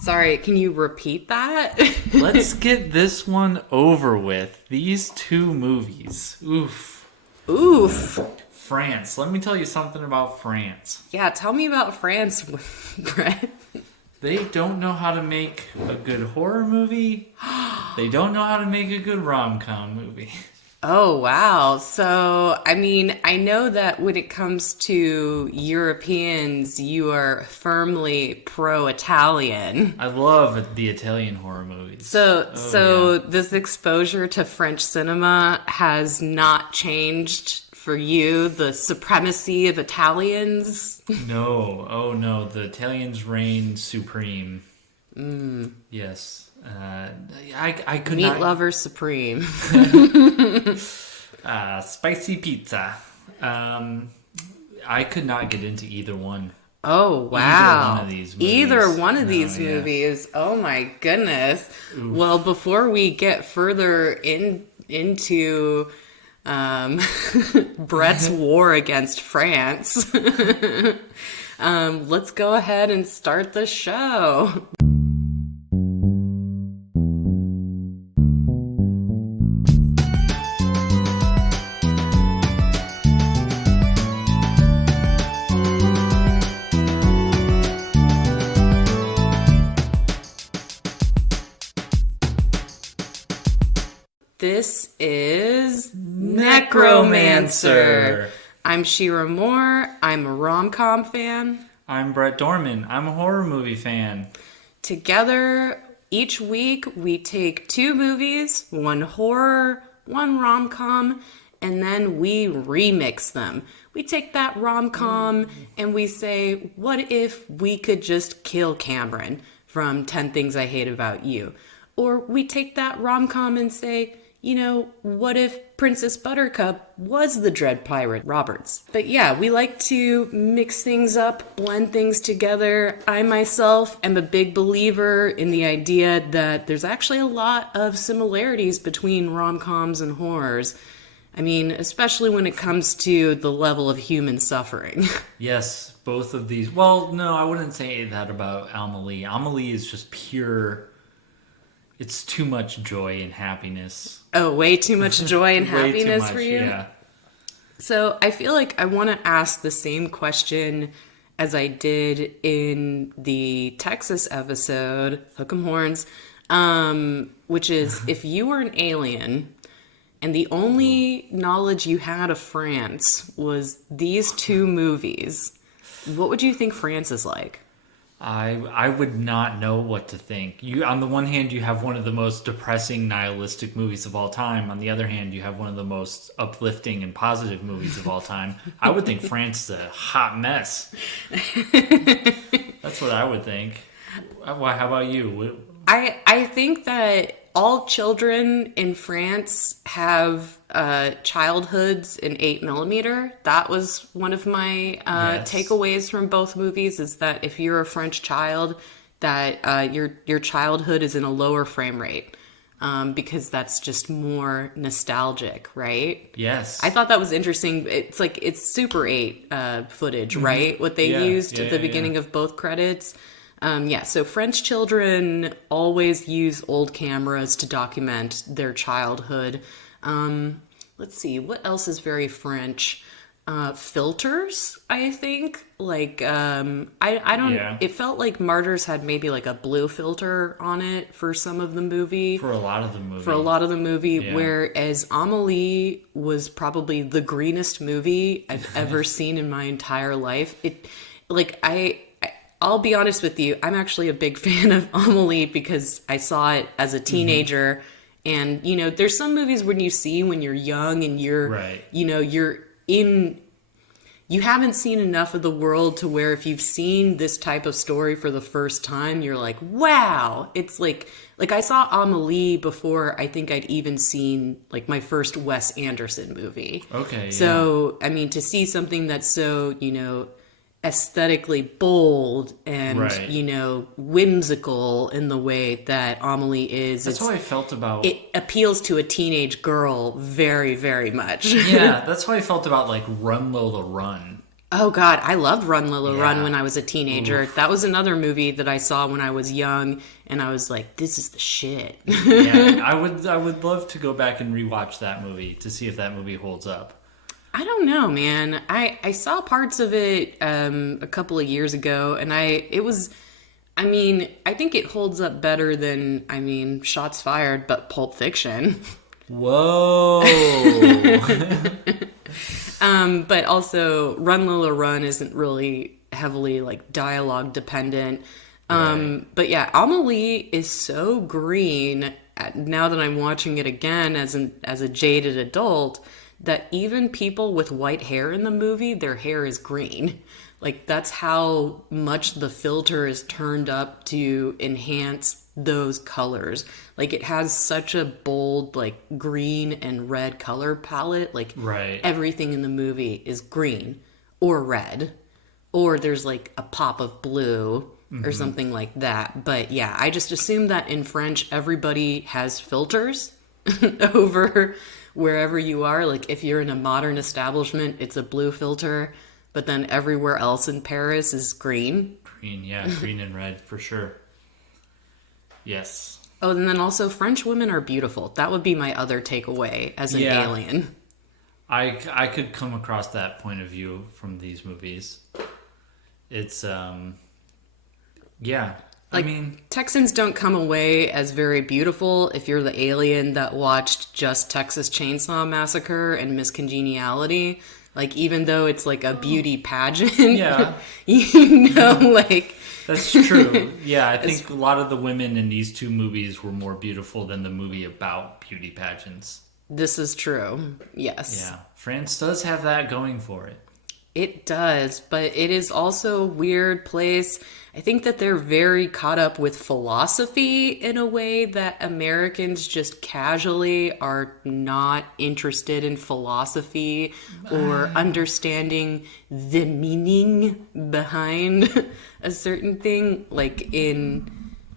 Sorry, can you repeat that? Let's get this one over with. These two movies. Oof. Oof. France. Let me tell you something about France. Yeah, tell me about France, Brett. They don't know how to make a good horror movie. They don't know how to make a good rom-com movie. Oh, wow. So, I mean, I know that when it comes to Europeans, you are firmly pro-Italian. I love the Italian horror movies. So Yeah. this exposure to French cinema has not changed for you, the supremacy of Italians? No. Oh no. The Italians reign supreme. Yes. I could Meat not. lover supreme. Spicy pizza. I could not get into either one. Oh, wow. Either one of these movies. Either one of No, these yeah. movies. Oh my goodness. Well, before we get further into Brett's war against France, let's go ahead and start the show. This is Necromancer. I'm Shira Moore. I'm a rom-com fan. I'm Brett Dorman. I'm a horror movie fan. Together, each week, we take two movies, one horror, one rom-com, and then we remix them. We take that rom-com and we say, what if we could just kill Cameron from 10 Things I Hate About You? Or we take that rom-com and say, you know, what if Princess Buttercup was the Dread Pirate Roberts? But yeah, we like to mix things up, blend things together. I myself am a big believer in the idea that there's actually a lot of similarities between rom-coms and horrors. I mean, especially when it comes to the level of human suffering. Yes, both of these. Well, no, I wouldn't say that about Amelie. Amelie is just pure. It's too much joy and happiness. Oh, way too much joy and Way too happiness much, for you? Yeah. So I feel like I want to ask the same question as I did in the Texas episode, Hook 'em Horns, which is if you were an alien and the only knowledge you had of France was these two movies, what would you think France is like? I would not know what to think. You, on the one hand, you have one of the most depressing, nihilistic movies of all time. On the other hand, you have one of the most uplifting and positive movies of all time. I would think France is a hot mess. That's what I would think. Why? How about you? I think that all children in France have childhoods in 8mm. That was one of my Yes. takeaways from both movies, is that if you're a French child, that your childhood is in a lower frame rate, because that's just more nostalgic, right? Yes. I thought that was interesting. It's like it's Super 8 footage, right? What they Yeah, used yeah, at the yeah, beginning of both credits. So French children always use old cameras to document their childhood. Let's see, what else is very French? Filters, I think. Like, I don't, Yeah. it felt like Martyrs had maybe like a blue filter on it for some of the movie. For a lot of the movie. Yeah. Whereas Amelie was probably the greenest movie I've ever seen in my entire life. I'll be honest with you, I'm actually a big fan of Amelie because I saw it as a teenager. And, you know, there's some movies when you're young and you're, Right. you know, you haven't seen enough of the world to where if you've seen this type of story for the first time, you're like, wow. It's like I saw Amelie before I think I'd even seen like my first Wes Anderson movie. Okay. So, I mean, to see something that's so, you know, aesthetically bold and, Right. you know, whimsical in the way that Amelie is. That's how I felt about. It appeals to a teenage girl very, very much. Yeah, that's how I felt about like Run Lola Run. Oh God, I loved Run Lilla Run Yeah. when I was a teenager. That was another movie that I saw when I was young, and I was like, "This is the shit." Yeah, I would love to go back and rewatch that movie to see if that movie holds up. I don't know, man. I saw parts of it a couple of years ago, and I mean, I think it holds up better than, I mean, Shots Fired, but Pulp Fiction. Whoa. But also, Run Lola Run isn't really heavily like dialogue dependent. Right. But yeah, Amelie is so green now that I'm watching it again as a jaded adult, that even people with white hair in the movie, their hair is green. Like, that's how much the filter is turned up to enhance those colors. Like, it has such a bold, like, green and red color palette. Like, Right. everything in the movie is green or red, or there's, like, a pop of blue or something like that. But yeah, I just assume that in French, everybody has filters over wherever you are. Like, if you're in a modern establishment, it's a blue filter, but then everywhere else in Paris is green. Green, yeah, green and red for sure. Yes. Oh, and then also French women are beautiful. That would be my other takeaway as an Yeah. alien. I could come across that point of view from these movies. It's yeah. Like, I mean, Texans don't come away as very beautiful if you're the alien that watched just Texas Chainsaw Massacre and Miss Congeniality. Like, even though it's like a beauty pageant, Yeah. you know, like, that's true. Yeah, I think a lot of the women in these two movies were more beautiful than the movie about beauty pageants. this is true. Yes. Yeah. France does have that going for it. It does, but it is also a weird place. I think that they're very caught up with philosophy in a way that Americans just casually are not interested in philosophy or understanding the meaning behind a certain thing. Like in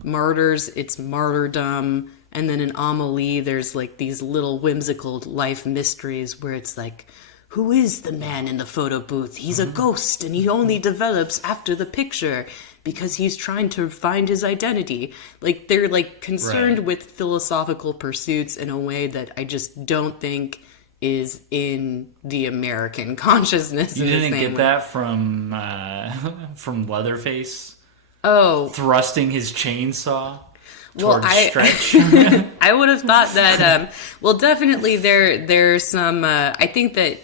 Martyrs, it's martyrdom. And then in Amelie, there's like these little whimsical life mysteries where it's like, who is the man in the photo booth? He's a ghost and he only develops after the picture because he's trying to find his identity. Like, they're like concerned Right. with philosophical pursuits in a way that I just don't think is in the American consciousness. You in the didn't same get way. that from from Leatherface Oh, thrusting his chainsaw well, towards Stretch. I would have thought that. Well, definitely there's some. I think that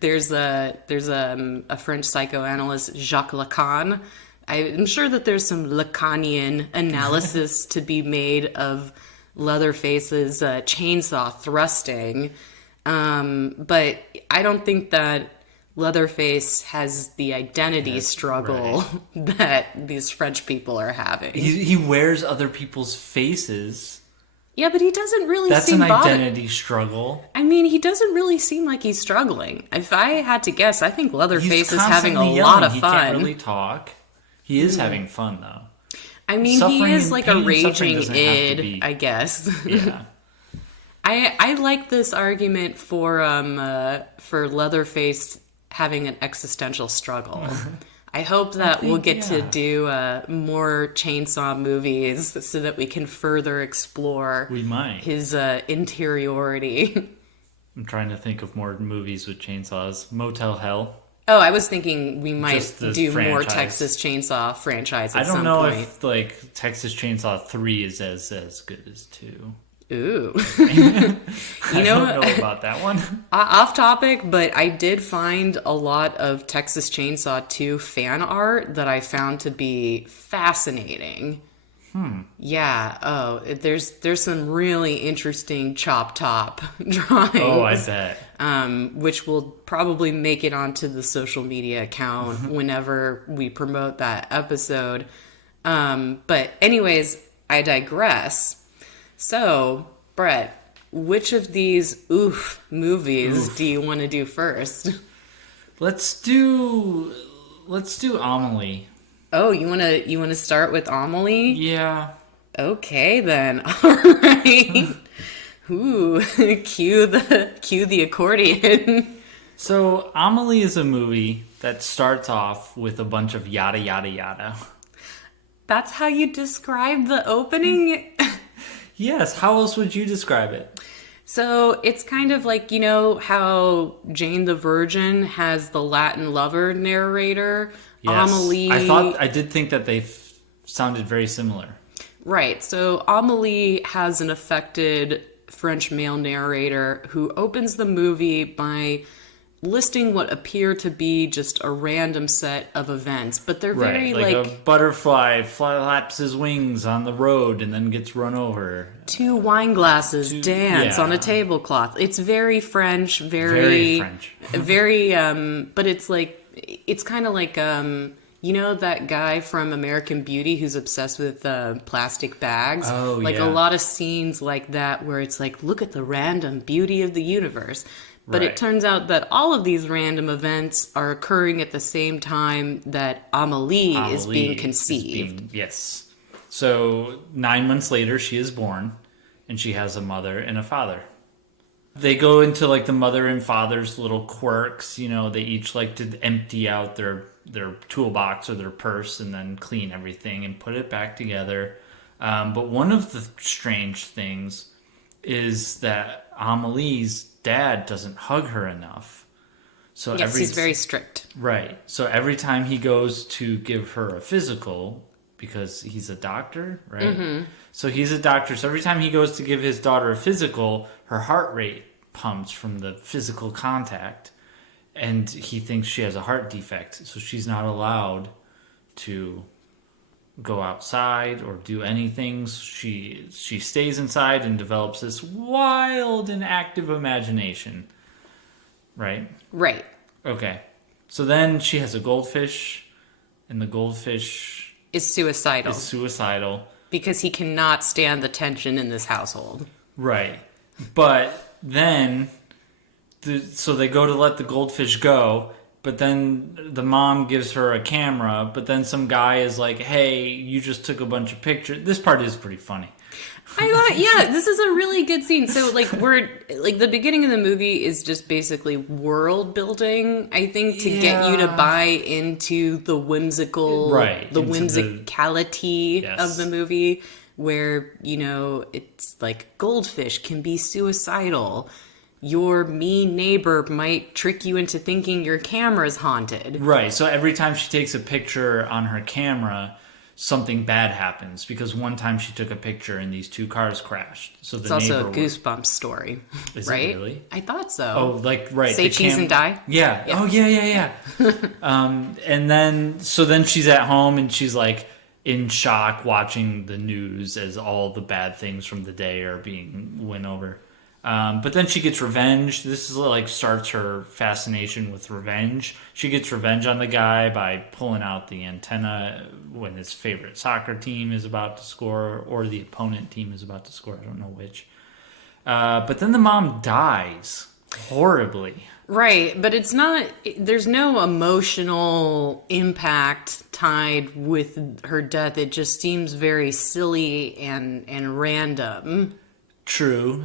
there's a French psychoanalyst, Jacques Lacan. I'm sure that there's some Lacanian analysis to be made of Leatherface's chainsaw thrusting, but I don't think that Leatherface has the identity struggle that these French people are having. He wears other people's faces. Yeah, but he doesn't really That's seem an bothered. identity struggle. I mean, he doesn't really seem like he's struggling. If I had to guess, I think Leatherface He's is having a constantly lot yelling. of He fun. can't really talk. He is having fun though. I mean, he Suffering is and like pain a and suffering raging doesn't have to id, be- I guess. Yeah. I like this argument for Leatherface having an existential struggle. I hope that we'll get to do more chainsaw movies so that we can further explore We might. his interiority. I'm trying to think of more movies with chainsaws. Motel Hell. Oh, I was thinking we might Just the do more franchise. Texas Chainsaw franchise at I don't some know point. if like Texas Chainsaw 3 is as good as 2. Ooh. I know don't know about that one. Off topic, but I did find a lot of Texas Chainsaw 2 fan art that I found to be fascinating. Yeah. Oh, there's some really interesting chop top drawings. Oh, I bet. Which will probably make it onto the social media account whenever we promote that episode. But anyways, I digress. So, Brett, which of these movies do you want to do first? Let's do Amelie. Oh, you want to start with Amelie? Yeah. Okay, then. All right. Ooh, cue the accordion. So Amelie is a movie that starts off with a bunch of yada yada yada. That's how you describe the opening? Yes, how else would you describe it? So it's kind of like, you know, how Jane the Virgin has the Latin lover narrator. Yes. Amelie. I did think that they sounded very similar. Right. So Amelie has an affected French male narrator who opens the movie by listing what appear to be just a random set of events, but they're very Right, like a butterfly flaps his wings on the road and then gets run over. two wine glasses dance on a tablecloth. It's very French, very French. very but it's like it's kind of like you know that guy from American Beauty who's obsessed with plastic bags? Oh, like yeah. a lot of scenes like that where it's like, look at the random beauty of the universe. But Right. it turns out that all of these random events are occurring at the same time that Amelie is being conceived. Yes. So 9 months later, she is born, and she has a mother and a father. They go into like the mother and father's little quirks. You know, they each like to empty out their toolbox or their purse and then clean everything and put it back together. But one of the strange things is that Amelie's dad doesn't hug her enough. So Yes, he's very strict. Right. So every time he goes to give her a physical, because he's a doctor, right? Mm-hmm. So he's a doctor. So every time he goes to give his daughter a physical, her heart rate pumps from the physical contact. And he thinks she has a heart defect. So she's not allowed to go outside or do anything. She stays inside and develops this wild and active imagination. Right? Right. Okay. So then she has a goldfish, and the goldfish Is suicidal. is suicidal. Because he cannot stand the tension in this household. Right. But then, so they go to let the goldfish go, but then the mom gives her a camera, but then some guy is like, hey, you just took a bunch of pictures. This part is pretty funny. I thought, yeah, this is a really good scene. So, like, the beginning of the movie is just basically world building, I think, to get you to buy into the whimsical, Right, the into whimsicality Yes. of the movie, where, you know, it's like goldfish can be suicidal. Your mean neighbor might trick you into thinking your camera's haunted. Right. So every time she takes a picture on her camera, something bad happens, because one time she took a picture and these two cars crashed. So the It's also a neighbor Goosebumps story, Is it right? really? I thought so. Oh, like, right. Say the cheese and die? Yeah. Yeah. Oh, yeah. And then she's at home and she's like in shock watching the news as all the bad things from the day are being went over. But then she gets revenge. This is like starts her fascination with revenge. She gets revenge on the guy by pulling out the antenna when his favorite soccer team is about to score, or the opponent team is about to score. I don't know which. But then the mom dies horribly. Right, but it's not, there's no emotional impact tied with her death. It just seems very silly and random. True.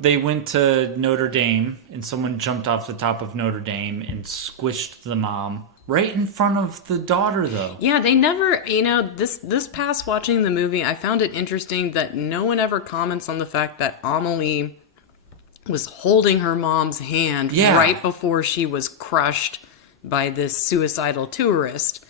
They went to Notre Dame, and someone jumped off the top of Notre Dame and squished the mom right in front of the daughter, though. Yeah, they never, you know, this past watching the movie, I found it interesting that no one ever comments on the fact that Amelie was holding her mom's hand right before she was crushed by this suicidal tourist.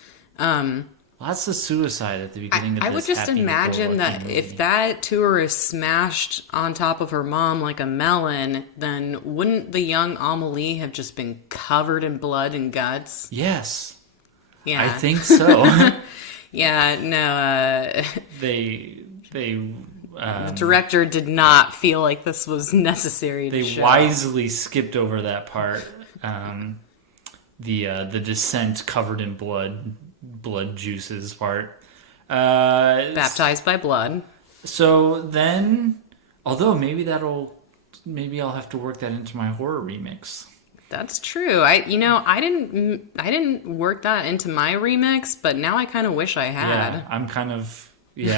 Lots of suicide at the beginning of this. I would just imagine that movie. if that tourist smashed on top of her mom like a melon, then wouldn't the young Amelie have just been covered in blood and guts? Yes. Yeah. I think so. Yeah, no, the director did not feel like this was necessary to They show. wisely skipped over that part. The descent covered in blood juices part. Baptized by blood. So then, although maybe I'll have to work that into my horror remix. That's true. I didn't work that into my remix, but now I kind of wish I had. Yeah, I'm kind of big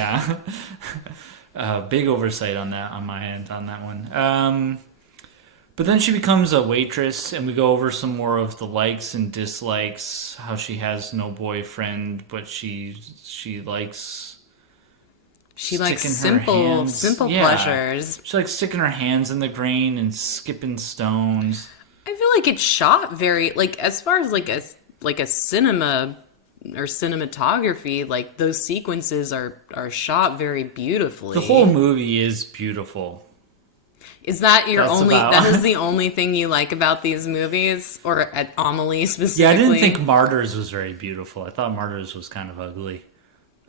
oversight on that on my end on that one. But then she becomes a waitress, and we go over some more of the likes and dislikes. How she has no boyfriend, but she likes She likes sticking her hands. simple Yeah. pleasures. She likes sticking her hands in the grain and skipping stones. I feel like it's shot very like as far as like a cinema or cinematography, like those sequences are shot very beautifully. The whole movie is beautiful. Is that your That's only? about- That is the only thing you like about these movies, or at Amelie specifically? Yeah, I didn't think Martyrs was very beautiful. I thought Martyrs was kind of ugly.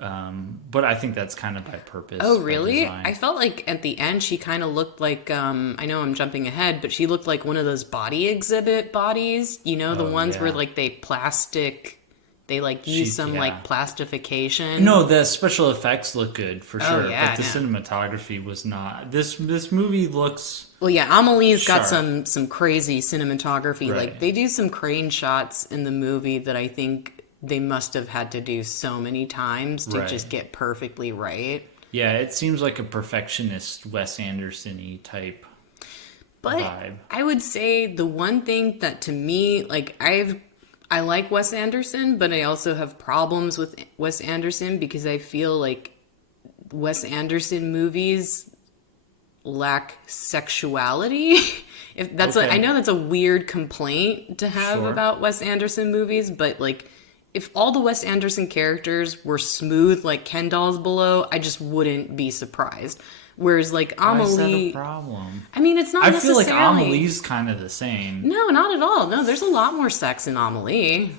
But I think that's kind of by purpose. Oh, by really? design. I felt like at the end she kind of looked like, I know I'm jumping ahead, but she looked like one of those body exhibit bodies. You know, the ones yeah. where like they like use some yeah. like plastification. No, the special effects look good for sure, yeah, but the cinematography was not. This movie looks. Well, yeah, Amelie's got Sharp. some crazy cinematography. Right. Like they do some crane shots in the movie that I think they must have had to do so many times to Right. just get perfectly right. Yeah, it seems like a perfectionist Wes Anderson-y type But vibe. I would say the one thing that to me, like I like Wes Anderson, but I also have problems with Wes Anderson because I feel like Wes Anderson movies lack sexuality. If that's Okay. I know that's a weird complaint to have Sure. about Wes Anderson movies, but like if all the Wes Anderson characters were smooth like Ken dolls below, I just wouldn't be surprised. Whereas like Why is that Amelie, a problem? I mean, it's not I feel necessarily. like Amelie's kind of the same. No, not at all. No, there's a lot more sex in Amelie.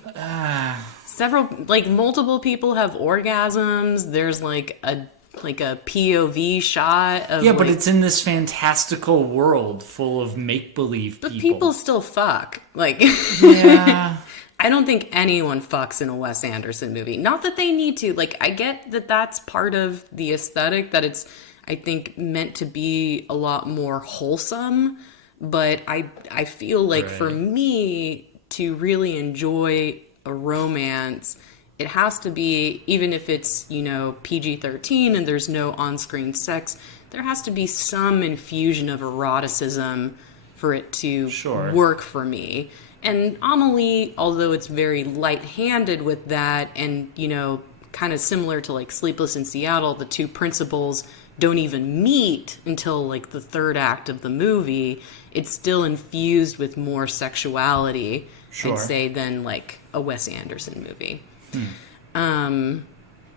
Several, like multiple people have orgasms. There's like a POV shot of Yeah, but like- it's in this fantastical world full of make-believe but people. people still fuck. Like Yeah. I don't think anyone fucks in a Wes Anderson movie. Not that they need to. Like I get that that's part of the aesthetic, that it's I think meant to be a lot more wholesome, but I feel like for Right. me to really enjoy a romance, it has to be, even if it's, you know, PG-13 and there's no on-screen sex, there has to be some infusion of eroticism for it to Sure. work for me. And Amelie, although it's very light-handed with that, and, you know, kind of similar to like Sleepless in Seattle, the two principals don't even meet until like the third act of the movie, it's still infused with more sexuality, Sure. I'd say, than like a Wes Anderson movie.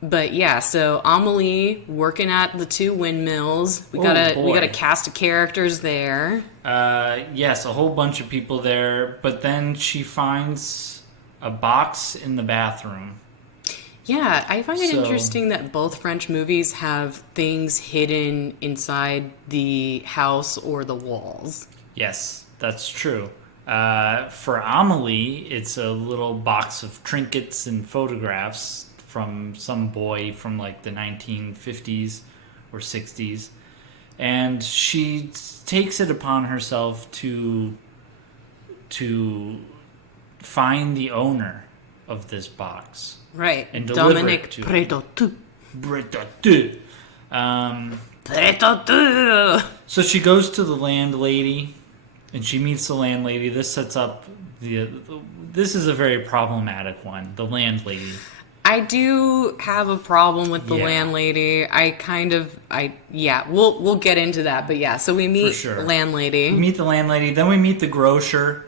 But yeah, so Amelie working at the two windmills. We got boy. a cast of characters there. Yes, a whole bunch of people there, but then she finds a box in the bathroom. Yeah, I find it So- interesting that both French movies have things hidden inside the house or the walls. Yes, that's true. For Amelie, it's a little box of trinkets and photographs from some boy from like the 1950s or 60s. And she takes it upon herself to find the owner of this box. Right. And deliver Dominic it to Preto-tu. Preto-tu. So she goes to the landlady, and she meets the landlady. This sets up this is a very problematic one. The landlady. I do have a problem with the Yeah. landlady. We'll get into that, but yeah, so we meet sure. landlady. We meet the landlady, then we meet the grocer,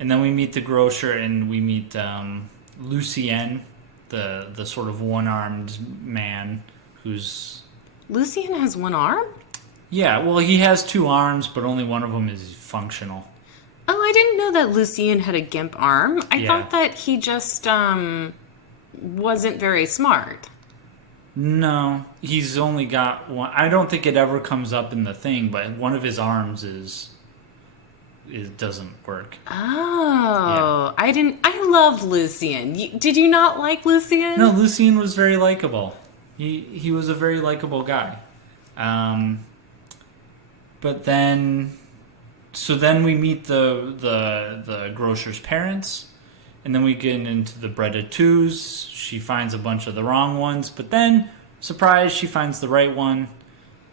and then we meet the grocer, and we meet Lucien, the sort of one-armed man who's... Lucien has one arm? Yeah, well, he has two arms, but only one of them is functional. Oh, I didn't know that Lucien had a gimp arm. I Yeah. thought that he just wasn't very smart. No, he's only got one. I don't think it ever comes up in the thing, but one of his arms it doesn't work. Oh, I loved Lucien. Did you not like Lucien? No, Lucien was very likable. He was a very likable guy. But then, so then we meet the grocer's parents, and then we get into the Bret and Shira's. She finds a bunch of the wrong ones, but then, surprise, she finds the right one,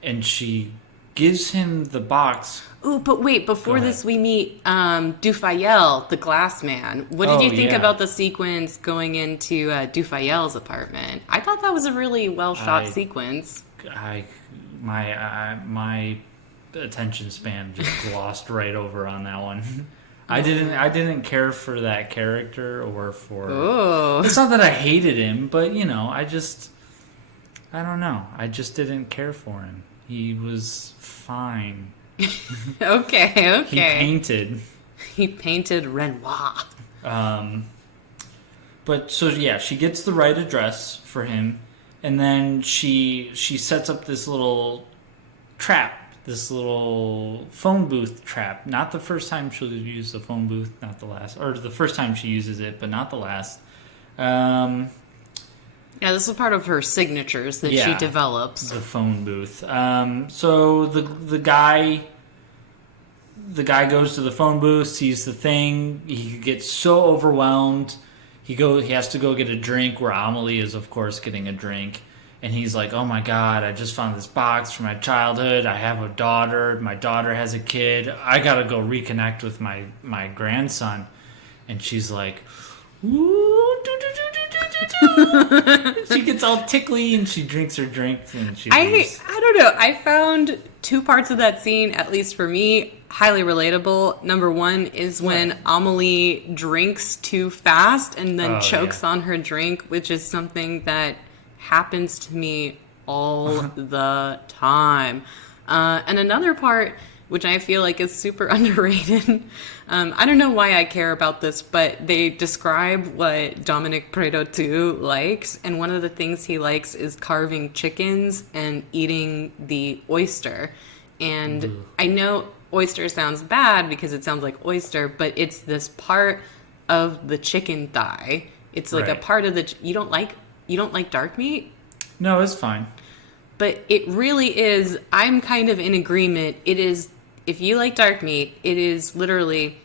and she gives him the box. Ooh, but wait, before this we meet Dufayel, the glass man. What did you think about the sequence going into Dufayel's apartment? I thought that was a really well shot sequence. My attention span just glossed right over on that one. I didn't care for that character or for. Oh, it's not that I hated him, but I don't know. I just didn't care for him. He was fine. okay. He painted Renoir. But so yeah, she gets the right address for him, and then she sets up this little trap. This little phone booth trap. Not the first time she'll use the phone booth, not the last. Or the first time she uses it, but not the last. Yeah, this is part of her signatures that she develops. The phone booth. So the guy goes to the phone booth, sees the thing. He gets so overwhelmed. He has to go get a drink, where Amelie is, of course, getting a drink. And he's like, oh my God, I just found this box from my childhood. I have a daughter. My daughter has a kid. I got to go reconnect with my grandson. And she's like, ooh, she gets all tickly and she drinks her drink and she leaves. I don't know. I found two parts of that scene, at least for me, highly relatable. Number one is when Amelie drinks too fast and then chokes on her drink, which is something that happens to me all the time. And another part, which I feel like is super underrated. I don't know why I care about this, but they describe what Dominic Preto likes, and one of the things he likes is carving chickens and eating the oyster. And I know oyster sounds bad because it sounds like oyster, but it's this part of the chicken thigh. It's like a part of the... You don't like dark meat? No, it's fine. But it really is, I'm kind of in agreement. It is, if you like dark meat, it is literally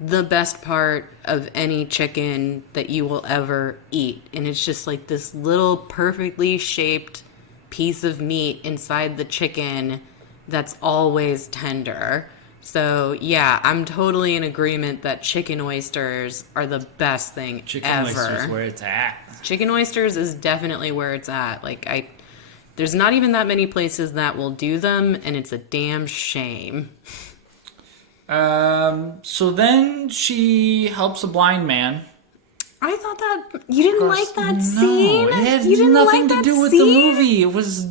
the best part of any chicken that you will ever eat. And it's just like this little perfectly shaped piece of meat inside the chicken that's always tender. So, yeah, I'm totally in agreement that chicken oysters are the best thing ever. Chicken oysters where it's at. Chicken oysters is definitely where it's at. There's not even that many places that will do them, and it's a damn shame. So then she helps a blind man. I thought that you didn't like that scene. It had you didn't nothing like to do with scene? the movie. It was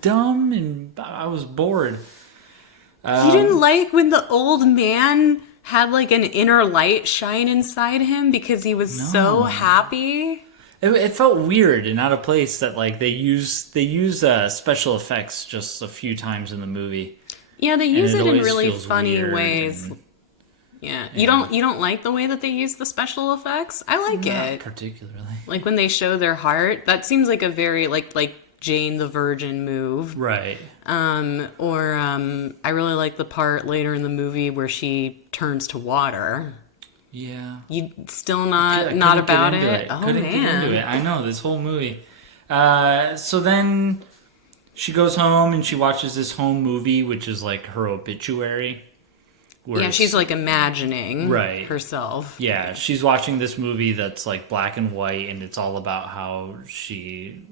dumb, and I was bored. You didn't like when the old man had like an inner light shine inside him because he was so happy? It felt weird and out of place that like they use special effects just a few times in the movie. Yeah, they use it in really funny ways. Yeah. You don't like the way that they use the special effects? I like it. Not particularly. Like when they show their heart, that seems like a very like Jane the Virgin move. Right. I really like the part later in the movie where she turns to water. Yeah. You still not about it? Oh, Couldn't man. get into it. I know, this whole movie. So then she goes home and she watches this home movie, which is like her obituary. Yeah, she's like imagining herself. Yeah, she's watching this movie that's like black and white, and it's all about how she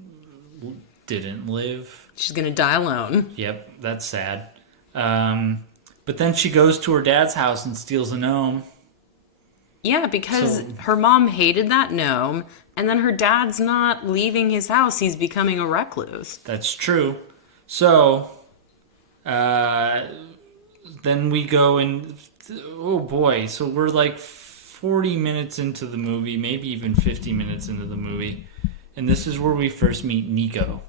didn't live. She's gonna die alone. Yep, that's sad. But then she goes to her dad's house and steals a gnome. Yeah, because her mom hated that gnome, and then her dad's not leaving his house. He's becoming a recluse. That's true. So, then we go and... Oh boy, so we're like 40 minutes into the movie, maybe even 50 minutes into the movie. And this is where we first meet Nico.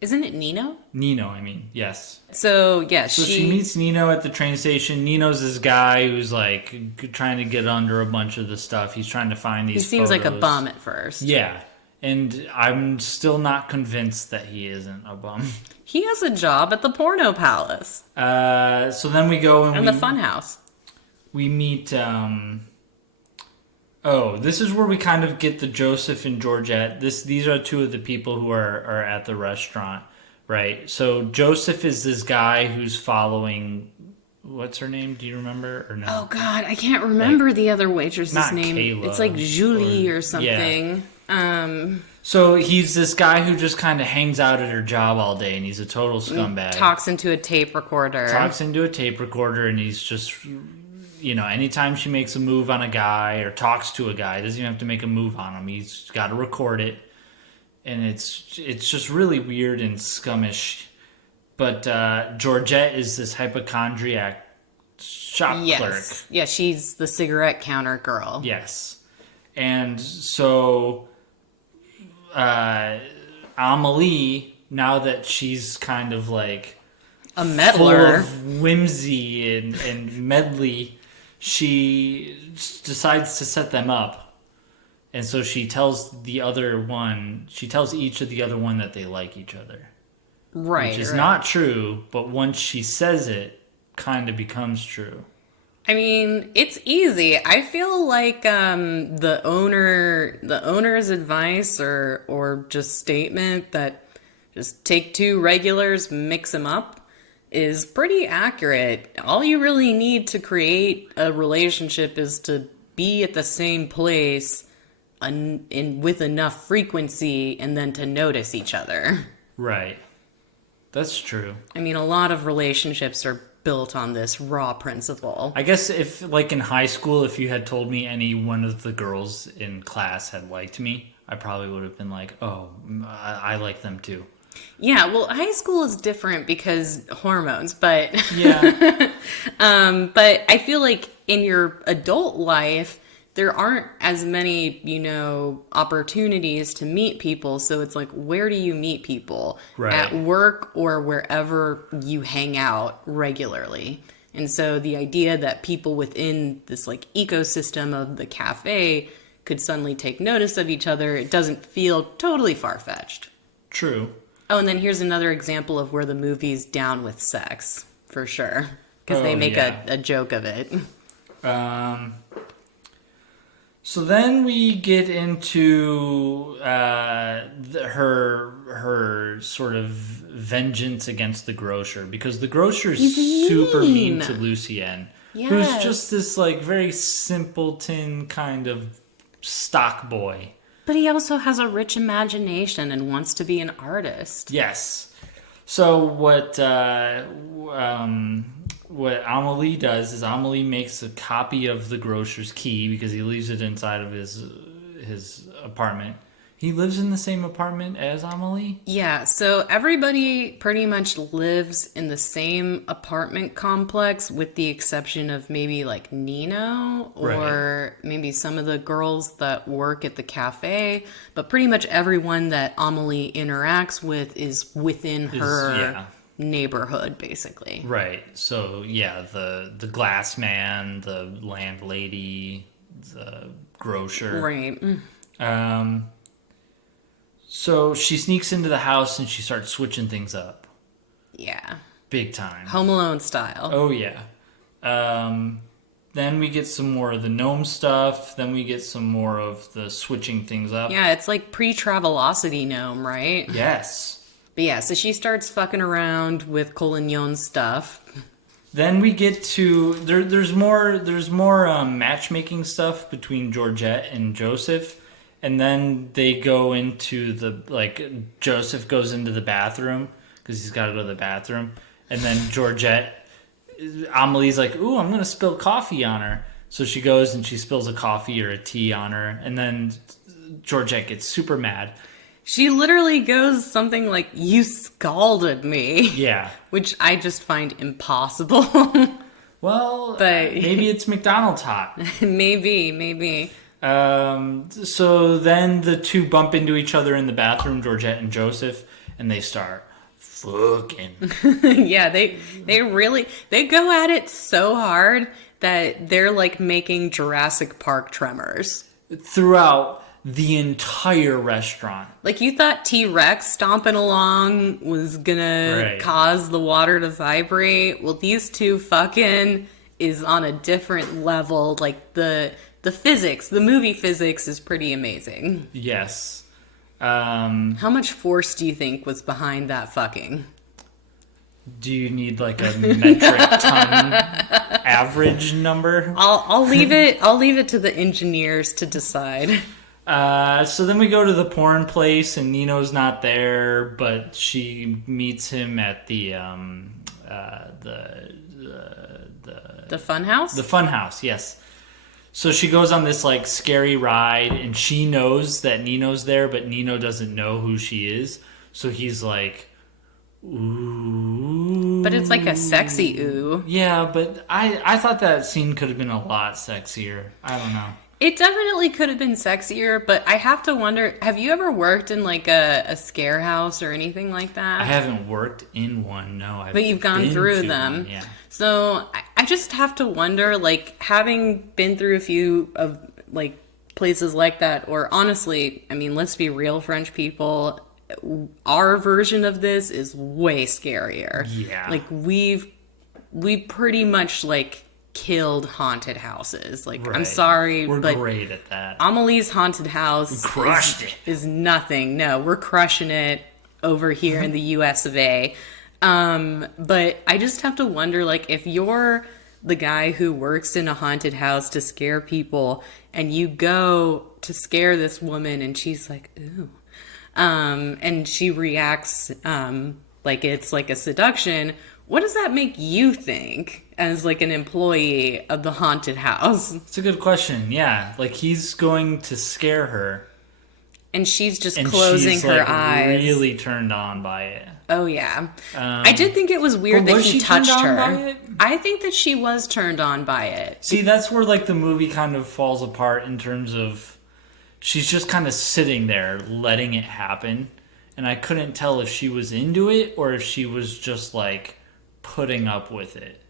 Isn't it Nino? Nino, I mean, yes. So, yeah, So she meets Nino at the train station. Nino's this guy who's, like, trying to get under a bunch of the stuff. He's trying to find these He seems photos. like a bum at first. Yeah. And I'm still not convinced that he isn't a bum. He has a job at the Porno Palace. So then we go and the Funhouse. We meet... this is where we kind of get the Joseph and Georgette. These are two of the people who are at the restaurant. right? So Joseph is this guy who's following. What's her name? Do you remember or no? Oh God, I can't remember the other waitress's not name. Kayla, It's like Julie or yeah. something. So he's this guy who just kind of hangs out at her job all day, and he's a total scumbag. Talks into a tape recorder. And he's just, anytime she makes a move on a guy or talks to a guy, doesn't even have to make a move on him. He's got to record it, and it's just really weird and scummish. But Georgette is this hypochondriac shop clerk. Yeah, she's the cigarette counter girl. Yes. And so Amelie, now that she's kind of like a meddler, full of whimsy and medley, she decides to set them up. And so she tells each of the other one that they like each other. Right. Which is not true, but once she says it, kind of becomes true. I mean, it's easy. I feel like the owner's advice or just statement that just take two regulars, mix them up, is pretty accurate. All you really need to create a relationship is to be at the same place with enough frequency, and then to notice each other. Right. That's true. I mean, a lot of relationships are built on this raw principle. I guess if, like in high school, if you had told me any one of the girls in class had liked me, I probably would have been like, oh, I like them too. Yeah, well, high school is different because hormones, but... Yeah. But I feel like in your adult life, there aren't as many, opportunities to meet people. So it's like, where do you meet people? Right. At work or wherever you hang out regularly. And so the idea that people within this like ecosystem of the cafe could suddenly take notice of each other, it doesn't feel totally far-fetched. True. Oh, and then here's another example of where the movie's down with sex, for sure. Because they make a joke of it. So then we get into her sort of vengeance against the grocer, because the grocer's super mean to Lucien, who's just this like very simpleton kind of stock boy. But he also has a rich imagination and wants to be an artist. Yes. So what Amelie does is Amelie makes a copy of the grocer's key because he leaves it inside of his apartment. He lives in the same apartment as Amelie? Yeah, so everybody pretty much lives in the same apartment complex with the exception of maybe like Nino or maybe some of the girls that work at the cafe. But pretty much everyone that Amelie interacts with is within her neighborhood, basically. Right. So, yeah, the glass man, the landlady, the grocer. Right. So she sneaks into the house and she starts switching things up. Yeah. Big time. Home Alone style. Oh, yeah. Then we get some more of the gnome stuff. Then we get some more of the switching things up. Yeah, it's like pre-Travelocity gnome, right? Yes. But yeah, so she starts fucking around with Colignon stuff. Then we get to there's more matchmaking stuff between Georgette and Joseph, and then they go into Joseph goes into the bathroom because he's got to go to the bathroom, and then Amelie's like, "Ooh, I'm gonna spill coffee on her," so she goes and she spills a coffee or a tea on her, and then Georgette gets super mad. She literally goes something like, "You scalded me." Yeah. Which I just find impossible. Well, but maybe it's McDonald's hot. Maybe. So then the two bump into each other in the bathroom, Georgette and Joseph, and they start fucking. Yeah, they go at it so hard that they're like making Jurassic Park tremors. Throughout the entire restaurant. Like, you thought T-Rex stomping along was gonna cause the water to vibrate. Well, these two fucking is on a different level. Like, the physics, the movie physics is pretty amazing. Yes. How much force do you think was behind that fucking? Do you need like a metric ton average number? I'll leave it to the engineers to decide. So then we go to the porn place, and Nino's not there, but she meets him at the fun house? The fun house, yes. So she goes on this like scary ride, and she knows that Nino's there, but Nino doesn't know who she is. So he's like, ooh. But it's like a sexy ooh. Yeah, but I thought that scene could have been a lot sexier. I don't know. It definitely could have been sexier, but I have to wonder, have you ever worked in like a scare house or anything like that? I haven't worked in one, no. But you've gone through them. One, yeah. So I just have to wonder, like, having been through a few of like places like that, or honestly, I mean, let's be real, French people, our version of this is way scarier. Yeah. Like we pretty much like killed haunted houses. Like, right. I'm sorry, we're but great at that. Amelie's haunted house is nothing. No, we're crushing it over here in the US of A. But I just have to wonder, like, if you're the guy who works in a haunted house to scare people and you go to scare this woman and she's like, ooh, and she reacts like it's like a seduction, what does that make you think as like an employee of the haunted house? It's a good question. Yeah, like he's going to scare her, and she's just closing her eyes. Really turned on by it. Oh yeah, I did think it was weird that he touched her. I think that she was turned on by it. See, that's where like the movie kind of falls apart in terms of she's just kind of sitting there letting it happen, and I couldn't tell if she was into it or if she was just like putting up with it.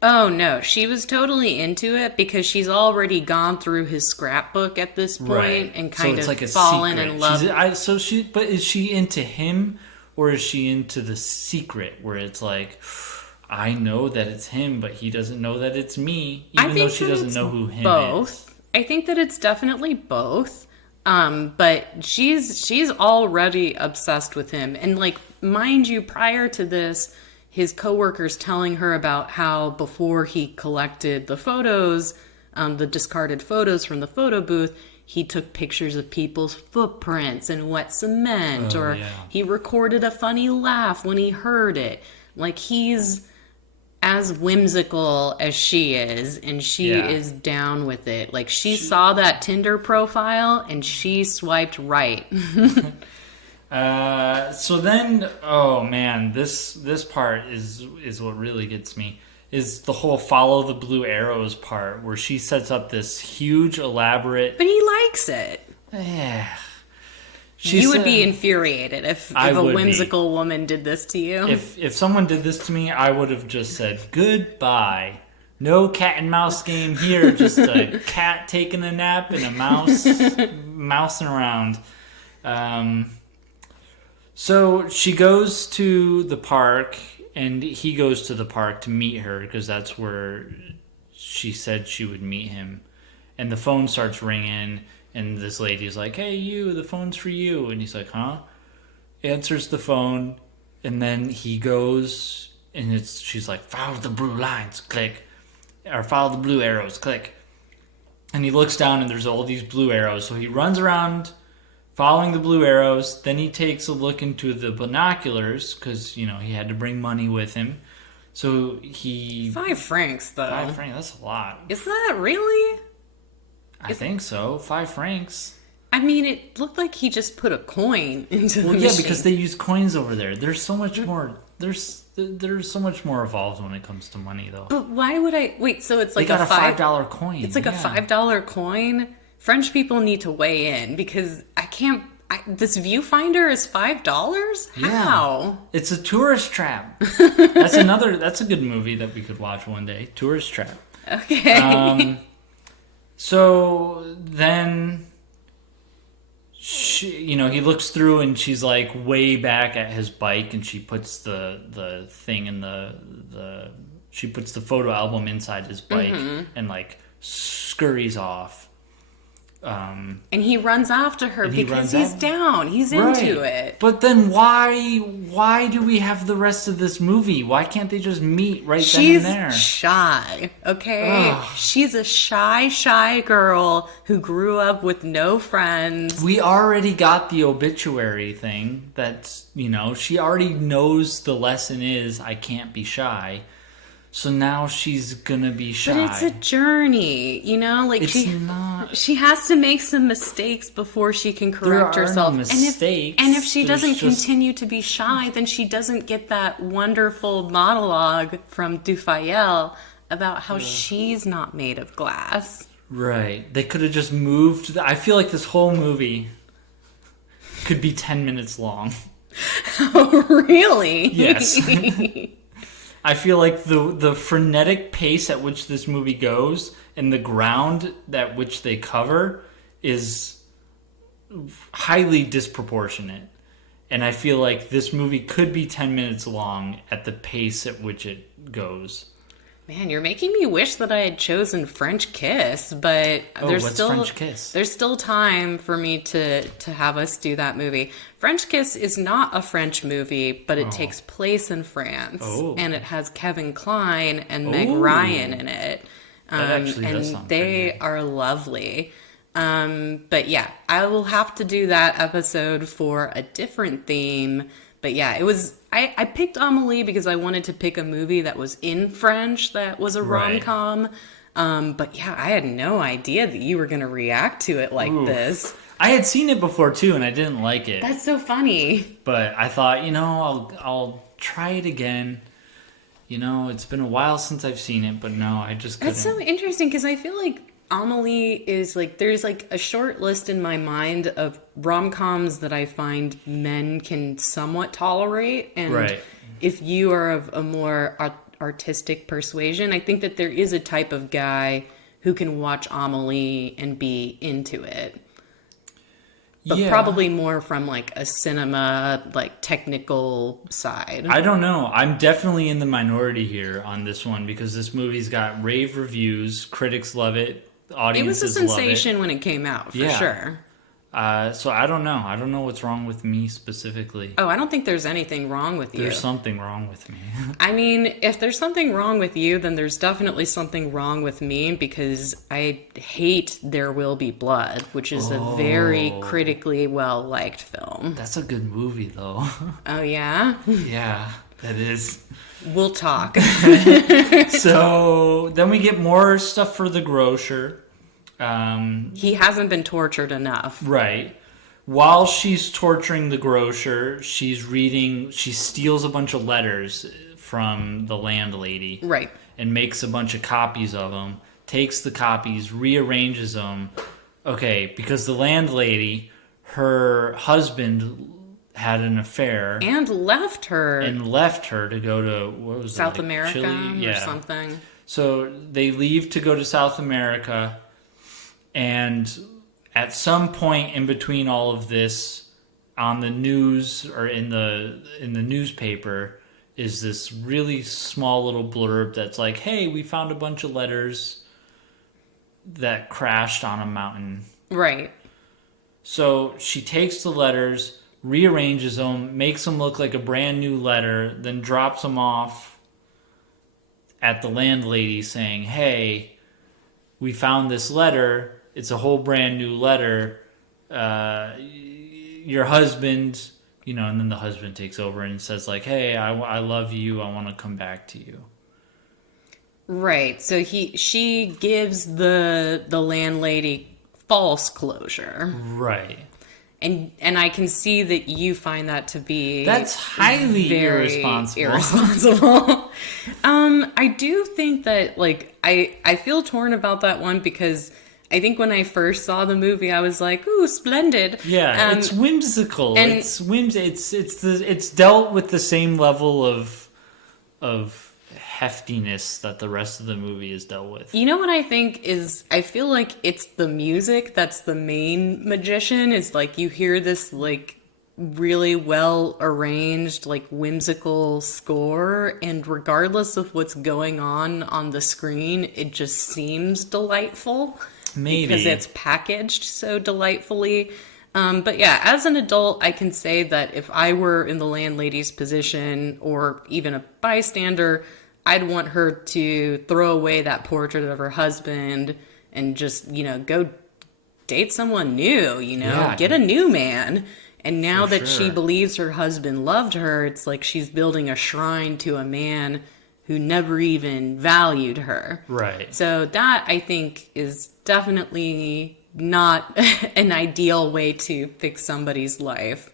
Oh no, she was totally into it because she's already gone through his scrapbook at this point, right, and kind of like fallen in love. But is she into him or is she into the secret where it's like, I know that it's him, but he doesn't know that it's me, even though she doesn't know who him is. I think that it's definitely both. But she's already obsessed with him, and like, mind you, prior to this, his coworkers telling her about how before he collected the photos, the discarded photos from the photo booth, he took pictures of people's footprints in wet cement, he recorded a funny laugh when he heard it. Like, he's as whimsical as she is, and she is down with it. Like, she saw that Tinder profile and she swiped right. So then, oh man, this part is what really gets me, is the whole follow the blue arrows part, where she sets up this huge elaborate. But he likes it. Yeah. You would be infuriated if a whimsical woman did this to you. If someone did this to me, I would have just said goodbye. No cat and mouse game here. Just a cat taking a nap and a mouse mousing around. So she goes to the park, and he goes to the park to meet her because that's where she said she would meet him. And the phone starts ringing, and this lady's like, "Hey, you, the phone's for you." And he's like, "Huh?" Answers the phone, and then he goes, and she's like, "Follow the blue lines, click." Or follow the blue arrows, click. And he looks down, and there's all these blue arrows. So he runs around following the blue arrows. Then he takes a look into the binoculars because, he had to bring money with him. So he... 5 francs, though. 5 francs, that's a lot. Is that really? I think so. 5 francs. I mean, it looked like he just put a coin into the machine. Well, yeah, because they use coins over there. There's so much more... There's so much more evolved when it comes to money, though. But why would I... Wait, so it's like a $5 coin. It's like a $5 coin? French people need to weigh in because I can't... this viewfinder is $5? How? Yeah. It's a tourist trap. That's a good movie that we could watch one day. Tourist Trap. Okay. So then... he looks through and she's like way back at his bike, and she puts the thing in she puts the photo album inside his bike and like scurries off. And he runs after her because he's down. He's into it. But then why do we have the rest of this movie? Why can't they just meet then and there? She's shy, okay? Ugh. She's a shy girl who grew up with no friends. We already got the obituary thing. That's, she already knows the lesson is I can't be shy. So now she's gonna be shy. But it's a journey, she has to make some mistakes before she can correct herself. No mistakes. And if she doesn't continue to be shy, then she doesn't get that wonderful monologue from Dufayel about how she's not made of glass. Right. They could have just moved. I feel like this whole movie could be 10 minutes long. Oh, really? Yes. I feel like the frenetic pace at which this movie goes and the ground at which they cover is highly disproportionate. And I feel like this movie could be 10 minutes long at the pace at which it goes. Man, you're making me wish that I had chosen French Kiss, but what's French Kiss? There's still time for me to have us do that movie. French Kiss is not a French movie, but it takes place in France, and it has Kevin Kline and Meg Ryan in it. That actually does sound they pretty. are lovely. But yeah, I will have to do that episode for a different theme. But yeah, it was. I picked Amelie because I wanted to pick a movie that was in French that was a rom-com. But yeah, I had no idea that you were going to react to it like this. I had seen it before too, and I didn't like it. That's so funny. But I thought, I'll try it again. It's been a while since I've seen it, but no, I just couldn't. That's so interesting because I feel like Amelie is there's a short list in my mind of rom-coms that I find men can somewhat tolerate. And if you are of a more artistic persuasion, I think that there is a type of guy who can watch Amelie and be into it. But probably more from a cinema, technical side. I don't know. I'm definitely in the minority here on this one because this movie's got rave reviews. Critics love it. Audiences it was a sensation when it came out, for sure. So I don't know. I don't know what's wrong with me specifically. Oh, I don't think there's anything wrong with you. There's something wrong with me. I mean, if there's something wrong with you, then there's definitely something wrong with me because I hate There Will Be Blood, which is a very critically well-liked film. That's a good movie, though. Oh, yeah? Yeah, that is. We'll talk. So then we get more stuff for the grocer. He hasn't been tortured enough. Right. While she's torturing the grocer, she steals a bunch of letters from the landlady. Right. And makes a bunch of copies of them. Takes the copies, rearranges them. Okay, because the landlady, her husband had an affair and left her to go to what was South it, America Chile? or something. So they leave to go to South America, and at some point in between all of this, on the news or in the newspaper, is this really small little blurb that's like, "Hey, we found a bunch of letters that crashed on a mountain." Right. So she takes the letters, rearranges them, makes them look like a brand new letter, then drops them off at the landlady saying, "Hey, we found this letter. It's a whole brand new letter. Your husband," and then the husband takes over and says like, "Hey, I love you. I want to come back to you." Right. So she gives the landlady false closure. Right. And I can see that you find that to be that's highly irresponsible. I do think that I feel torn about that one because I think when I first saw the movie I was like, "Ooh, splendid." Yeah, it's whimsical. And it's dealt with the same level of heftiness that the rest of the movie is dealt with. You know what I think is, I feel like it's the music that's the main magician. It's you hear this really well arranged whimsical score, and regardless of what's going on the screen, it just seems delightful. Maybe. Because it's packaged so delightfully. But yeah, as an adult, I can say that if I were in the landlady's position or even a bystander, I'd want her to throw away that portrait of her husband and just, go date someone new, Yeah. get a new man. And now For that she sure. believes her husband loved her, it's like she's building a shrine to a man who never even valued her. Right. So that, I think, is definitely not an ideal way to fix somebody's life.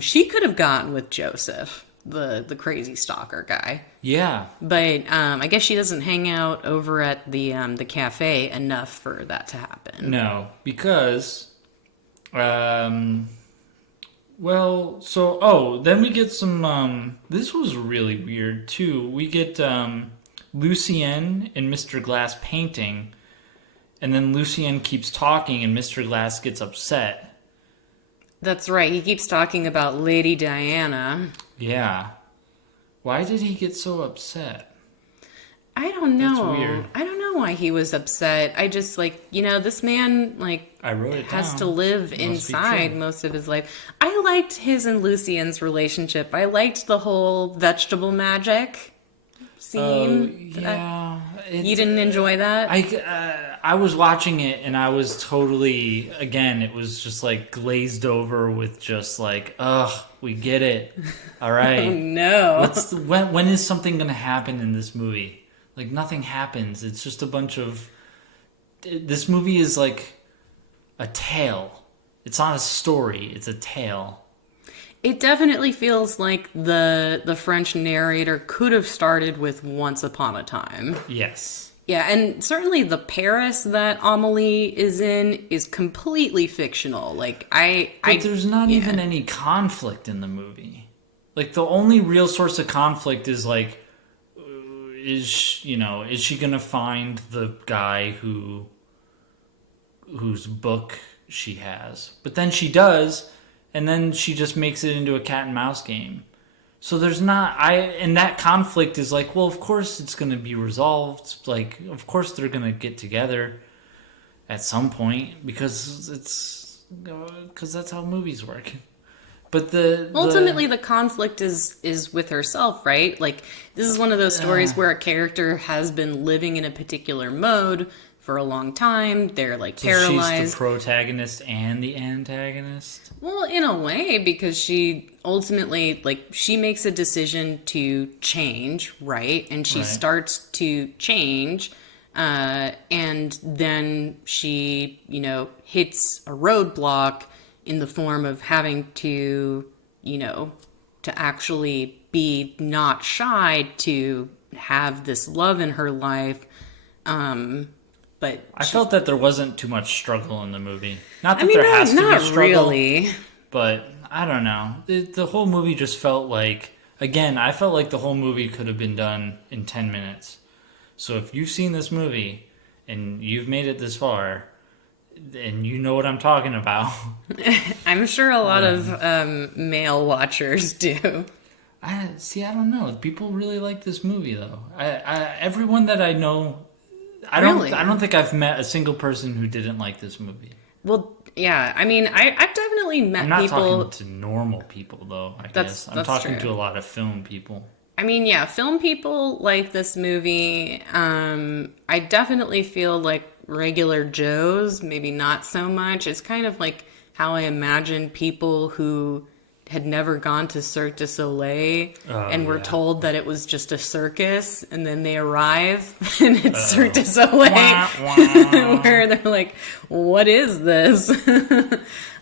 She could have gotten with Joseph, the crazy stalker guy. Yeah. But I guess she doesn't hang out over at the cafe enough for that to happen. No, because, then we get some, this was really weird, too. We get, Lucien and Mr. Glass painting, and then Lucien keeps talking, and Mr. Glass gets upset. That's right. He keeps talking about Lady Diana. Yeah. Why did he get so upset? I don't know. That's weird. I don't know why he was upset. I just, this man, I wrote it has down. to live Must be inside true. most of his life. I liked his and Lucien's relationship. I liked the whole vegetable magic scene. Yeah. You didn't enjoy that? I was watching it and I was totally, again, it was just glazed over with just ugh, we get it. All right. Oh, no. When is something going to happen in this movie? Nothing happens. It's just a bunch of, this movie is a tale. It's not a story. It's a tale. It definitely feels like the French narrator could have started with Once Upon a Time. Yes. Yeah, and certainly the Paris that Amelie is in is completely fictional. But there's not even any conflict in the movie. The only real source of conflict is is she gonna find the guy whose book she has? But then she does, and then she just makes it into a cat and mouse game. So there's not, and that conflict is well, of course it's going to be resolved. Of course they're going to get together at some point because that's how movies work. But ultimately the conflict is with herself, right? This is one of those stories where a character has been living in a particular mode for a long time. They're paralyzed. She's the protagonist and the antagonist. Well, in a way, because she ultimately, she makes a decision to change, right? And she starts to change, and then she, hits a roadblock in the form of having to, to actually be not shy, to have this love in her life. But I felt that there wasn't too much struggle in the movie. Not that there has to be not struggle, really. But I don't know. The whole movie just felt again, I felt like the whole movie could have been done in 10 minutes. So if you've seen this movie and you've made it this far, and you know what I'm talking about. I'm sure a lot of male watchers do. I don't know. People really like this movie, though. Everyone that I know, I don't think I've met a single person who didn't like this movie. Well, yeah. I mean, I've definitely met I'm not people. talking to normal people, though. I guess I'm talking true. to a lot of film people. I mean, yeah, film people like this movie. I definitely feel like regular Joes, maybe not so much. It's kind of like how I imagine people who had never gone to Cirque du Soleil and were told that it was just a circus, and then they arrive and it's Cirque du Soleil where they're like, what is this?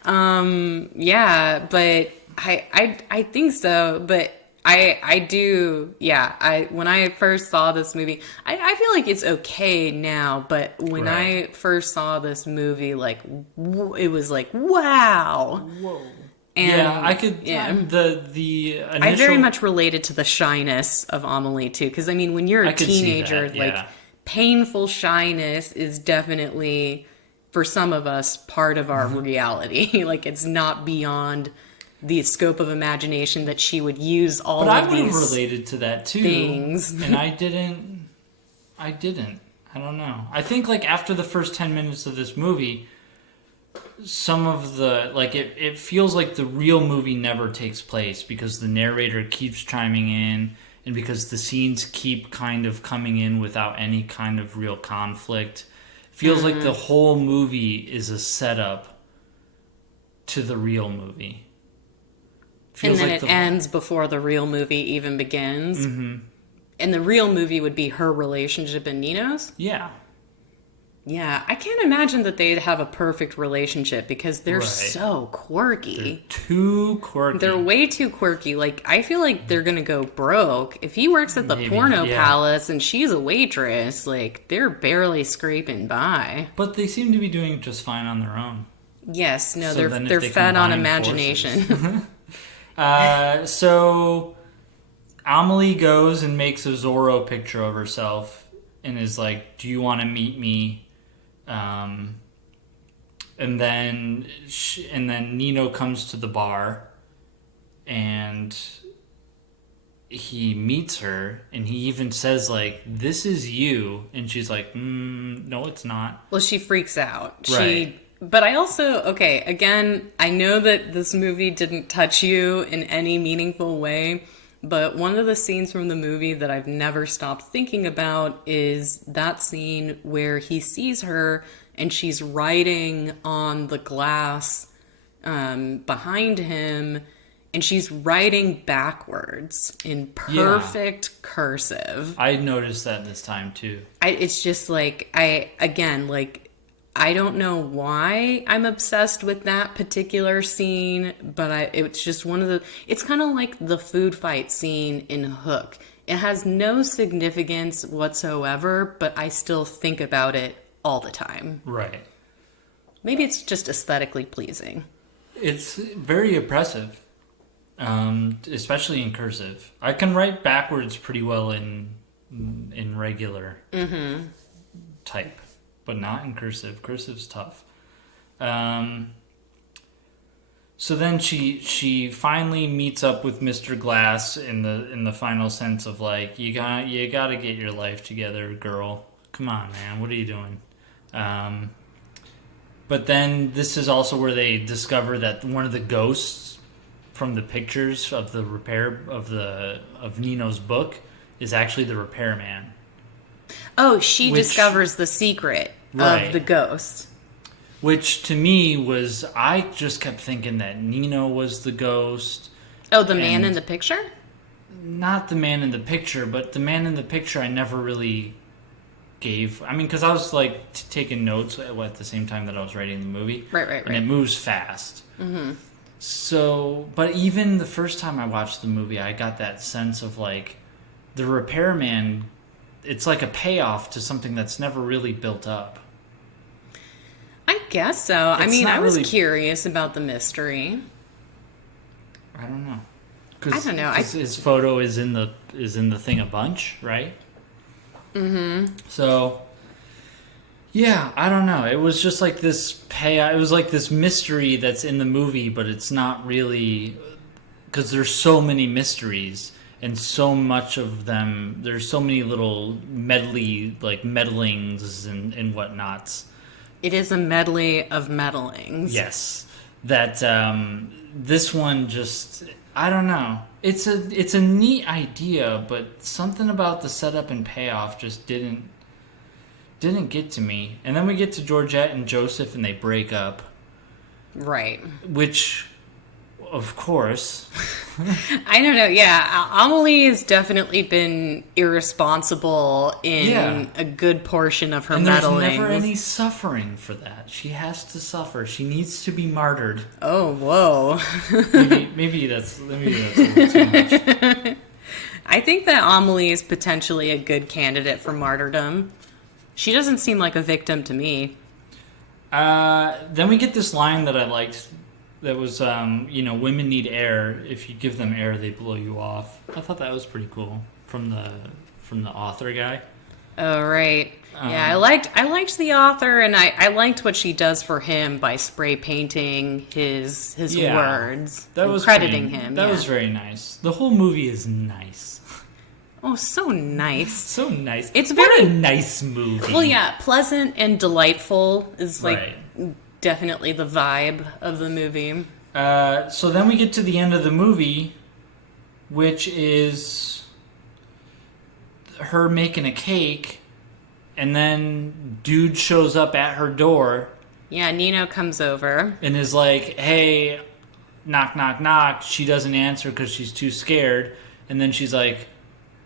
Yeah, but I think so, but I do, yeah. When I first saw this movie, I feel like it's okay now, but when I first saw this movie, it was like, wow. Whoa. And, yeah, I could. Yeah. The initial, I very much related to the shyness of Amelie too, because I mean, when you're a could see teenager, that, yeah. Painful shyness is definitely, for some of us, part of our reality. It's not beyond the scope of imagination that she would use all but of I would these have related to that too, things. and I didn't. I I don't know. I think like after the first 10 minutes of this movie, some of the like it feels like the real movie never takes place because the narrator keeps chiming in and because the scenes keep kind of coming in without any kind of real conflict. Feels like the whole movie is a setup to the real movie. Feels and then like it ends before the real movie even begins. Mm-hmm. And the real movie would be her relationship and Nino's? Yeah. Yeah, I can't imagine that they'd have a perfect relationship because they're Right. so quirky. They're too quirky. They're way too quirky. Like, I feel like they're gonna go broke. If he works at the porno palace and she's a waitress, like, they're barely scraping by. But they seem to be doing just fine on their own. Yes, no, So then if they're they fed on combine imagination. So Amelie goes and makes a Zorro picture of herself and is like, "Do you want to meet me?" And then Nino comes to the bar and he meets her and he even says like, "This is you," and she's like, "No, it's not." Well, she freaks out. Right. But I also, okay, again, I know that this movie didn't touch you in any meaningful way, but one of the scenes from the movie that I've never stopped thinking about is that scene where he sees her and she's writing on the glass behind him, and she's writing backwards in perfect cursive. I noticed that this time too. It's just like, I don't know why I'm obsessed with that particular scene, but it's just it's kind of like the food fight scene in Hook. It has no significance whatsoever, but I still think about it all the time. Right. Maybe it's just aesthetically pleasing. It's very oppressive, especially in cursive. I can write backwards pretty well in regular type. But not in cursive. Cursive's tough. So then she finally meets up with Mr. Glass in the final sense of like, you gotta get your life together, girl. Come on, man. What are you doing? But then this is also where they discover that one of the ghosts from the pictures of the of Nino's book is actually the repairman. Oh, she discovers the secret of the ghost. Which to me was, I just kept thinking that Nino was the ghost. Oh, the man in the picture? Not the man in the picture, but the man in the picture I never really gave. I mean, because I was like taking notes at the same time that I was writing the movie. Right. And it moves fast. Mm-hmm. So, but even the first time I watched the movie, I got that sense of like, the repairman, it's like a payoff to something that's never really built up. I guess so. I mean, I was really curious about the mystery. I don't know. I don't know. His photo is in the thing a bunch, right? Mm-hmm. So, yeah, I don't know. It was just like this It was like this mystery that's in the movie, but it's not really, because there's so many mysteries. And so much of them, there's so many little medley, like meddlings and whatnots. It is a medley of meddlings. Yes, that this one just, I don't know. It's a neat idea, but something about the setup and payoff just didn't get to me. And then we get to Georgette and Joseph, and they break up. Right. Which, of course. I don't know. Yeah, Amelie has definitely been irresponsible in a good portion of her meddling. There's never any suffering for that. She has to suffer. She needs to be martyred. Oh, whoa. maybe that's a little too much. I think that Amelie is potentially a good candidate for martyrdom. She doesn't seem like a victim to me. Then we get this line that I liked. That was, women need air. If you give them air, they blow you off. I thought that was pretty cool from the author guy. Oh, right. Yeah, I liked the author, and I liked what she does for him by spray painting his words. That was crediting him. That was very nice. The whole movie is nice. Oh, so nice. So nice. It's what very a nice movie. well, yeah, pleasant and delightful is like Right. definitely the vibe of the movie. So then we get to the end of the movie, which is her making a cake, and then dude shows up at her door Yeah, Nino comes over. and is like, hey, knock, knock, knock. She doesn't answer because she's too scared. And then she's like,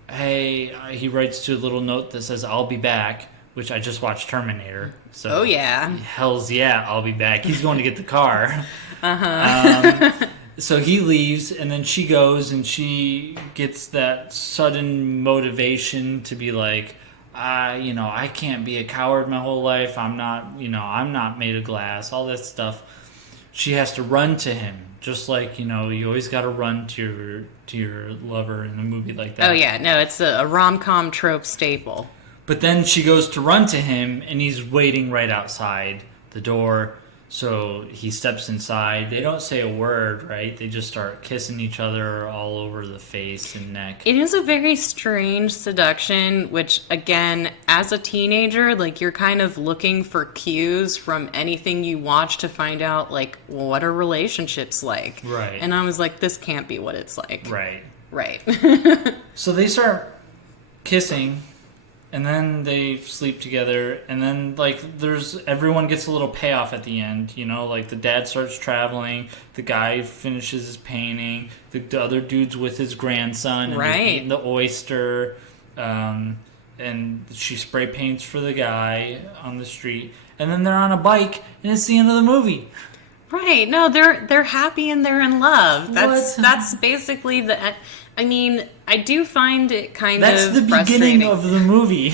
hey, he writes to a little note that says, I'll be back, which I just watched Terminator. So Oh, yeah. Hell's yeah, I'll be back. He's going to get the car. So he leaves, and then she goes, and she gets that sudden motivation to be like, I can't be a coward my whole life. I'm not made of glass. All that stuff. She has to run to him, just like you always got to run to your lover in a movie like that. Oh, yeah. No, it's a rom-com trope staple. But then she goes to run to him, and he's waiting right outside the door. So he steps inside. They don't say a word, right? They just start kissing each other all over the face and neck. It is a very strange seduction, which, again, as a teenager, like, you're kind of looking for cues from anything you watch to find out, like, what are relationships like? Right. And I was like, this can't be what it's like. Right. Right. So they start kissing, and then they sleep together, and then everyone gets a little payoff at the end, like the dad starts traveling, the guy finishes his painting, the other dude's with his grandson, and Right. they're eating the oyster, and she spray paints for the guy on the street, and then they're on a bike, and it's the end of the movie. Right. No, they're happy and they're in love. What? That's basically I mean, I do find it kind That's of the beginning frustrating. of the movie.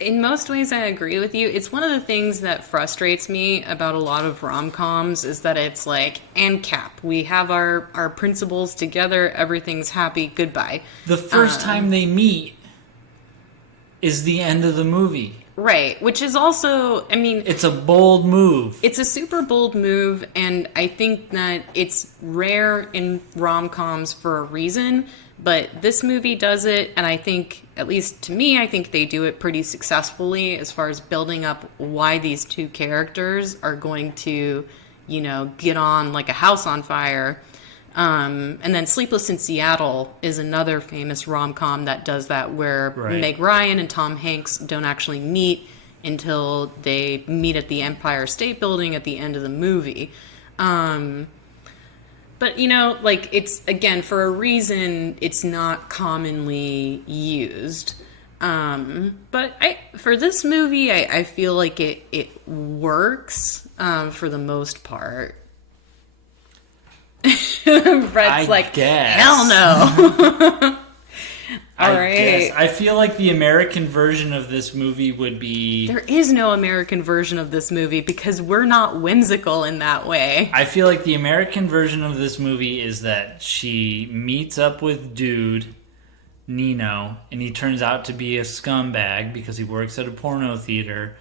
In most ways, I agree with you. It's one of the things that frustrates me about a lot of rom-coms is that it's like, and cap. We have our principles together. Everything's happy. Goodbye. The first time they meet is the end of the movie. Right. Which is also, I mean... It's a bold move. It's a super bold move, and I think that it's rare in rom-coms for a reason, but this movie does it, and I think, at least to me, I think they do it pretty successfully as far as building up why these two characters are going to, get on like a house on fire. And then Sleepless in Seattle is another famous rom-com that does that, where Right. Meg Ryan and Tom Hanks don't actually meet until they meet at the Empire State Building at the end of the movie. But, it's, again, for a reason, it's not commonly used. But for this movie, I feel like it works for the most part. Brett's guess. hell no. All right. Guess. I feel like the American version of this movie would be... There is no American version of this movie because we're not whimsical in that way. I feel like the American version of this movie is that she meets up with dude, Nino, and he turns out to be a scumbag because he works at a porno theater.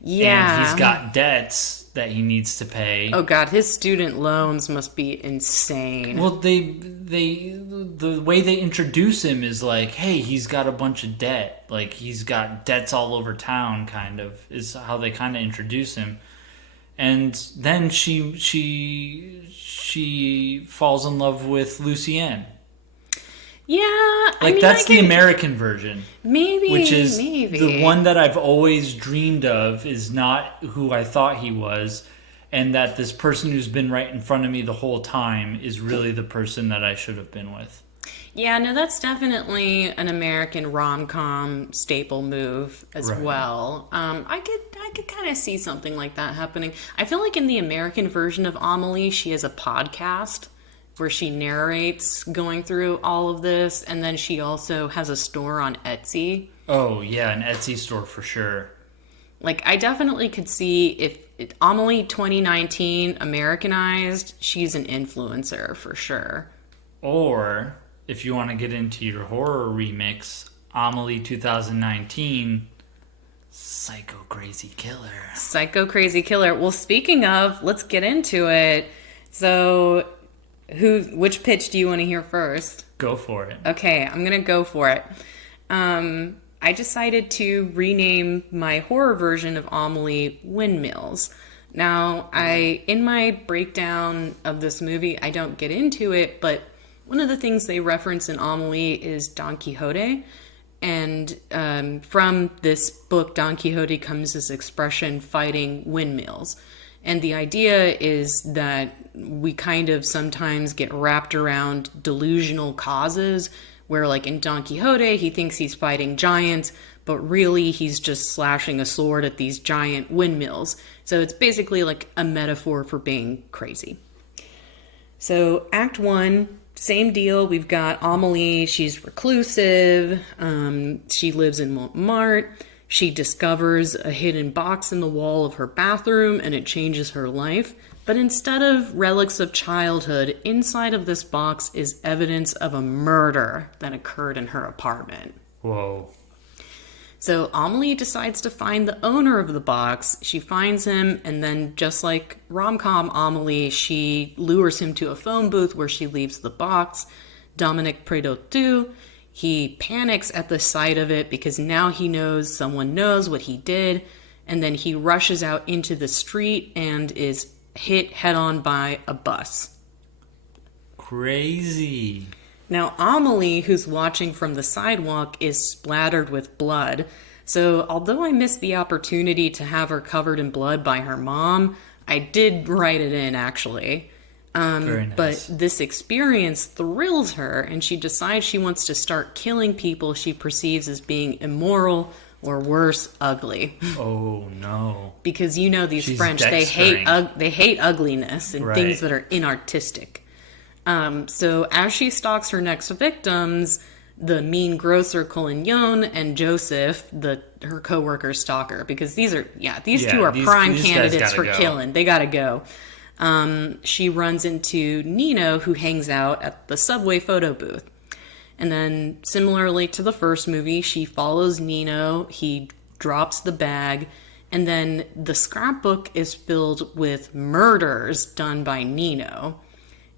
Yeah. And he's got debts that he needs to pay. Oh god, his student loans must be insane. Well, the way they introduce him is like, hey, he's got a bunch of debt. Like, he's got debts all over town, kind of, is how they kind of introduce him. And then she falls in love with Lucienne. Yeah, That's the American version. Maybe, which is maybe. the one that I've always dreamed of is not who I thought he was, and that this person who's been right in front of me the whole time is really the person that I should have been with. Yeah, no, that's definitely an American rom-com staple move as Right. well. I could kind of see something like that happening. I feel like in the American version of Amelie, she has a podcast where she narrates going through all of this, and then she also has a store on Etsy. Oh, yeah, an Etsy store for sure. I definitely could see if Amelie 2019 Americanized, she's an influencer for sure. Or, if you want to get into your horror remix, Amelie 2019, Psycho Crazy Killer. Psycho Crazy Killer. Well, speaking of, let's get into it. So, Which pitch do you want to hear first? Go for it. Okay, I'm gonna go for it. I decided to rename my horror version of Amelie Windmills. Now, in my breakdown of this movie, I don't get into it, but one of the things they reference in Amelie is Don Quixote. And from this book, Don Quixote comes this expression, fighting windmills. And the idea is that we kind of sometimes get wrapped around delusional causes where, like in Don Quixote, he thinks he's fighting giants, but really he's just slashing a sword at these giant windmills. So it's basically like a metaphor for being crazy. So Act 1, same deal. We've got Amelie. She's reclusive. She lives in Montmartre. She discovers a hidden box in the wall of her bathroom, and it changes her life. But instead of relics of childhood, inside of this box is evidence of a murder that occurred in her apartment. Whoa. So Amelie decides to find the owner of the box. She finds him, and then just like rom-com Amelie, she lures him to a phone booth where she leaves the box. Dominic Predotu, he panics at the sight of it because now he knows someone knows what he did, and then he rushes out into the street and is hit head-on by a bus. Crazy. Now, Amelie, who's watching from the sidewalk, is splattered with blood. So, although I missed the opportunity to have her covered in blood by her mom, I did write it in, actually. Very nice. But this experience thrills her, and she decides she wants to start killing people she perceives as being immoral or worse, ugly. Oh, no. Because you know these She's French, dextering. they hate ugliness and Right. things that are inartistic. So as she stalks her next victims, the mean grocer Collignon and Joseph, her co-worker stalker, because these two are prime these guys candidates gotta for go. killing. They gotta go. She runs into Nino, who hangs out at the subway photo booth. And then, similarly to the first movie, she follows Nino, he drops the bag, and then the scrapbook is filled with murders done by Nino.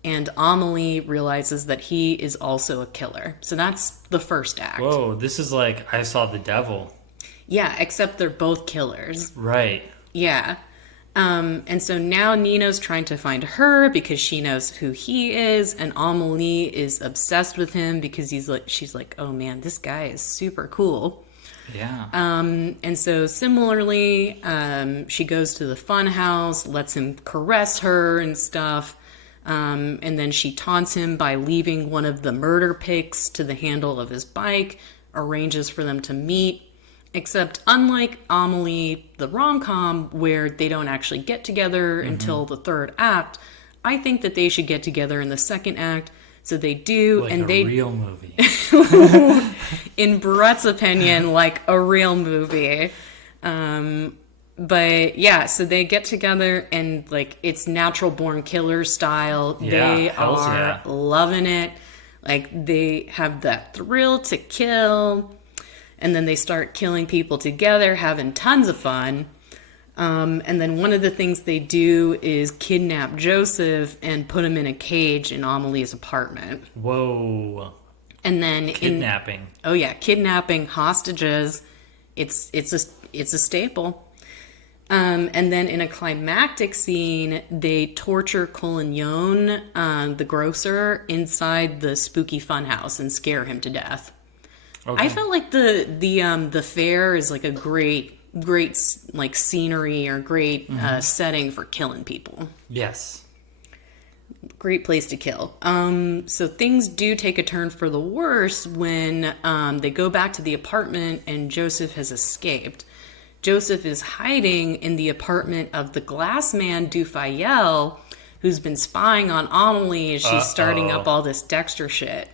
And Amelie realizes that he is also a killer. So that's the first act. Whoa, this is like I Saw the Devil. Yeah, except they're both killers. Right. Yeah. And so now Nino's trying to find her because she knows who he is, and Amelie is obsessed with him because she's like, oh man, this guy is super cool. Yeah. And so similarly, she goes to the fun house, lets him caress her and stuff. And then she taunts him by leaving one of the murder picks to the handle of his bike, arranges for them to meet. Except unlike Amelie, the rom-com, where they don't actually get together until the third act, I think that they should get together in the second act. So they do, like and a they real movie. in Brett's opinion, like a real movie. But yeah, so they get together and like it's natural born killer style. Yeah, They hells are yeah. loving it. Like they have that thrill to kill. And then they start killing people together, having tons of fun. And then one of the things they do is kidnap Joseph and put him in a cage in Amelie's apartment. Whoa. And then Kidnapping. kidnapping, hostages. It's a staple. And then in a climactic scene, they torture Collignon, the grocer, inside the spooky funhouse and scare him to death. Okay. I felt like the fair is like a great like scenery or great setting for killing people. Yes. Great place to kill. So things do take a turn for the worse when they go back to the apartment and Joseph has escaped. Joseph is hiding in the apartment of the glass man Dufayel, who's been spying on Amelie as she's starting up all this Dexter shit.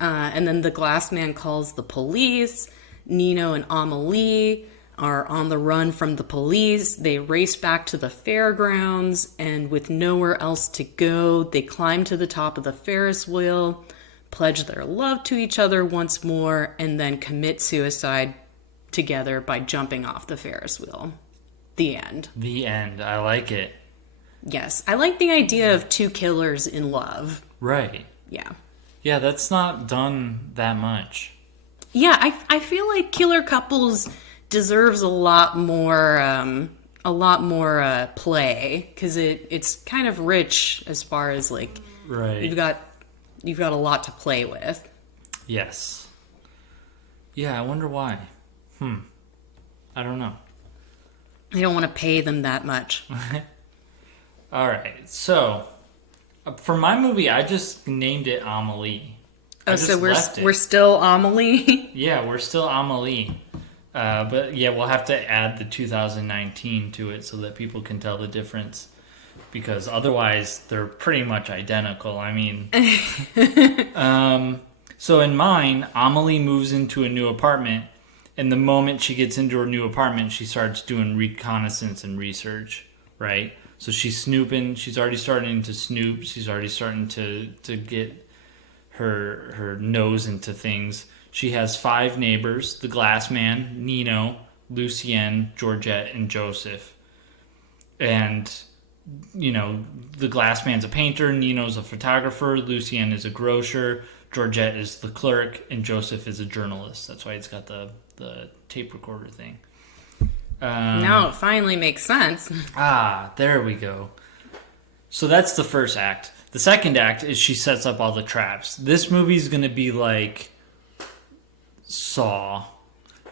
And then the glass man calls the police. Nino and Amelie are on the run from the police. They race back to the fairgrounds, and with nowhere else to go, they climb to the top of the Ferris wheel, pledge their love to each other once more, and then commit suicide together by jumping off the Ferris wheel. The end. The end. I like it. Yes, I like the idea of two killers in love. Right. Yeah. Yeah, that's not done that much. Yeah, I feel like Killer Couples deserves a lot more play because it's kind of rich as far as like Right. you've got a lot to play with. Yes. Yeah, I wonder why. I don't know. I don't want to pay them that much. All right. So, for my movie, I just named it Amelie. Oh, so left it. we're still Amelie. Yeah, we're still Amelie. But yeah, we'll have to add the 2019 to it so that people can tell the difference. Because otherwise, they're pretty much identical. I mean, so in mine, Amelie moves into a new apartment. And the moment she gets into her new apartment, she starts doing reconnaissance and research, right? So she's snooping. She's already starting to snoop. She's already starting to get her nose into things. She has 5 neighbors: the glass man, Nino, Lucienne, Georgette, and Joseph. And, you know, the glass man's a painter, Nino's a photographer, Lucienne is a grocer, Georgette is the clerk, and Joseph is a journalist. That's why it's got the tape recorder thing. Now it finally makes sense. There we go. So that's the first act. The second act is she sets up all the traps. This movie's going to be like Saw.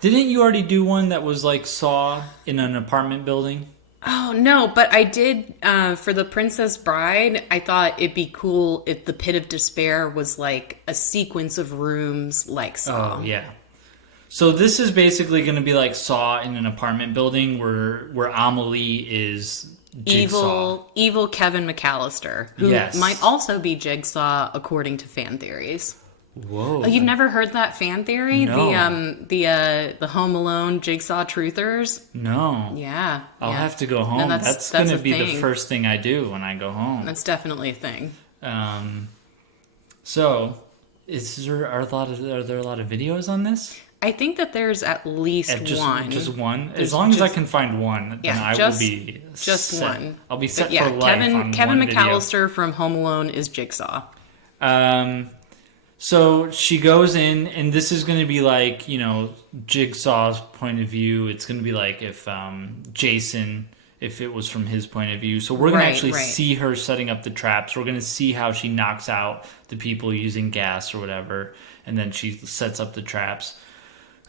Didn't you already do one that was like Saw in an apartment building? Oh, no, but I did, for The Princess Bride, I thought it'd be cool if the Pit of Despair was like a sequence of rooms like Saw. Oh, yeah. So this is basically going to be like Saw in an apartment building where Amelie is Jigsaw. Evil Kevin McAllister, who Yes. might also be Jigsaw according to fan theories. Whoa. Oh, you've never heard that fan theory? No. The Home Alone Jigsaw truthers? No. Yeah. I'll yeah. have to go home. No, that's going to a be the thing. first thing I do when I go home. That's definitely a thing. So, are there a lot of videos on this? I think that there's at least one. Just one? As There's long as I just- can find one, then Yeah, I will be just set. one. I'll be set But yeah, for life on Kevin one video. McAllister from Home Alone is Jigsaw. So she goes in, and this is going to be like, you know, Jigsaw's point of view. It's going to be like if Jason, if it was from his point of view. So we're going to actually see her setting up the traps. We're going to see how she knocks out the people using gas or whatever, and then she sets up the traps.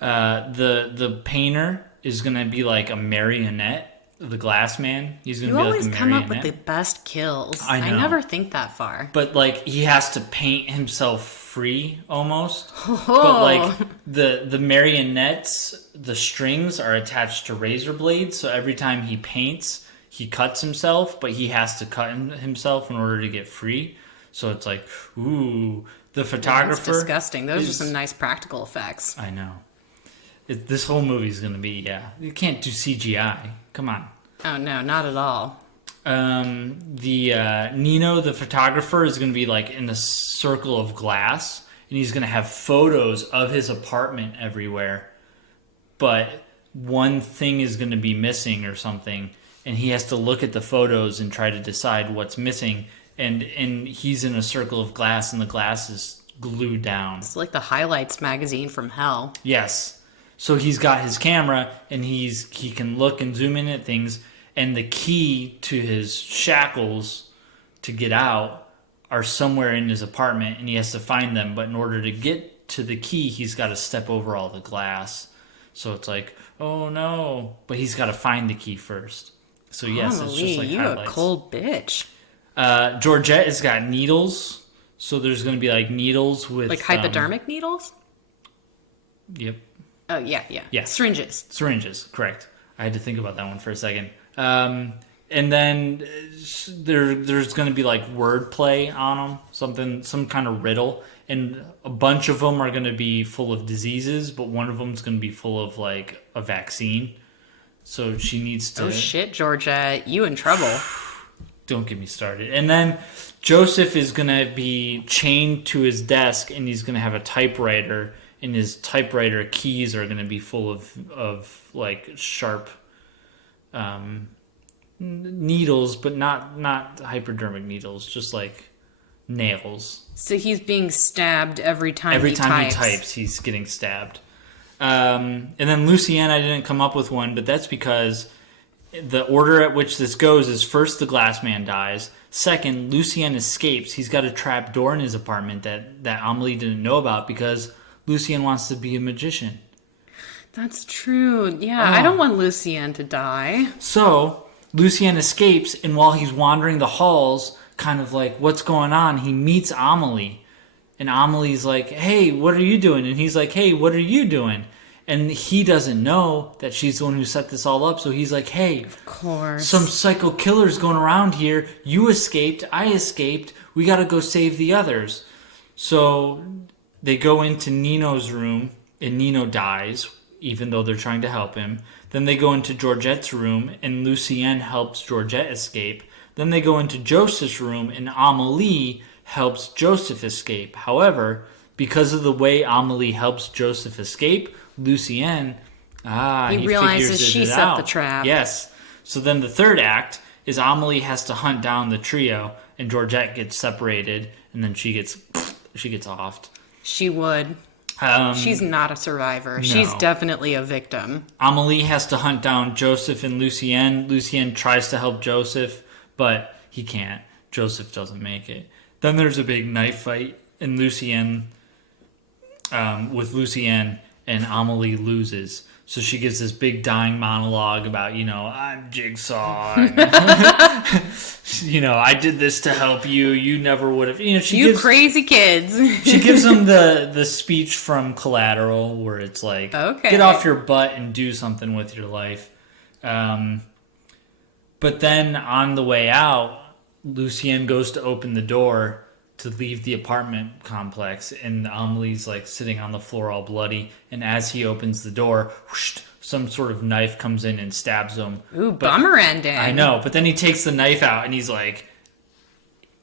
The painter is going to be like a marionette. The glass man, he's going to be like a marionette. You always come up with the best kills. I know. I never think that far. But like he has to paint himself free almost. Oh. But like the marionettes, the strings are attached to razor blades, so every time he paints, he cuts himself, but he has to cut himself in order to get free. So it's like, ooh, the photographer. That's disgusting. Those are some nice practical effects. I know. This whole movie's going to be, you can't do CGI. Come on. Oh, no, not at all. Nino, the photographer, is going to be like in a circle of glass, and he's going to have photos of his apartment everywhere. But one thing is going to be missing or something, and he has to look at the photos and try to decide what's missing. And he's in a circle of glass, and the glass is glued down. It's like the Highlights magazine from hell. Yes. So he's got his camera, and he can look and zoom in at things, and the key to his shackles to get out are somewhere in his apartment, and he has to find them. But in order to get to the key, he's got to step over all the glass. So it's like, oh no! But he's got to find the key first. So yes, it's just like you highlights. a cold bitch. Georgette has got needles, so there's going to be like needles with Like hypodermic needles? Yep. Oh, yeah. Yeah. Syringes, correct. I had to think about that one for a second. And then there's going to be like wordplay on them, some kind of riddle, and a bunch of them are going to be full of diseases, but one of them is going to be full of like a vaccine. So she needs to. Oh shit, Georgia, you in trouble? Don't get me started. And then Joseph is going to be chained to his desk, and he's going to have a typewriter. And his typewriter keys are going to be full of like sharp needles, but not hypodermic needles, just like nails. So he's being stabbed every time Every he time types. he types, he's getting stabbed. And then Lucienne, I didn't come up with one, but that's because the order at which this goes is first the glass man dies. Second, Lucien escapes. He's got a trap door in his apartment that Amelie didn't know about because Lucien wants to be a magician. That's true. Yeah, I don't want Lucienne to die. So Lucien escapes, and while he's wandering the halls, kind of like, what's going on, he meets Amelie. And Amelie's like, hey, what are you doing? And he's like, hey, what are you doing? And he doesn't know that she's the one who set this all up. So he's like, hey, Of course. some psycho killer's going around here. You escaped. I escaped. We got to go save the others. So they go into Nino's room, and Nino dies, even though they're trying to help him. Then they go into Georgette's room, and Lucienne helps Georgette escape. Then they go into Joseph's room, and Amelie helps Joseph escape. However, because of the way Amelie helps Joseph escape, Lucien, he realizes figures she it set out. the trap. Yes. So then the third act is Amelie has to hunt down the trio, and Georgette gets separated, and then she gets offed. She would. She's not a survivor. She's definitely a victim. Amelie has to hunt down Joseph and Lucien. Lucien tries to help Joseph, but he can't. Joseph doesn't make it. Then there's a big knife fight, and Lucien, and Amelie loses. So she gives this big dying monologue about, I'm Jigsaw. And, I did this to help you. You never would have. Crazy kids. She gives him the speech from Collateral where it's like, okay, get off your butt and do something with your life. But then on the way out, Lucien goes to open the door to leave the apartment complex, and Amelie's like sitting on the floor all bloody, and as he opens the door, whoosh, some sort of knife comes in and stabs him. Ooh, bummer ending. I know, but then he takes the knife out and he's like,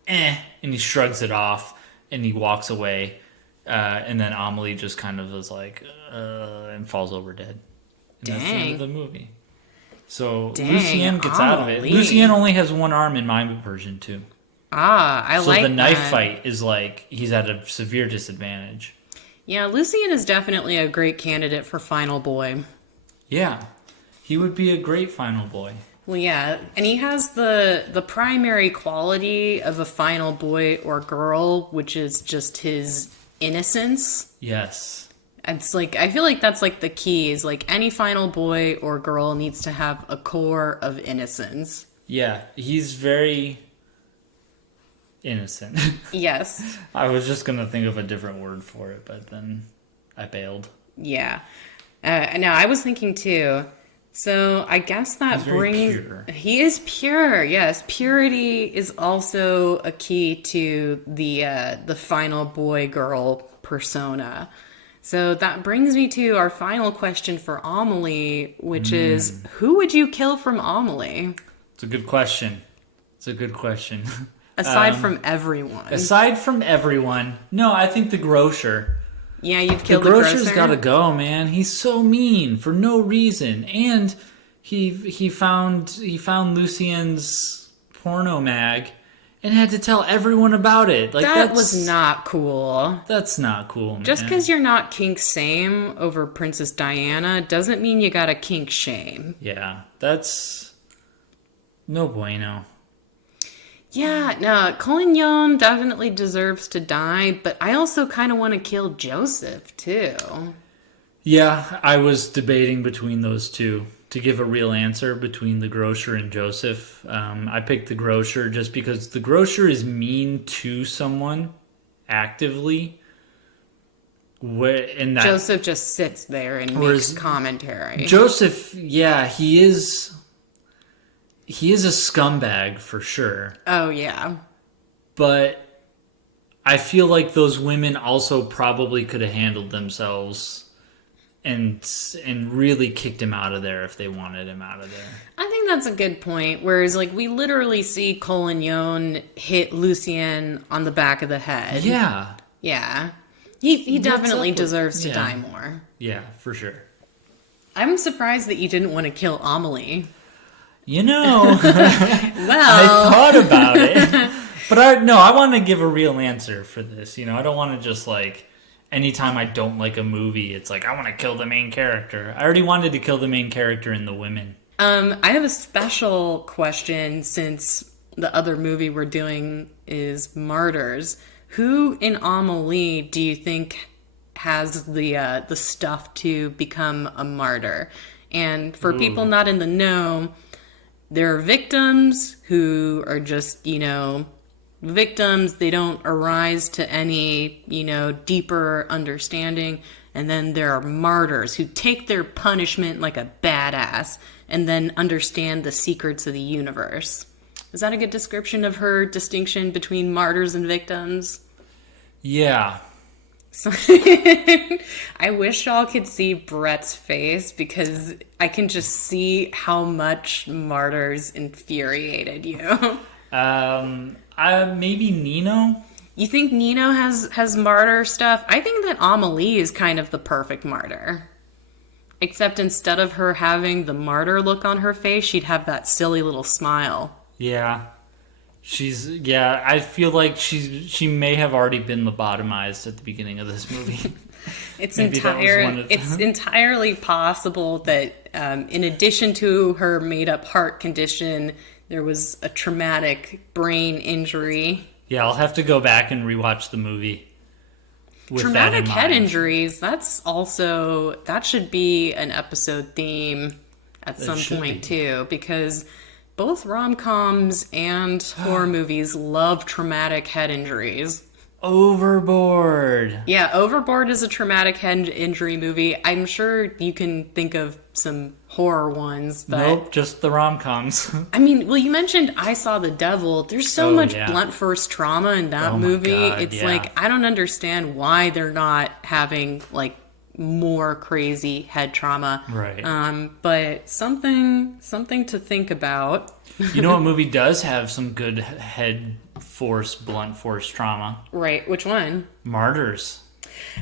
and he shrugs it off and he walks away, and then Amelie just kind of is like, and falls over dead. And that's the end of the movie. So Lucien gets out of it. Lucien only has one arm in my version too. I like that. So the knife fight is like he's at a severe disadvantage. Yeah, Lucien is definitely a great candidate for Final Boy. Yeah, he would be a great final boy. Well, yeah, and he has the primary quality of a final boy or girl, which is just his innocence. Yes. It's like, I feel like that's like the key is like any final boy or girl needs to have a core of innocence. Yeah, he's very innocent. Yes. I was just going to think of a different word for it, but then I bailed. Yeah. No, I was thinking too. So I guess that brings... Pure. He is pure, yes. Purity is also a key to the final boy-girl persona. So that brings me to our final question for Amelie, which is, who would you kill from Amelie? It's a good question. Aside from everyone. Aside from everyone, no, I think the grocer. Yeah, you'd kill the grocer's grocer? gotta go, man. He's so mean for no reason. And he found Lucien's porno mag and had to tell everyone about it. Like that was not cool. That's not cool, man. Just because you're not kink same over Princess Diana doesn't mean you gotta kink shame. Yeah, that's no bueno. Yeah, no, Collignon definitely deserves to die, but I also kind of want to kill Joseph, too. Yeah, I was debating between those two. To give a real answer between the grocer and Joseph, I picked the grocer just because the grocer is mean to someone actively. Joseph just sits there and makes commentary. Joseph, yeah, he is a scumbag for sure. Oh, yeah. But I feel like those women also probably could have handled themselves and really kicked him out of there if they wanted him out of there. I think that's a good point. Whereas, like, we literally see Collignon hit Lucien on the back of the head. Yeah. Yeah. He definitely deserves to die more. Yeah, for sure. I'm surprised that you didn't want to kill Amelie. Well, I Well, thought about it. But I want to give a real answer for this. I don't want to just anytime I don't like a movie, it's like I want to kill the main character. I already wanted to kill the main character in The Women. I have a special question since the other movie we're doing is Martyrs. Who in Amelie do you think has the stuff to become a martyr? And for people not in the know, there are victims who are just, victims. They don't arise to any, deeper understanding. And then there are martyrs who take their punishment like a badass and then understand the secrets of the universe. Is that a good description of her distinction between martyrs and victims? Yeah. So I wish y'all could see Bret's face because I can just see how much Martyrs infuriated you. Maybe Nino? You think Nino has martyr stuff? I think that Amelie is kind of the perfect martyr. Except instead of her having the martyr look on her face, she'd have that silly little smile. Yeah. I feel like she may have already been lobotomized at the beginning of this movie. It's entirely possible that in addition to her made-up heart condition, there was a traumatic brain injury. Yeah, I'll have to go back and rewatch the movie. Traumatic head injuries, that should be an episode theme at some point too, because both rom-coms and horror movies love traumatic head injuries. Overboard. Yeah, Overboard is a traumatic head injury movie. I'm sure you can think of some horror ones. Nope, just the rom-coms. I mean, well, you mentioned I Saw the Devil. There's so much blunt force trauma in that movie. God, it's like, I don't understand why they're not having, more crazy head trauma. Right. But something to think about. You know what movie does have some good blunt force trauma? Right, which one? Martyrs.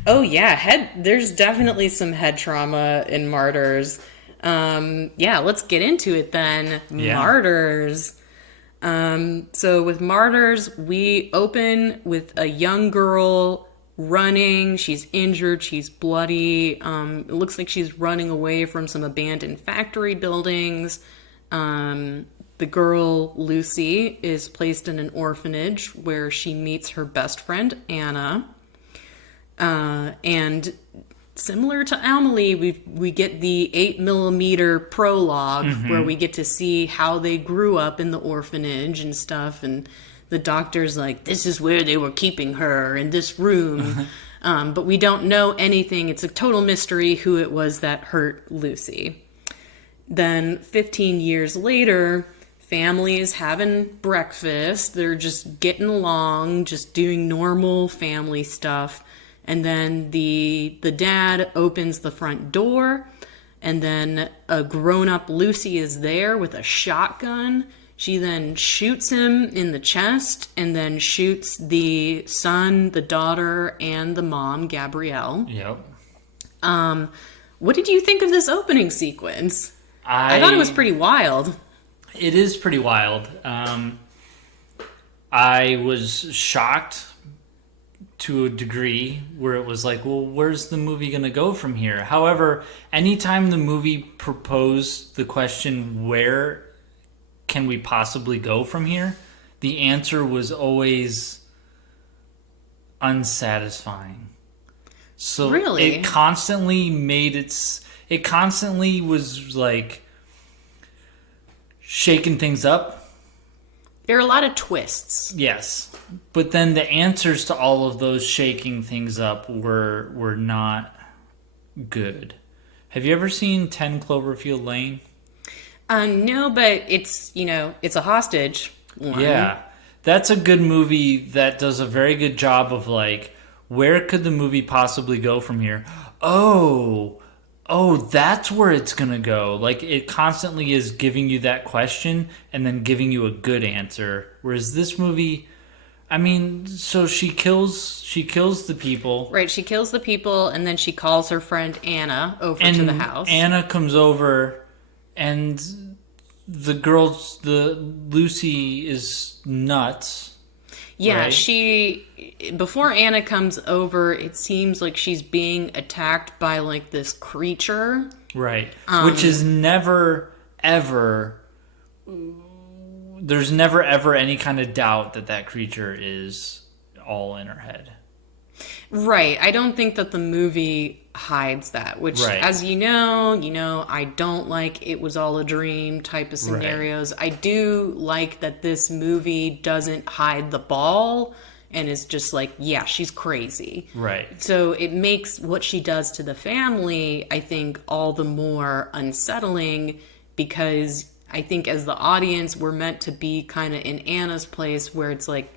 Oh yeah, there's definitely some head trauma in Martyrs. Let's get into it then. Yeah. Martyrs. So with Martyrs, we open with a young girl running. She's injured. She's bloody. It looks like she's running away from some abandoned factory buildings. The girl, Lucy, is placed in an orphanage where she meets her best friend, Anna. And similar to Amelie, we get the 8mm prologue where we get to see how they grew up in the orphanage and stuff. And the doctor's like, this is where they were keeping her, in this room. But we don't know anything. It's a total mystery who it was that hurt Lucy. Then 15 years later, family is having breakfast. They're just getting along, just doing normal family stuff. And then the dad opens the front door, and then a grown-up Lucy is there with a shotgun. She then shoots him in the chest, and then shoots the son, the daughter, and the mom, Gabrielle. Yep. What did you think of this opening sequence? I thought it was pretty wild. It is pretty wild. I was shocked to a degree where it was like, well, where's the movie going to go from here? However, anytime the movie proposed the question, where can we possibly go from here? The answer was always unsatisfying. So really? It constantly was like shaking things up. There are a lot of twists. Yes. But then the answers to all of those shaking things up were not good. Have you ever seen 10 Cloverfield Lane? No, but it's a hostage one. Yeah. That's a good movie that does a very good job of where could the movie possibly go from here? Oh, that's where it's going to go. It constantly is giving you that question and then giving you a good answer. Whereas this movie, so she kills the people. Right, she kills the people, and then she calls her friend Anna over to the house. Anna comes over, and the Lucy is nuts. Yeah, right? before Anna comes over, it seems like she's being attacked by like this creature. Right. Which is never, ever, there's never, ever any kind of doubt that creature is all in her head. Right. I don't think that the movie hides that, which, Right. as you know, I don't like it was all a dream type of scenarios. Right. I do like that this movie doesn't hide the ball and is just like, yeah, she's crazy. Right. So it makes what she does to the family, I think, all the more unsettling because I think as the audience, we're meant to be kind of in Anna's place where it's like,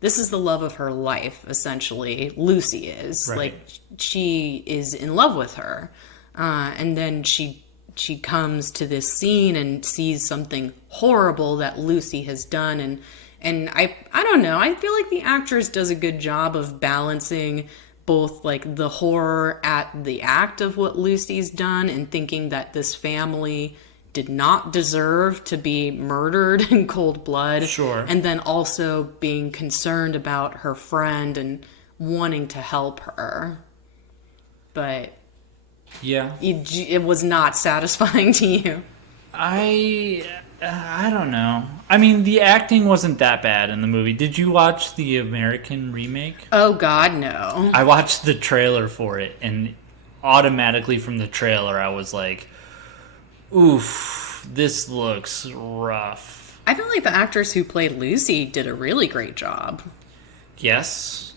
this is the love of her life, essentially. Lucy is. Right. Like, she is in love with her. And then she comes to this scene and sees something horrible that Lucy has done. And I don't know. I feel like the actress does a good job of balancing both, like, the horror at the act of what Lucy's done and thinking that this family did not deserve to be murdered in cold blood. Sure. And then also being concerned about her friend and wanting to help her. But yeah, it was not satisfying to you. I don't know. I mean, the acting wasn't that bad in the movie. Did you watch the American remake? Oh, God, no. I watched the trailer for it, and automatically from the trailer, I was like, oof, this looks rough. I feel like the actress who played Lucy did a really great job. Yes.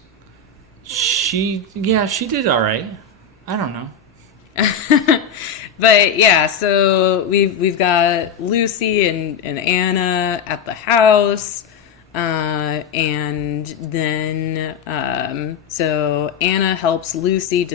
She did all right. I don't know. But yeah, so we've got Lucy and Anna at the house. And then so Anna helps Lucy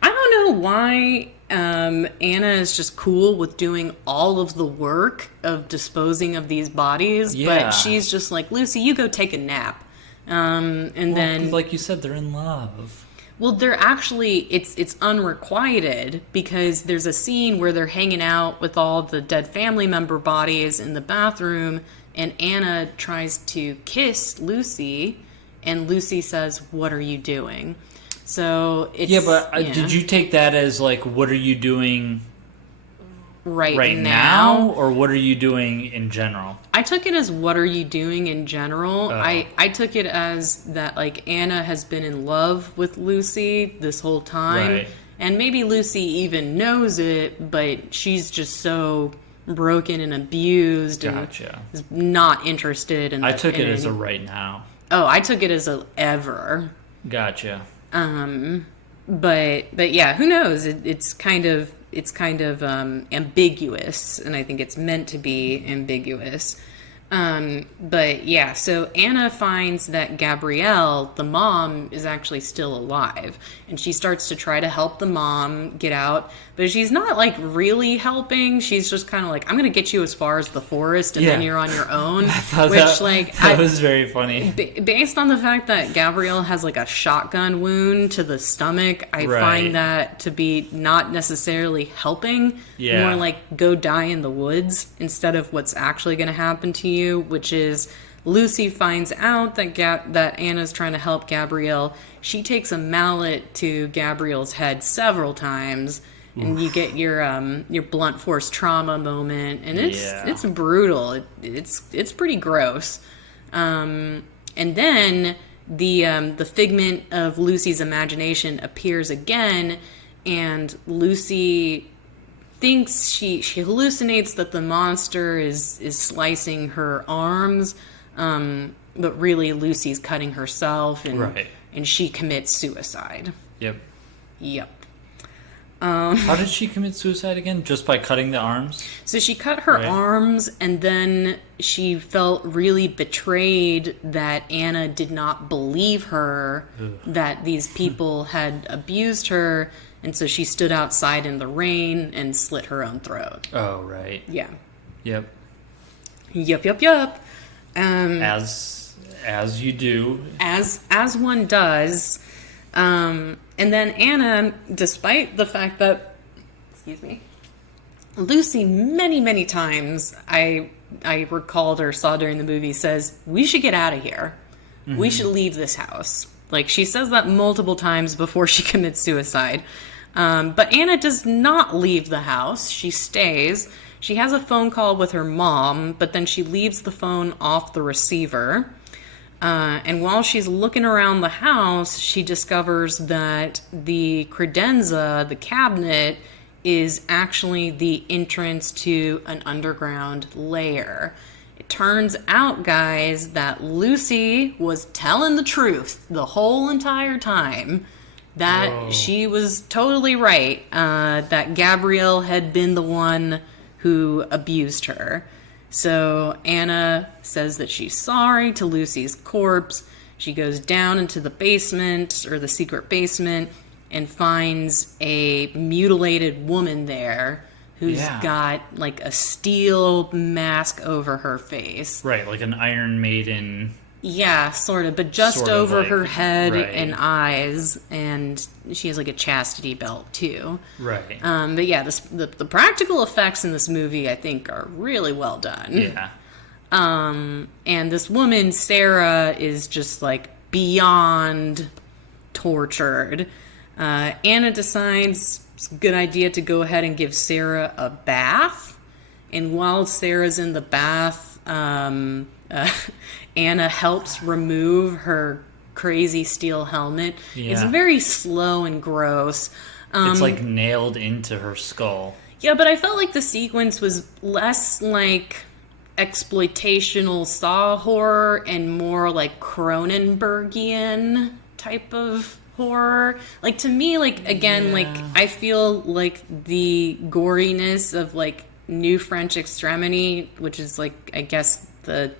I don't know why Anna is just cool with doing all of the work of disposing of these bodies, Yeah. but she's just like, Lucy, you go take a nap. Then, like you said, they're in love. well, they're actually, it's unrequited because there's a scene where they're hanging out with all the dead family member bodies in the bathroom, and Anna tries to kiss Lucy, and Lucy says, "What are you doing?" So it's... Yeah, but did you take that as, like, what are you doing right now? Or what are you doing in general? I took it as what are you doing in general. Oh. I took it as that, like, Anna has been in love with Lucy this whole time. Right. And maybe Lucy even knows it, but she's just so broken and abused Gotcha. and is not interested in I took it as a any... right now. Oh, I took it as a ever. Gotcha. But yeah, who knows? It's kind of ambiguous, and I think it's meant to be ambiguous. But yeah, so Anna finds that Gabrielle, the mom, is actually still alive, and she starts to try to help the mom get out, but she's not, like, really helping. She's just kind of like, I'm gonna get you as far as the forest, and then Yeah. you're on your own. That was very funny. Based on the fact that Gabrielle has, like, a shotgun wound to the stomach, I Right. find that to be not necessarily helping. Yeah. More like go die in the woods instead of what's actually going to happen to you, which is Lucy finds out that Anna's trying to help Gabrielle. She takes a mallet to Gabrielle's head several times, and you get your blunt force trauma moment, and it's brutal. It's pretty gross. And then the figment of Lucy's imagination appears again, and Lucy thinks she hallucinates that the monster is slicing her arms, but really Lucy's cutting herself, and she commits suicide. Yep. How did she commit suicide again? Just by cutting the arms? So she cut her arms, and then she felt really betrayed that Anna did not believe her, that these people had abused her, and so she stood outside in the rain and slit her own throat. Oh, right. Yeah. Yep. Yup. As you do. As one does. And then Anna, despite the fact that... Excuse me. Lucy, many, many times, I recalled or saw during the movie, says, we should get out of here. We should leave this house. Like, she says that multiple times before she commits suicide. But Anna does not leave the house. She stays. She has a phone call with her mom, but then she leaves the phone off the receiver. And while she's looking around the house, she discovers that the credenza, the cabinet, is actually the entrance to an underground lair. It turns out, guys, that Lucy was telling the truth the whole entire time. That Whoa. she was totally right. That Gabrielle had been the one who abused her. So Anna says that she's sorry to Lucy's corpse. She goes down into the basement, or the secret basement, and finds a mutilated woman there who's got like a steel mask over her face. Right, like an Iron Maiden. Yeah, sort of, but just Sort of over like, her head right. and eyes, and she has like a chastity belt too. Right. But yeah, the practical effects in this movie, I think, are really well done. Yeah. And this woman, Sarah, is just like beyond tortured. Anna decides it's a good idea to go ahead and give Sarah a bath. And while Sarah's in the bath, Anna helps remove her crazy steel helmet. Yeah. It's very slow and gross. It's like nailed into her skull. Yeah, but I felt like the sequence was less like exploitational Saw horror and more like Cronenbergian type of horror. Like, to me, like, again, like, I feel like the goriness of like New French Extremity, which is like, I guess, the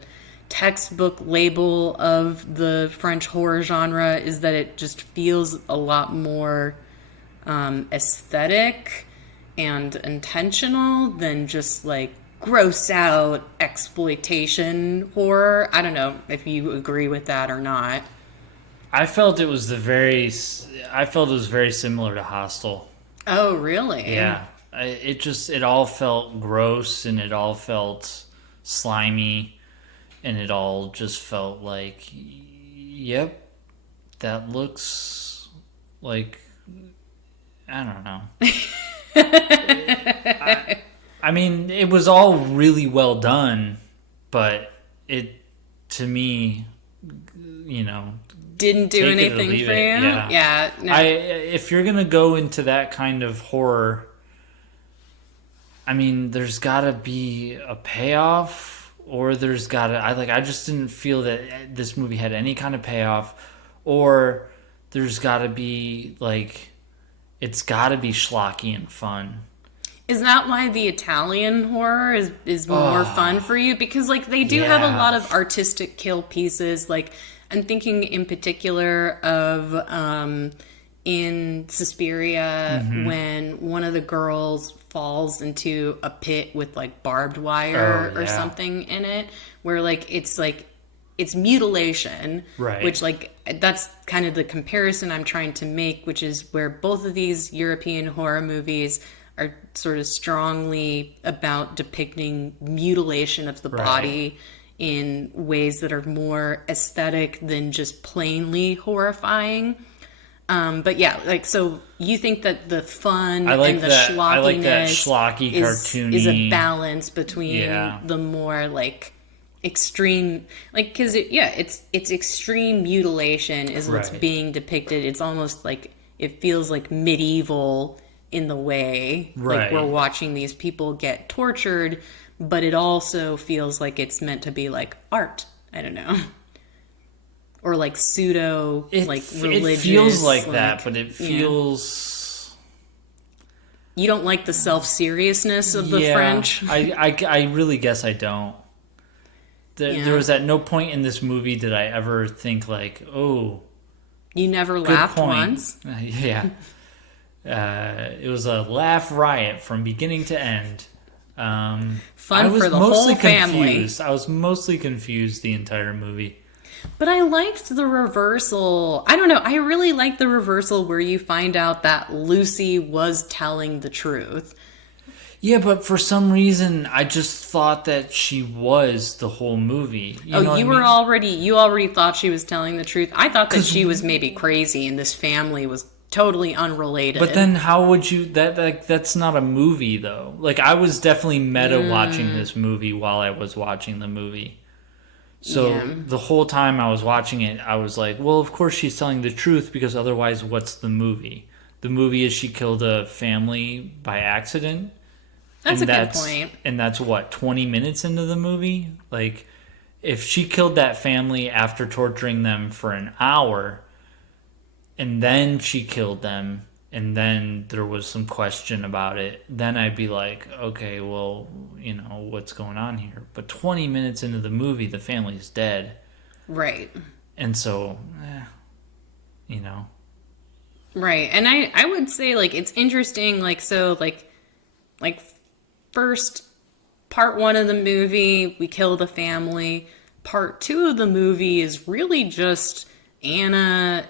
textbook label of the French horror genre, is that it just feels a lot more aesthetic and intentional than just like gross out exploitation horror. I don't know if you agree with that or not. I felt it was very similar to Hostel. Oh, really? Yeah. It all felt gross, and it all felt slimy, and it all just felt like, yep, that looks like, I don't know. I mean, it was all really well done, but it, to me, you know, didn't do take it or anything leave for it. you? Yeah. No. If you're gonna go into that kind of horror, I mean, there's gotta be a payoff, or there's gotta, I just didn't feel that this movie had any kind of payoff, or there's gotta be like, it's gotta be schlocky and fun. Is that why the Italian horror is more fun for you? Because like they do have a lot of artistic kill pieces. Like, I'm thinking in particular of in Suspiria, when one of the girls falls into a pit with like barbed wire or something in it, where it's mutilation, right? Which like that's kind of the comparison I'm trying to make, which is where both of these European horror movies are sort of strongly about depicting mutilation of the body in ways that are more aesthetic than just plainly horrifying. But yeah, like, so you think that the fun and the schlockiness I like that schlocky, cartoony is a balance between the more like extreme, like, because it's extreme mutilation is what's being depicted. It's almost like it feels like medieval in the way, like we're watching these people get tortured, but it also feels like it's meant to be like art. I don't know. Or like pseudo, like religious. It feels like that, but it feels... You don't like the self-seriousness of the French? I really guess I don't. There was at no point in this movie did I ever think like, oh... You never laughed once? Yeah. It was a laugh riot from beginning to end. Fun for the whole family. I was mostly confused the entire movie. But I liked the reversal. I don't know. I really liked the reversal where you find out that Lucy was telling the truth. Yeah, but for some reason, I just thought that she was the whole movie. You know what I mean? You already thought she was telling the truth. I thought that 'Cause she was maybe crazy and this family was totally unrelated. But then how would you that's not a movie though. Like I was definitely meta watching this movie while I was watching the movie. So Yeah. the whole time I was watching it, I was like, well, of course she's telling the truth because otherwise what's the movie? The movie is she killed a family by accident. That's And a good point. And that's what, 20 minutes into the movie? Like if she killed that family after torturing them for an hour, and then she killed them, and then there was some question about it, then I'd be like, okay, well, you know, what's going on here? But 20 minutes into the movie, the family's dead. Right. And so, you know. Right. And I would say, like, it's interesting, like, so, like first, part one of the movie, we kill the family. Part two of the movie is really just Anna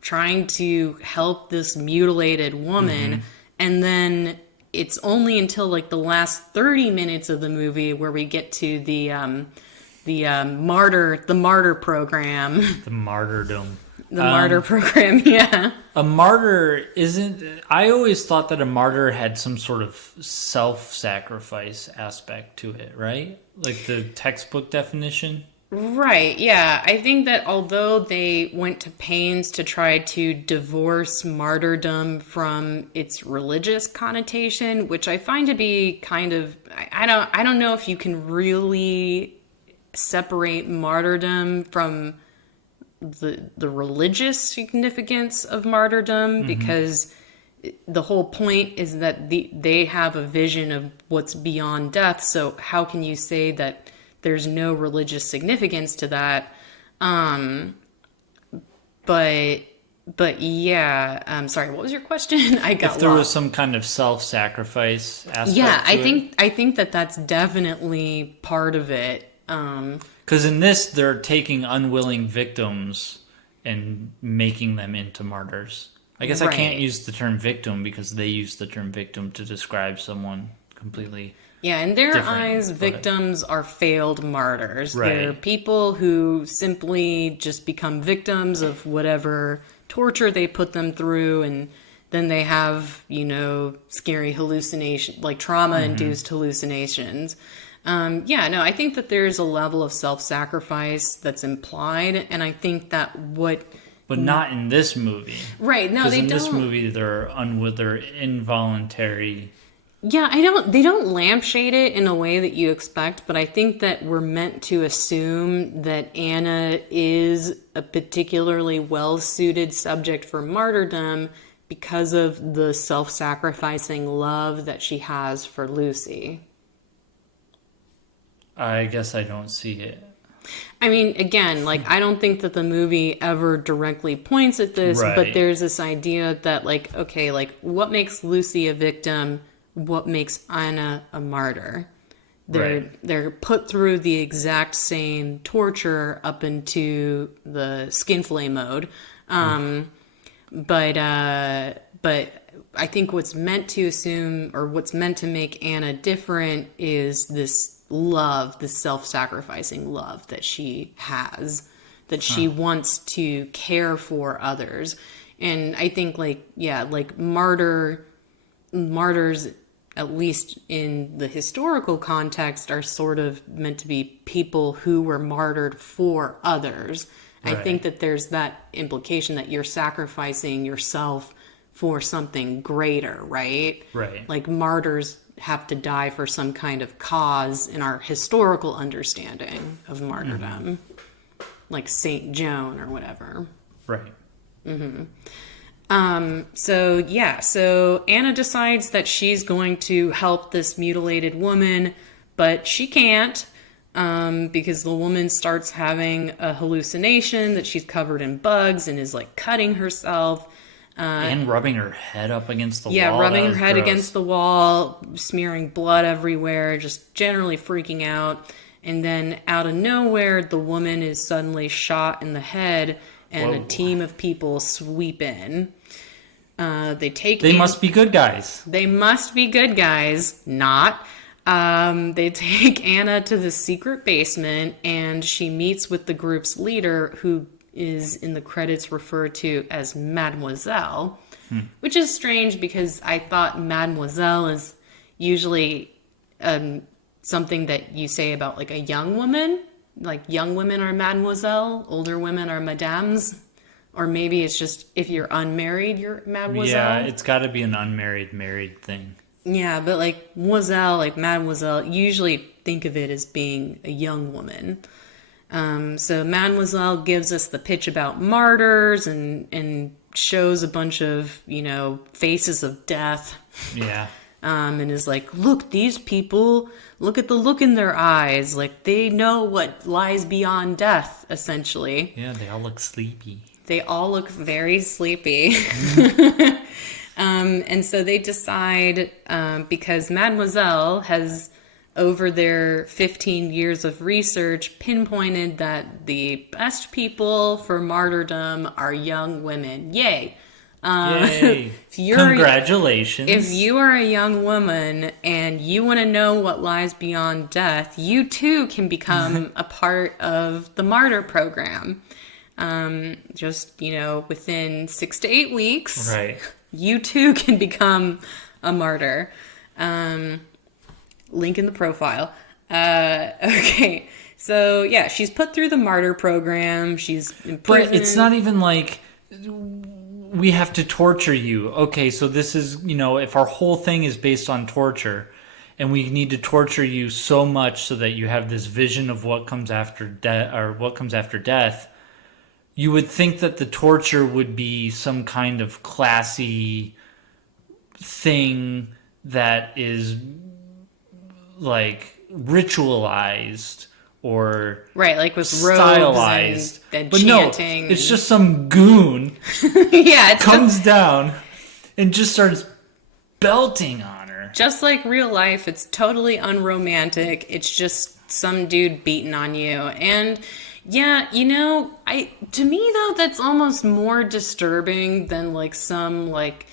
trying to help this mutilated woman, and then it's only until like the last 30 minutes of the movie where we get to the martyr program. The martyrdom. The martyr program, yeah. A martyr isn't... I always thought that a martyr had some sort of self-sacrifice aspect to it, right? Like the textbook definition? Right, yeah. I think that although they went to pains to try to divorce martyrdom from its religious connotation, which I find to be kind of... I don't know if you can really separate martyrdom from the religious significance of martyrdom, because the whole point is that they have a vision of what's beyond death. So how can you say that there's no religious significance to that? But yeah, sorry, what was your question? I got If there was lost. some kind of self-sacrifice aspect Yeah, to it. I think that that's definitely part of it. Because in this, they're taking unwilling victims and making them into martyrs. I guess I can't Right. use the term victim because they use the term victim to describe someone completely. Yeah, in their Different, eyes, but- victims are failed martyrs. Right. They're people who simply just become victims of whatever torture they put them through, and then they have, you know, scary hallucination, like trauma-induced hallucinations. Yeah, no, I think that there's a level of self-sacrifice that's implied, and I think that But not in this movie. Right, no, Because they in don't. this movie, they're involuntary. Yeah, they don't lampshade it in a way that you expect, but I think that we're meant to assume that Anna is a particularly well-suited subject for martyrdom because of the self-sacrificing love that she has for Lucy. I guess I don't see it. I mean, again, like, I don't think that the movie ever directly points at this, but Right. there's this idea that, like, okay, like, what makes Lucy a victim? What makes Anna a martyr? They're put through the exact same torture up into the skin flame mode. But I think what's meant to assume, or what's meant to make Anna different, is this love, this self-sacrificing love that she has, that she wants to care for others. And I think, like, yeah, like martyrs, at least in the historical context, are sort of meant to be people who were martyred for others. I Right. think that there's that implication that you're sacrificing yourself for something greater, right? Right. Like martyrs have to die for some kind of cause in our historical understanding of martyrdom, like Saint Joan or whatever. Right. So Anna decides that she's going to help this mutilated woman, but she can't, because the woman starts having a hallucination that she's covered in bugs and is like cutting herself. And rubbing her head up against the wall. Yeah, rubbing That her was head gross. against the wall, smearing blood everywhere, just generally freaking out. And then out of nowhere, the woman is suddenly shot in the head, and a Whoa. team of people sweep in. They must be good guys. They must be good guys. Not. They take Anna to the secret basement, and she meets with the group's leader, who is in the credits referred to as Mademoiselle, which is strange because I thought Mademoiselle is usually something that you say about like a young woman. Like young women are Mademoiselle, older women are Madames. Or maybe it's just if you're unmarried, you're Mademoiselle. Yeah, it's got to be an unmarried, married thing. Yeah, but like Moiselle, like Mademoiselle, usually think of it as being a young woman. So Mademoiselle gives us the pitch about Martyrs and shows a bunch of, faces of death. Yeah. And is like, look, these people, look at the look in their eyes. Like, they know what lies beyond death, essentially. Yeah, they all look sleepy. They all look very sleepy. And so they decide, because Mademoiselle has, over their 15 years of research, pinpointed that the best people for martyrdom are young women. Yay. Yay. Congratulations. If you are a young woman and you want to know what lies beyond death, you too can become a part of the martyr program. Just, within 6 to 8 weeks, right, you too can become a martyr. Link in the profile. Okay. So yeah, she's put through the martyr program. She's in prison. But it's not even like we have to torture you. Okay, so this is, if our whole thing is based on torture and we need to torture you so much so that you have this vision of what comes after death or what comes after death, you would think that the torture would be some kind of classy thing that is like ritualized or right, like with stylized, robes and but chanting. No, it's just some goon yeah, it comes down and just starts belting on her. Just like real life, it's totally unromantic. It's just some dude beating on you. And yeah, to me though, that's almost more disturbing than like some like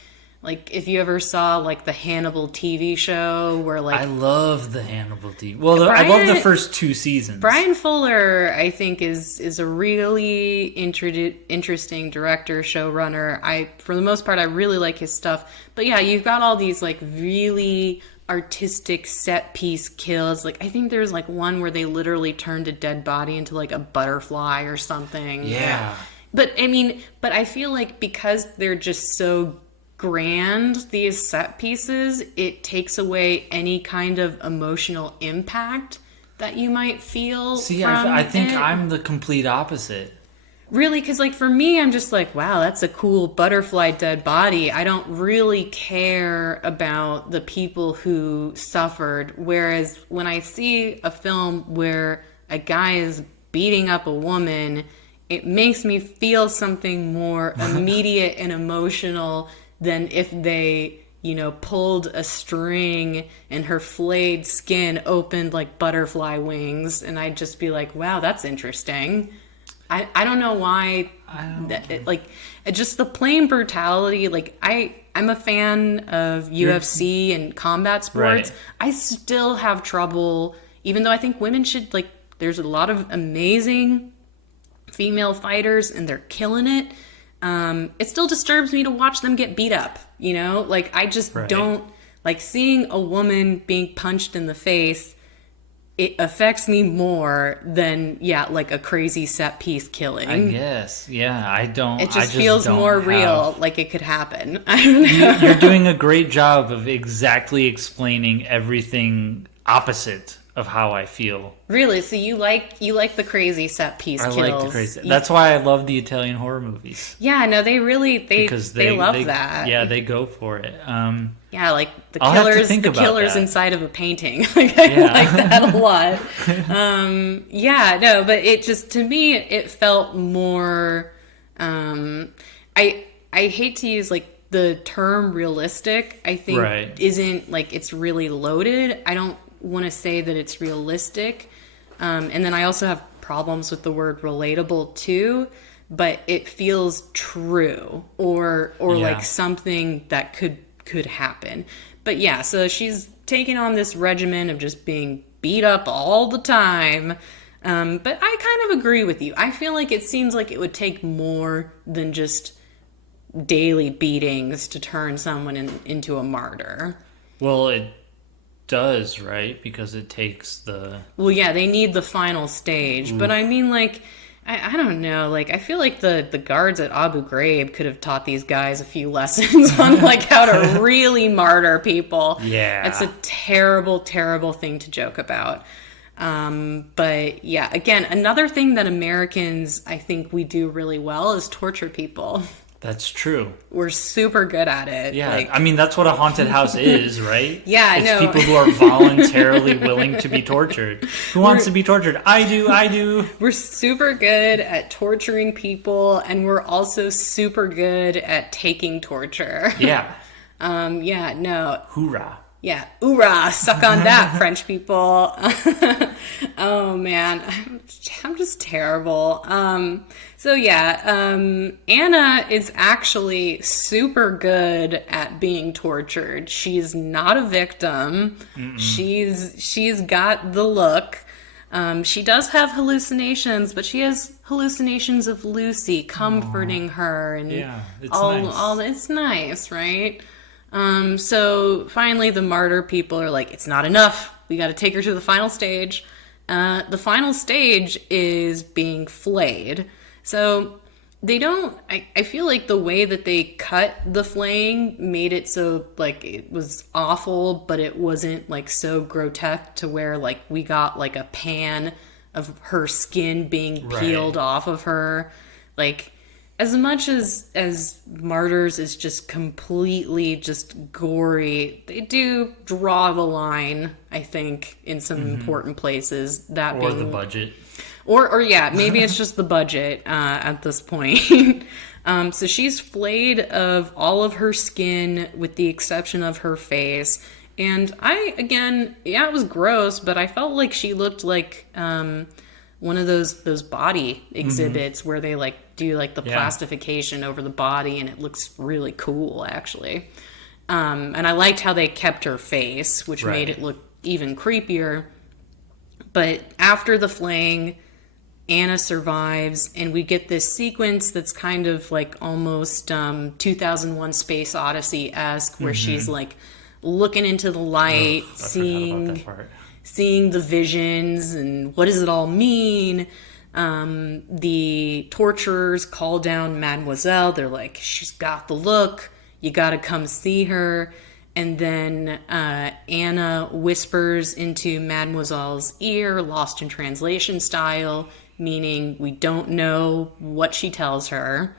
if you ever saw like the Hannibal TV show where like I love the Hannibal TV. Well, I love the first 2 seasons. Brian Fuller, I think, is a really interesting director, showrunner. For the most part, I really like his stuff. But yeah, you've got all these like really artistic set piece kills. Like I think there's like one where they literally turned a dead body into like a butterfly or something. Yeah. But I feel like because they're just so grand, these set pieces, it takes away any kind of emotional impact that you might feel. See, I think I'm the complete opposite. Really, because like for me, I'm just like, wow, that's a cool butterfly dead body. I don't really care about the people who suffered. Whereas when I see a film where a guy is beating up a woman, it makes me feel something more immediate and emotional than if they, pulled a string and her flayed skin opened like butterfly wings. And I'd just be like, wow, that's interesting. I don't know why. Just the plain brutality. Like, I'm a fan of UFC and combat sports. Right. I still have trouble, even though I think women should, like, there's a lot of amazing female fighters and they're killing it. It still disturbs me to watch them get beat up, Like, I just don't, like, seeing a woman being punched in the face, it affects me more than, like a crazy set piece killing. I guess. Yeah, I don't. It just feels more real, like it could happen. I don't know. You're doing a great job of exactly explaining everything opposite of how I feel. Really? So you like the crazy set piece kills? I like the crazy. That's why I love the Italian horror movies. Yeah, no, they love that. Yeah, they go for it. Yeah, like the killers inside of a painting. Like I like that a lot. Yeah, no, but it just, to me, it felt more. I hate to use like the term realistic. I think isn't like it's really loaded. I don't want to say that it's realistic. And then I also have problems with the word relatable too, but it feels true or Yeah. like something that could happen. But yeah, so she's taking on this regimen of just being beat up all the time. But I kind of agree with you. I feel like it seems like it would take more than just daily beatings to turn someone into a martyr. Well, it does, right? Because it takes the... Well, yeah, they need the final stage. But I mean, like, I don't know. Like, I feel like the guards at Abu Ghraib could have taught these guys a few lessons on, like, how to really martyr people. Yeah. It's a terrible, terrible thing to joke about. But, yeah, again, another thing that Americans, I think we do really well is torture people. That's true. We're super good at it. Yeah, Like, I mean, that's what a haunted house is, right? Yeah, it's no. people who are voluntarily willing to be tortured. Who wants to be tortured? I do. we're super good at torturing people, and we're also super good at taking torture. Yeah. Yeah, no. Hoorah. Yeah, oorah, suck on that, French people. Oh, man, I'm just terrible. So yeah, Anna is actually super good at being tortured. She's not a victim. She's got the look. She does have hallucinations, but she has hallucinations of Lucy comforting her, and Yeah, it's all nice. it's nice, right? So finally the martyr people are like, it's not enough. We got to take her to the final stage. The final stage is being flayed. So they don't, I feel like the way that they cut the flaying made it so like it was awful, but it wasn't like so grotesque to where like we got like a pan of her skin being peeled off of her. Like, as much as Martyrs is just completely just gory, they do draw the line, I think, in some important places. That Or being the budget. or yeah, maybe it's just the budget at this point. So she's flayed of all of her skin with the exception of her face. And it was gross, but I felt like she looked like one of those body exhibits where they like do like the plastification over the body, and it looks really cool actually. And I liked how they kept her face, which made it look even creepier. But after the flaying, Anna survives, and we get this sequence that's kind of like almost 2001 Space Odyssey-esque, where she's like looking into the light, I forgot about that part. seeing the visions, and what does it all mean? The torturers call down Mademoiselle. They're like, she's got the look. You got to come see her. And then Anna whispers into Mademoiselle's ear, lost in translation style, meaning we don't know what she tells her.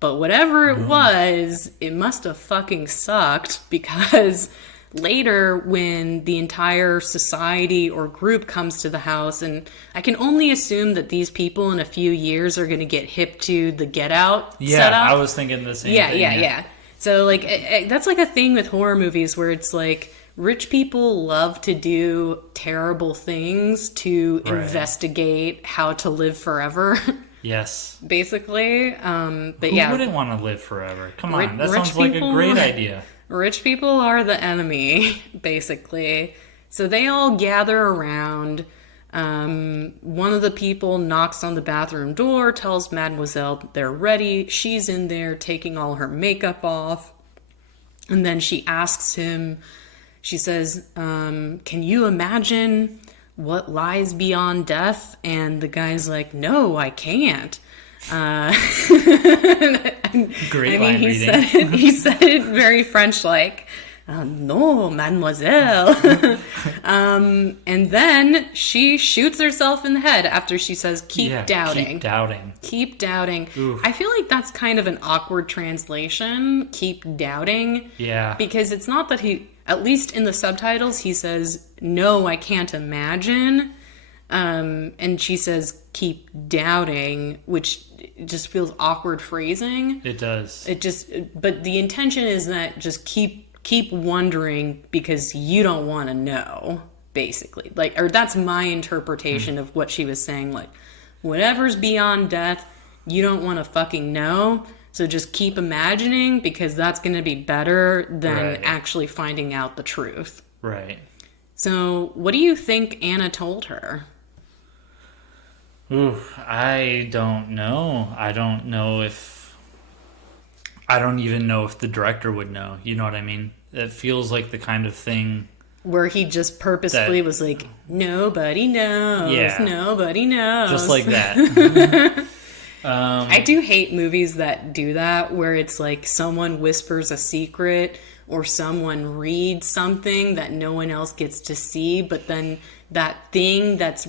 But whatever it was, it must have fucking sucked, because later when the entire society or group comes to the house, and I can only assume that these people in a few years are going to get hip to the Get Out setup. I was thinking the same thing. Yeah. So, like, that's like a thing with horror movies where it's like rich people love to do terrible things to investigate how to live forever. Yes. Basically. But Who yeah. wouldn't want to live forever? Come on, that rich sounds like a people- great idea. Rich people are the enemy, basically. So they all gather around. One of the people knocks on the bathroom door, tells Mademoiselle they're ready. She's in there taking all her makeup off. And then she asks him, she says, can you imagine what lies beyond death? And the guy's like, no, I can't. Great line reading. He said it very French-like. No, mademoiselle. And then she shoots herself in the head after she says, keep doubting. Keep doubting. Oof. I feel like that's kind of an awkward translation, keep doubting. Yeah. Because it's not that at least in the subtitles, he says, no, I can't imagine. And she says, keep doubting, which just feels awkward phrasing. It does. But the intention is that just keep wondering because you don't want to know, basically. Like, or that's my interpretation of what she was saying. Like, whatever's beyond death, you don't want to fucking know. So just keep imagining, because that's going to be better than Right. actually finding out the truth. Right. So what do you think Anna told her? Ooh, I don't know. I don't even know if the director would know. You know what I mean? It feels like the kind of thing. Where he just purposefully That- was like, nobody knows, Yeah. nobody knows. Just like that. I do hate movies that do that, where it's like someone whispers a secret or someone reads something that no one else gets to see, but then that thing that's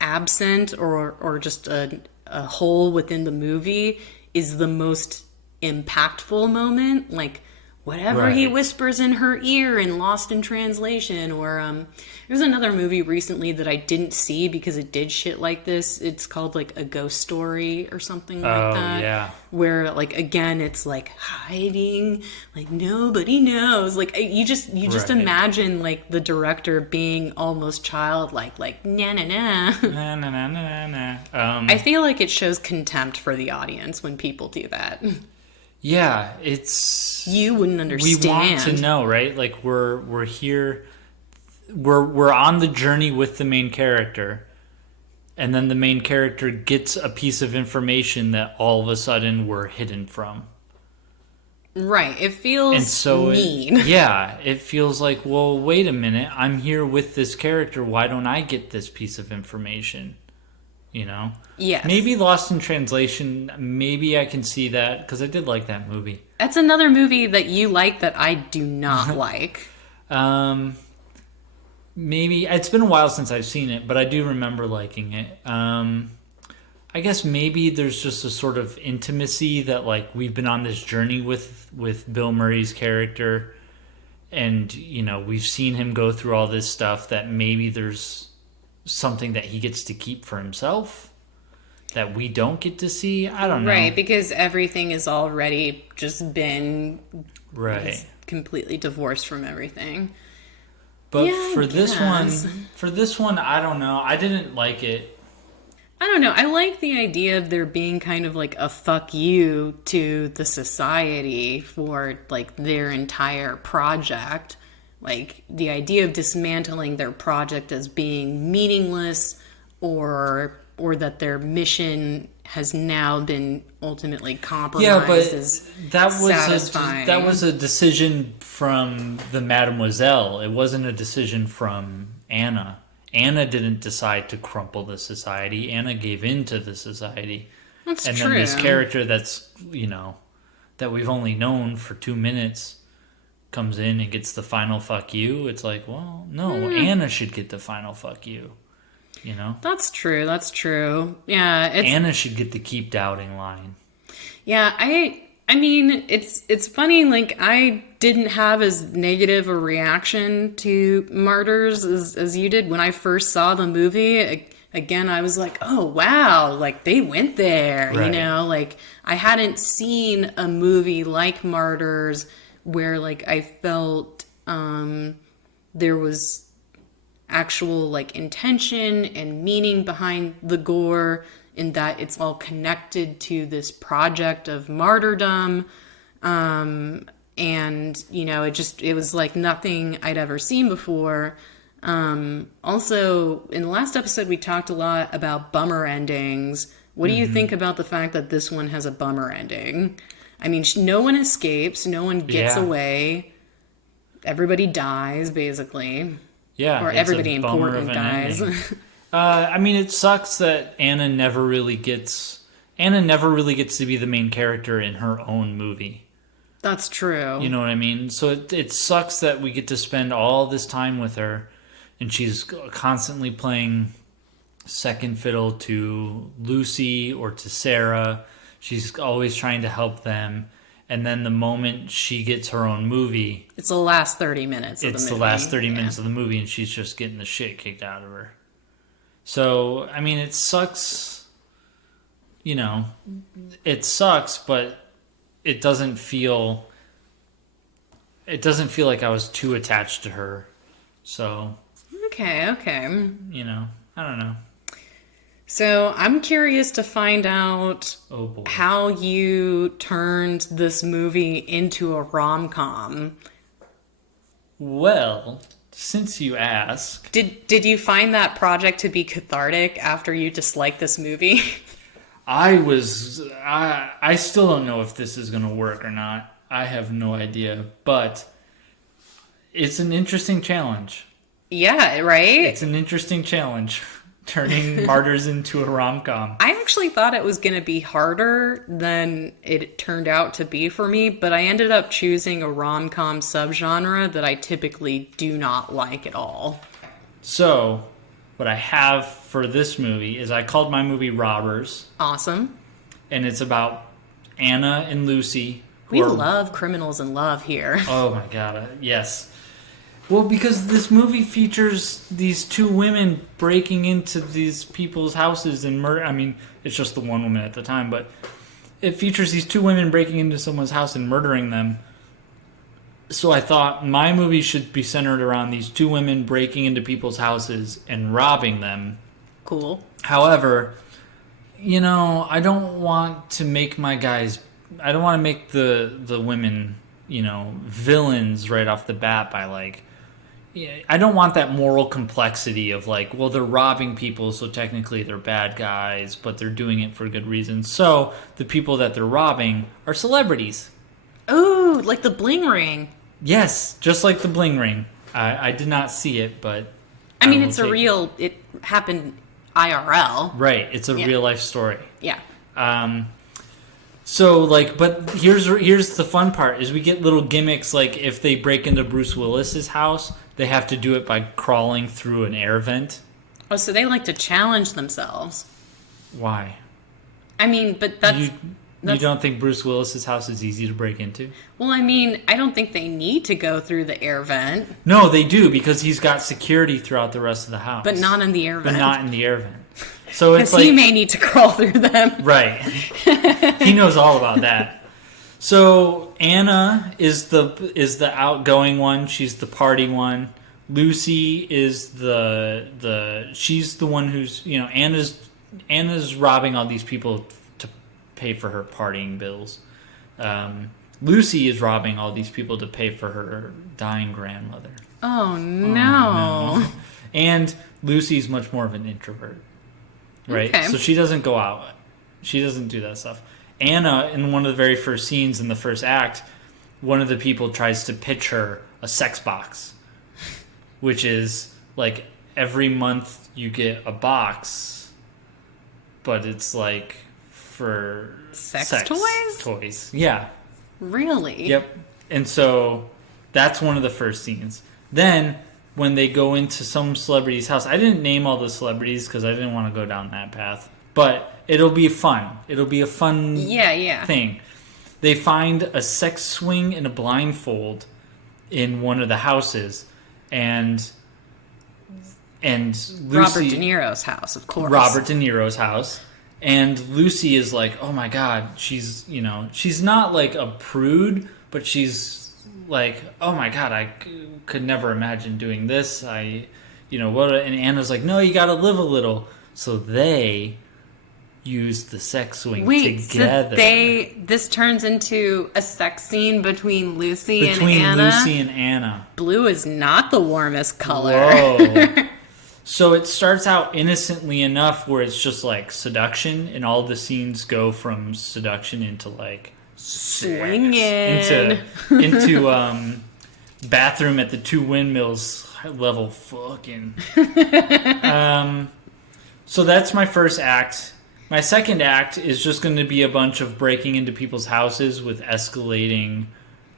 absent or just a hole within the movie is the most impactful moment. Like whatever he Right. whispers in her ear in Lost in Translation, or there's another movie recently that I didn't see because it did shit like this. It's called like A Ghost Story or something like Oh, that. yeah. Where like again it's like hiding, like nobody knows. Like you just Right. imagine like the director being almost childlike, like na na na. Nah, nah, nah, nah, nah. I feel like it shows contempt for the audience when people do that. Yeah, it's You wouldn't we understand. want to know, right? Like we're here, we're on the journey with the main character, and then the main character gets a piece of information that all of a sudden we're hidden from. Right. It feels And so mean. it feels like, well, wait a minute, I'm here with this character, why don't I get this piece of information? You know? Yes. Maybe Lost in Translation, maybe I can see that, because I did like that movie. That's another movie that you like that I do not like. Maybe it's been a while since I've seen it, but I do remember liking it. I guess maybe there's just a sort of intimacy that like we've been on this journey with Bill Murray's character, and you know we've seen him go through all this stuff, that maybe there's something that he gets to keep for himself that we don't get to see. I don't know. Right, because everything has already just been Right. completely divorced from everything. But Yeah, I for this guess. one, I don't know. I didn't like it. I don't know. I like the idea of there being kind of like a fuck you to the society for like their entire project. Like the idea of dismantling their project as being meaningless, or that their mission has now been ultimately compromised. Yeah, but is satisfying. that was a decision from the Mademoiselle. It wasn't a decision from Anna. Anna didn't decide to crumple the society. Anna gave in to the society. That's And true. then this character that's, you know, that we've only known for 2 minutes comes in and gets the final fuck you. It's like, well, no, Anna should get the final fuck you. You know? That's true. That's true. Yeah, it's Anna should get the keep doubting line. yeah, I mean, it's funny, like I didn't have as negative a reaction to Martyrs as you did when I first saw the movie. Again, I was like, "Oh, wow, like they went there." You Right. know, like I hadn't seen a movie like Martyrs where like I felt there was actual like intention and meaning behind the gore, in that it's all connected to this project of martyrdom. And you know, it was like nothing I'd ever seen before. Also, in the last episode we talked a lot about bummer endings. What do you think about the fact that this one has a bummer ending? I mean, no one escapes, no one gets Yeah. away, everybody dies basically. Yeah. Or it's a everybody bummer important of an dies. ending. I mean, it sucks that Anna never really gets to be the main character in her own movie. That's true. You know what I mean? So it sucks that we get to spend all this time with her, and she's constantly playing second fiddle to Lucy or to Sarah. She's always trying to help them. And then the moment she gets her own movie, It's the last 30 minutes of the movie. it's the last 30 Yeah. minutes of the movie, and she's just getting the shit kicked out of her. So, I mean, it sucks. You know, it sucks, but it doesn't feel like I was too attached to her. So, Okay. you know, I don't know. So I'm curious to find out Oh boy. how you turned this movie into a rom-com. Well, since you ask, Did you find that project to be cathartic after you disliked this movie? I still don't know if this is going to work or not. I have no idea, but it's an interesting challenge. Yeah, right? It's an interesting challenge, turning Martyrs into a rom-com. I actually thought it was going to be harder than it turned out to be for me, but I ended up choosing a rom-com subgenre that I typically do not like at all. So, what I have for this movie is I called my movie Robbers, Awesome. and it's about Anna and Lucy. We love criminals in love here. Oh my god, yes. Well, because this movie features these two women breaking into these people's houses and murder. I mean, it's just the one woman at the time, but it features these two women breaking into someone's house and murdering them. So I thought my movie should be centered around these two women breaking into people's houses and robbing them. Cool. However, I don't want to make my guys... I don't want to make the women, villains right off the bat by, I don't want that moral complexity of, they're robbing people, so technically they're bad guys, but they're doing it for good reasons. So the people that they're robbing are celebrities. Ooh, like the bling ring. Yes, just like the bling ring. I did not see it, but... I mean, it's it happened IRL. Right, it's a real life story. Yeah. So, but here's the fun part, is we get little gimmicks, like if they break into Bruce Willis's house, they have to do it by crawling through an air vent. Oh, so they like to challenge themselves. Why? I mean, but that's... You don't think Bruce Willis's house is easy to break into? Well, I mean, I don't think they need to go through the air vent. No, they do, because he's got security throughout the rest of the house. But not in the air vent. But not in the air vent. So it's he may need to crawl through them. Right. He knows all about that. So Anna is the outgoing one. She's the party one. Lucy is she's the one who's, Anna's robbing all these people to pay for her partying bills. Lucy is robbing all these people to pay for her dying grandmother. Oh, no. Oh, no. And Lucy's much more of an introvert. Right? Okay. So she doesn't go out. She doesn't do that stuff. Anna, in one of the very first scenes in the first act, one of the people tries to pitch her a sex box, which is every month you get a box, but it's for Sex toys? Toys. Yeah. Really? Yep. And so that's one of the first scenes. Then when they go into some celebrity's house, I didn't name all the celebrities because I didn't want to go down that path, but it'll be fun. It'll be a fun thing. They find a sex swing and a blindfold in one of the houses, and Lucy, Robert De Niro's house, of course. Robert De Niro's house. And Lucy is like, oh my god, she's not a prude, but she's like, oh my god, I could never imagine doing this. And Anna's like, no, you gotta live a little. So they use the sex swing together. So this turns into a sex scene between Lucy and Anna. Blue is not the warmest color. Whoa. So it starts out innocently enough where it's just seduction, and all the scenes go from seduction into swinging into bathroom at the two windmills level fucking. So that's my first act. My second act is just going to be a bunch of breaking into people's houses with escalating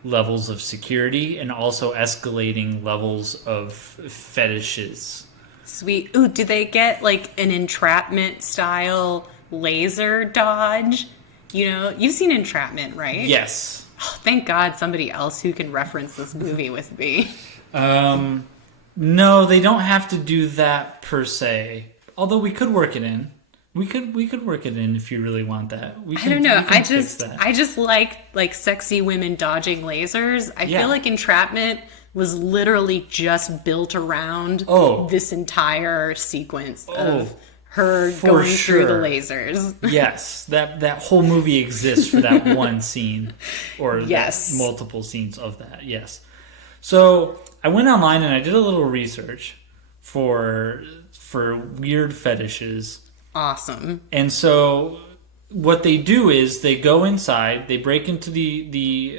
levels of security and also escalating levels of fetishes. Sweet. Ooh, do they get an entrapment style laser dodge? You've seen Entrapment, right? Yes. Oh, thank God somebody else who can reference this movie with me. No, they don't have to do that per se. Although we could work it in. We could work it in if you really want that. I don't know. I just like sexy women dodging lasers. I feel like Entrapment was literally just built around this entire sequence of her For going sure. through the lasers. Yes, that whole movie exists for that one scene, or Yes. multiple scenes of that. Yes. So I went online and I did a little research for weird fetishes, Awesome. and so what they do is they go inside, they break into the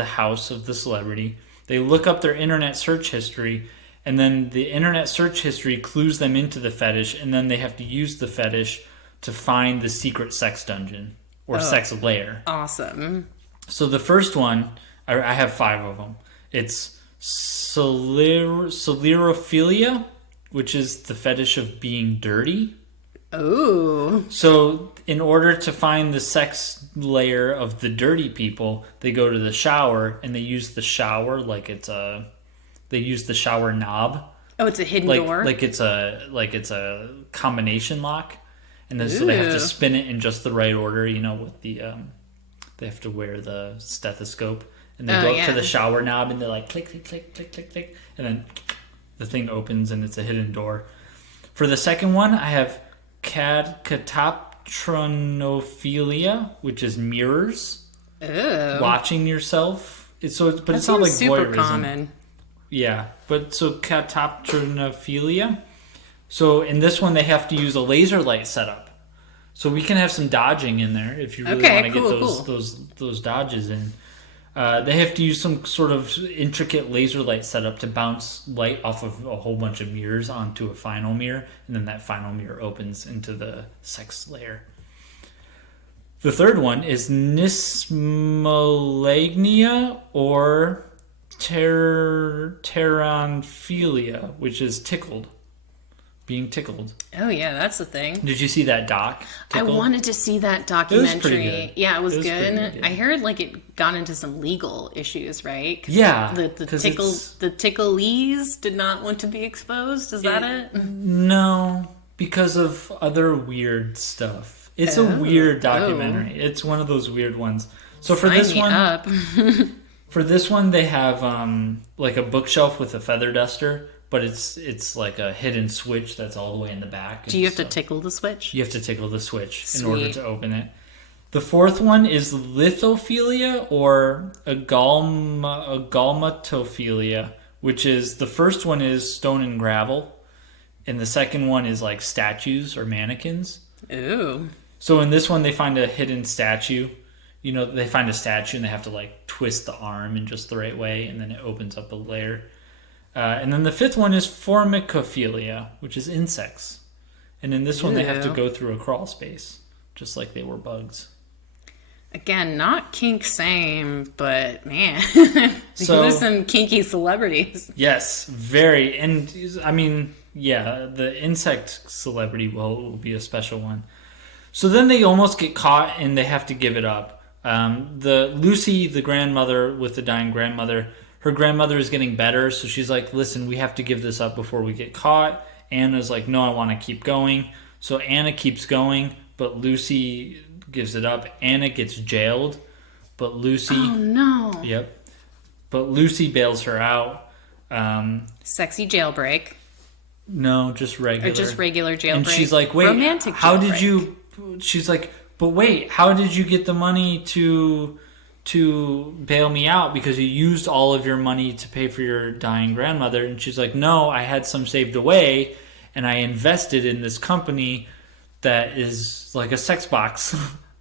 house of the celebrity, they look up their internet search history, and then the internet search history clues them into the fetish, and then they have to use the fetish to find the secret sex dungeon or sex lair. Awesome. So the first one, I have 5 of them. It's solerophilia, which is the fetish of being dirty. Ooh. So in order to find the sex layer of the dirty people, they go to the shower and they use the shower they use the shower knob. Oh, it's a hidden door? Like it's a combination lock. And then so they have to spin it in just the right order, with the they have to wear the stethoscope, and they go up to the shower knob and they're like click click click click click click, and then the thing opens and it's a hidden door. For the second one, I have cataptronophilia, which is mirrors. Ew. Watching yourself. It's not like super voyeurism. common. Yeah, but so cataptronophilia. So in this one, they have to use a laser light setup. So we can have some dodging in there if you really want to get those dodges in. They have to use some sort of intricate laser light setup to bounce light off of a whole bunch of mirrors onto a final mirror, and then that final mirror opens into the sex layer. The third one is nismolagnia or pteronphilia, which is tickled. Being tickled. Oh, yeah, that's the thing. Did you see that doc? Tickled? I wanted to see that documentary. It was pretty good. Yeah, it was good. Yeah. I heard it got into some legal issues, right? Yeah. The tickleese did not want to be exposed. Is that it? No, because of other weird stuff. It's a weird documentary. It's one of those weird ones. So for this one, for this one, they have like a bookshelf with a feather duster. But it's like a hidden switch that's all the way in the back. Do you have to tickle the switch? You have to tickle the switch in order to open it. The fourth one is lithophilia or agalmatophilia, which is the first one is stone and gravel, and the second one is like statues or mannequins. Ooh. So in this one, they find a hidden statue. They find a statue and they have to like twist the arm in just the right way, and then it opens up a layer. And then the fifth one is formicophilia, which is insects. And in this one, they have to go through a crawl space, just like they were bugs. Again, not kink same, but man, So, there's some kinky celebrities. Yes, very. And I mean, yeah, the insect celebrity will be a special one. So then they almost get caught and they have to give it up. The Lucy, the grandmother with the dying grandmother, her grandmother is getting better, so she's like, listen, we have to give this up before we get caught. Anna's like, no, I want to keep going. So Anna keeps going, but Lucy gives it up. Anna gets jailed, but Lucy... Oh, no. Yep. But Lucy bails her out. Sexy jailbreak. No, just regular. Or just regular jailbreak. And she's like, wait, romantic how jailbreak. did you... She's like, but wait, how did you get the money to bail me out, because you used all of your money to pay for your dying grandmother? And she's like, no, I had some saved away and I invested in this company that is like a sex box.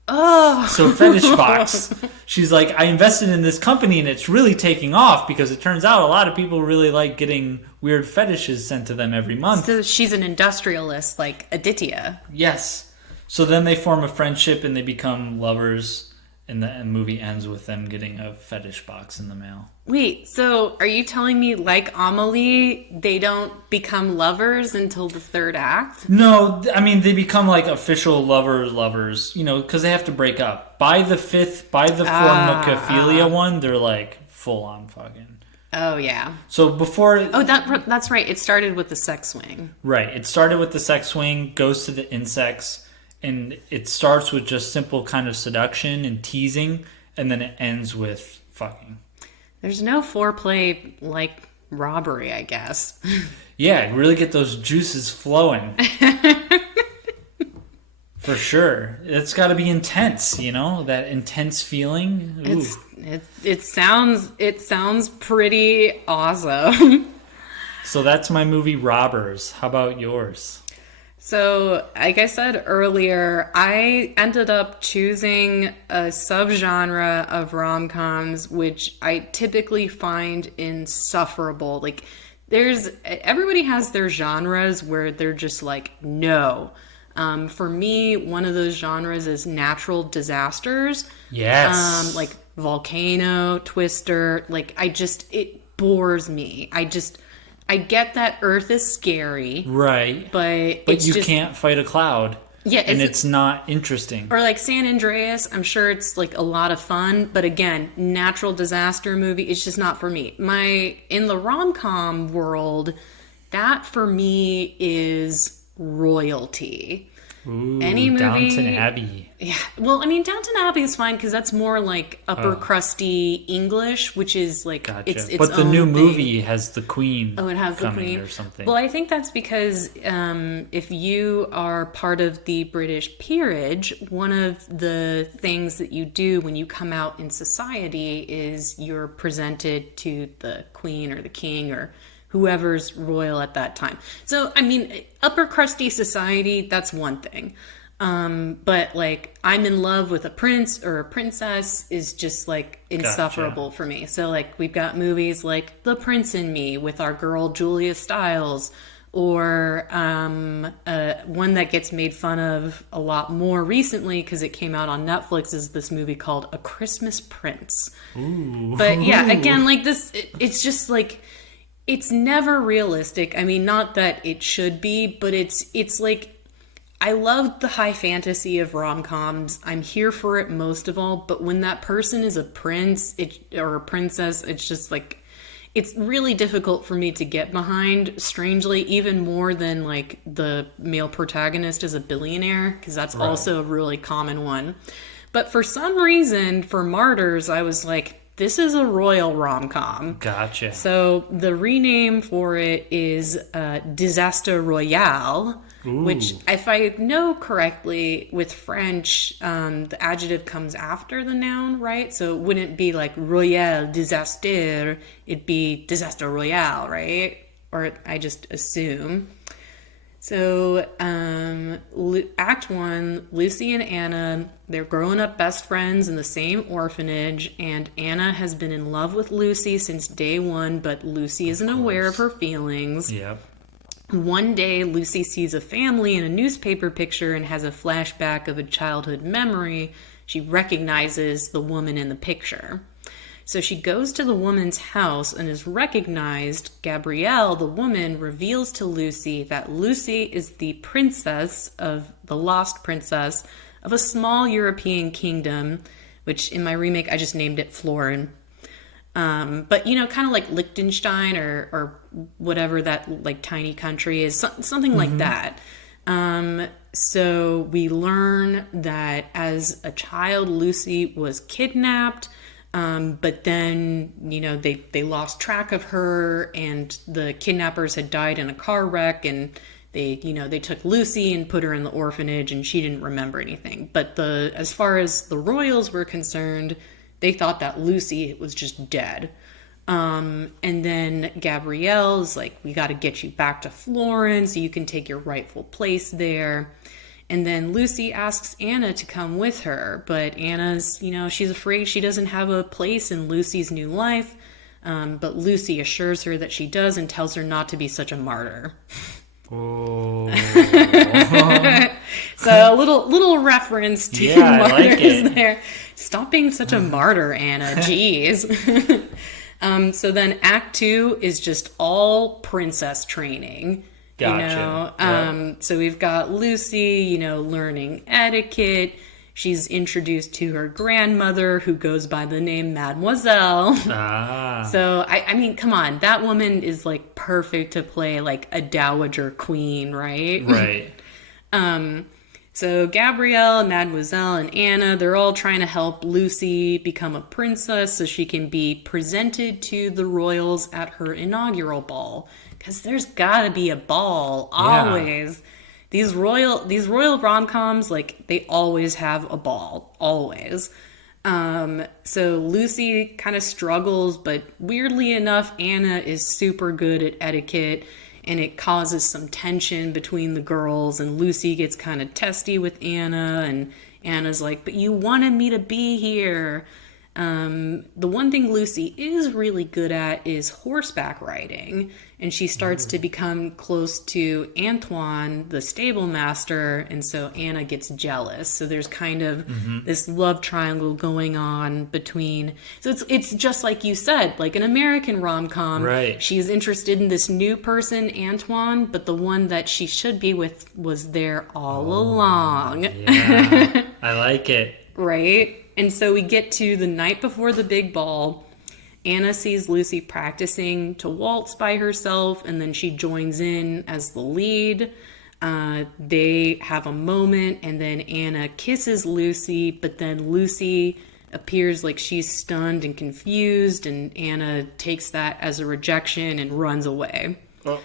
Oh. So fetish box. She's like, I invested in this company and it's really taking off, because it turns out a lot of people really like getting weird fetishes sent to them every month. So she's an industrialist like Aditya. Yes. So then they form a friendship and they become lovers. And the movie ends with them getting a fetish box in the mail. Wait, so are you telling me, like Amelie, they don't become lovers until the third act? No, I mean, they become like official lovers, because they have to break up. By the formicophilia one, they're like full on fucking. Oh, yeah. So before... Oh, that's right. It started with the sex swing. Right. It started with the sex swing, goes to the insects, and it starts with just simple kind of seduction and teasing, and then it ends with fucking. There's no foreplay like robbery, I guess. Yeah, really get those juices flowing. For sure. It's got to be intense, you know? That intense feeling. Ooh. It sounds pretty awesome. So that's my movie Robbers. How about yours? So, like I said earlier, I ended up choosing a subgenre of rom-coms, which I typically find insufferable. Like, everybody has their genres where they're just like, no. For me, one of those genres is natural disasters. Yes. Like Volcano, Twister. Like, it bores me. I get that Earth is scary. Right. But you can't fight a cloud. Yeah. And it's not interesting. Or like San Andreas, I'm sure it's like a lot of fun. But again, natural disaster movie, it's just not for me. In the rom-com world, that for me is royalty. Ooh, any movie, Downton Abbey. Yeah, well, I mean, Downton Abbey is fine because that's more like upper crusty English, which is like Gotcha. it's but the own new thing. movie has the Queen. Oh, it has the Queen or something. Well, I think that's because if you are part of the British peerage, one of the things that you do when you come out in society is you're presented to the Queen or the King or whoever's royal at that time. So, I mean, upper crusty society, that's one thing. But like, I'm in love with a prince or a princess is just like insufferable for me. So like, we've got movies like The Prince and Me with our girl Julia Stiles, or one that gets made fun of a lot more recently because it came out on Netflix is this movie called A Christmas Prince. Ooh. But yeah, again, like this, it's just like, it's never realistic. I mean, not that it should be, but it's like, I love the high fantasy of rom-coms. I'm here for it most of all, but when that person is a prince or a princess, it's just like, it's really difficult for me to get behind, strangely, even more than like the male protagonist is a billionaire, because that's also a really common one. But for some reason, for Martyrs, I was like, this is a royal rom-com. Gotcha. So the rename for it is Disaster Royale, which, if I know correctly, with French, the adjective comes after the noun, right? So it wouldn't be like Royale Disaster, it'd be Disaster Royale, right? Or I just assume. So, Act 1, Lucy and Anna, they're growing up best friends in the same orphanage, and Anna has been in love with Lucy since day one, but Lucy isn't aware of her feelings. Yep. One day, Lucy sees a family in a newspaper picture and has a flashback of a childhood memory. She recognizes the woman in the picture. So she goes to the woman's house and is recognized. Gabrielle, the woman, reveals to Lucy that Lucy is the princess of the lost princess of a small European kingdom, which in my remake, I just named it Florin. But, you know, kind of like Liechtenstein or whatever that like tiny country is, something like that. So we learn that as a child, Lucy was kidnapped. But then, you know, they lost track of her and the kidnappers had died in a car wreck and they took Lucy and put her in the orphanage and she didn't remember anything. But as far as the royals were concerned, they thought that Lucy was just dead. And then Gabrielle's like, we got to get you back to Florence so you can take your rightful place there. And then Lucy asks Anna to come with her, but Anna's, you know, she's afraid she doesn't have a place in Lucy's new life. But Lucy assures her that she does and tells her not to be such a martyr. Oh. So a little reference to Martyrs there. Stop being such a martyr, Anna. Jeez. So then Act 2 is just all princess training. Gotcha. You know, so we've got Lucy, you know, learning etiquette. She's introduced to her grandmother, who goes by the name Mademoiselle. Ah. So, I mean, come on. That woman is, like, perfect to play, like, a dowager queen, right? Right. So Gabrielle, Mademoiselle, and Anna, they're all trying to help Lucy become a princess so she can be presented to the royals at her inaugural ball. Because there's gotta be a ball, always. These royal rom-coms, like, they always have a ball. Always. So Lucy kind of struggles, but weirdly enough, Anna is super good at etiquette, and it causes some tension between the girls, and Lucy gets kind of testy with Anna, and Anna's like, but you wanted me to be here. The one thing Lucy is really good at is horseback riding, and she starts to become close to Antoine, the stable master, and so Anna gets jealous. So there's kind of this love triangle going on between. So it's just like you said, like an American rom-com. Right. She's interested in this new person, Antoine, but the one that she should be with was there all along. Yeah, I like it. Right? And so we get to the night before the big ball. Anna sees Lucy practicing to waltz by herself, and then she joins in as the lead. They have a moment, and then Anna kisses Lucy, but then Lucy appears like she's stunned and confused, and Anna takes that as a rejection and runs away. Oh.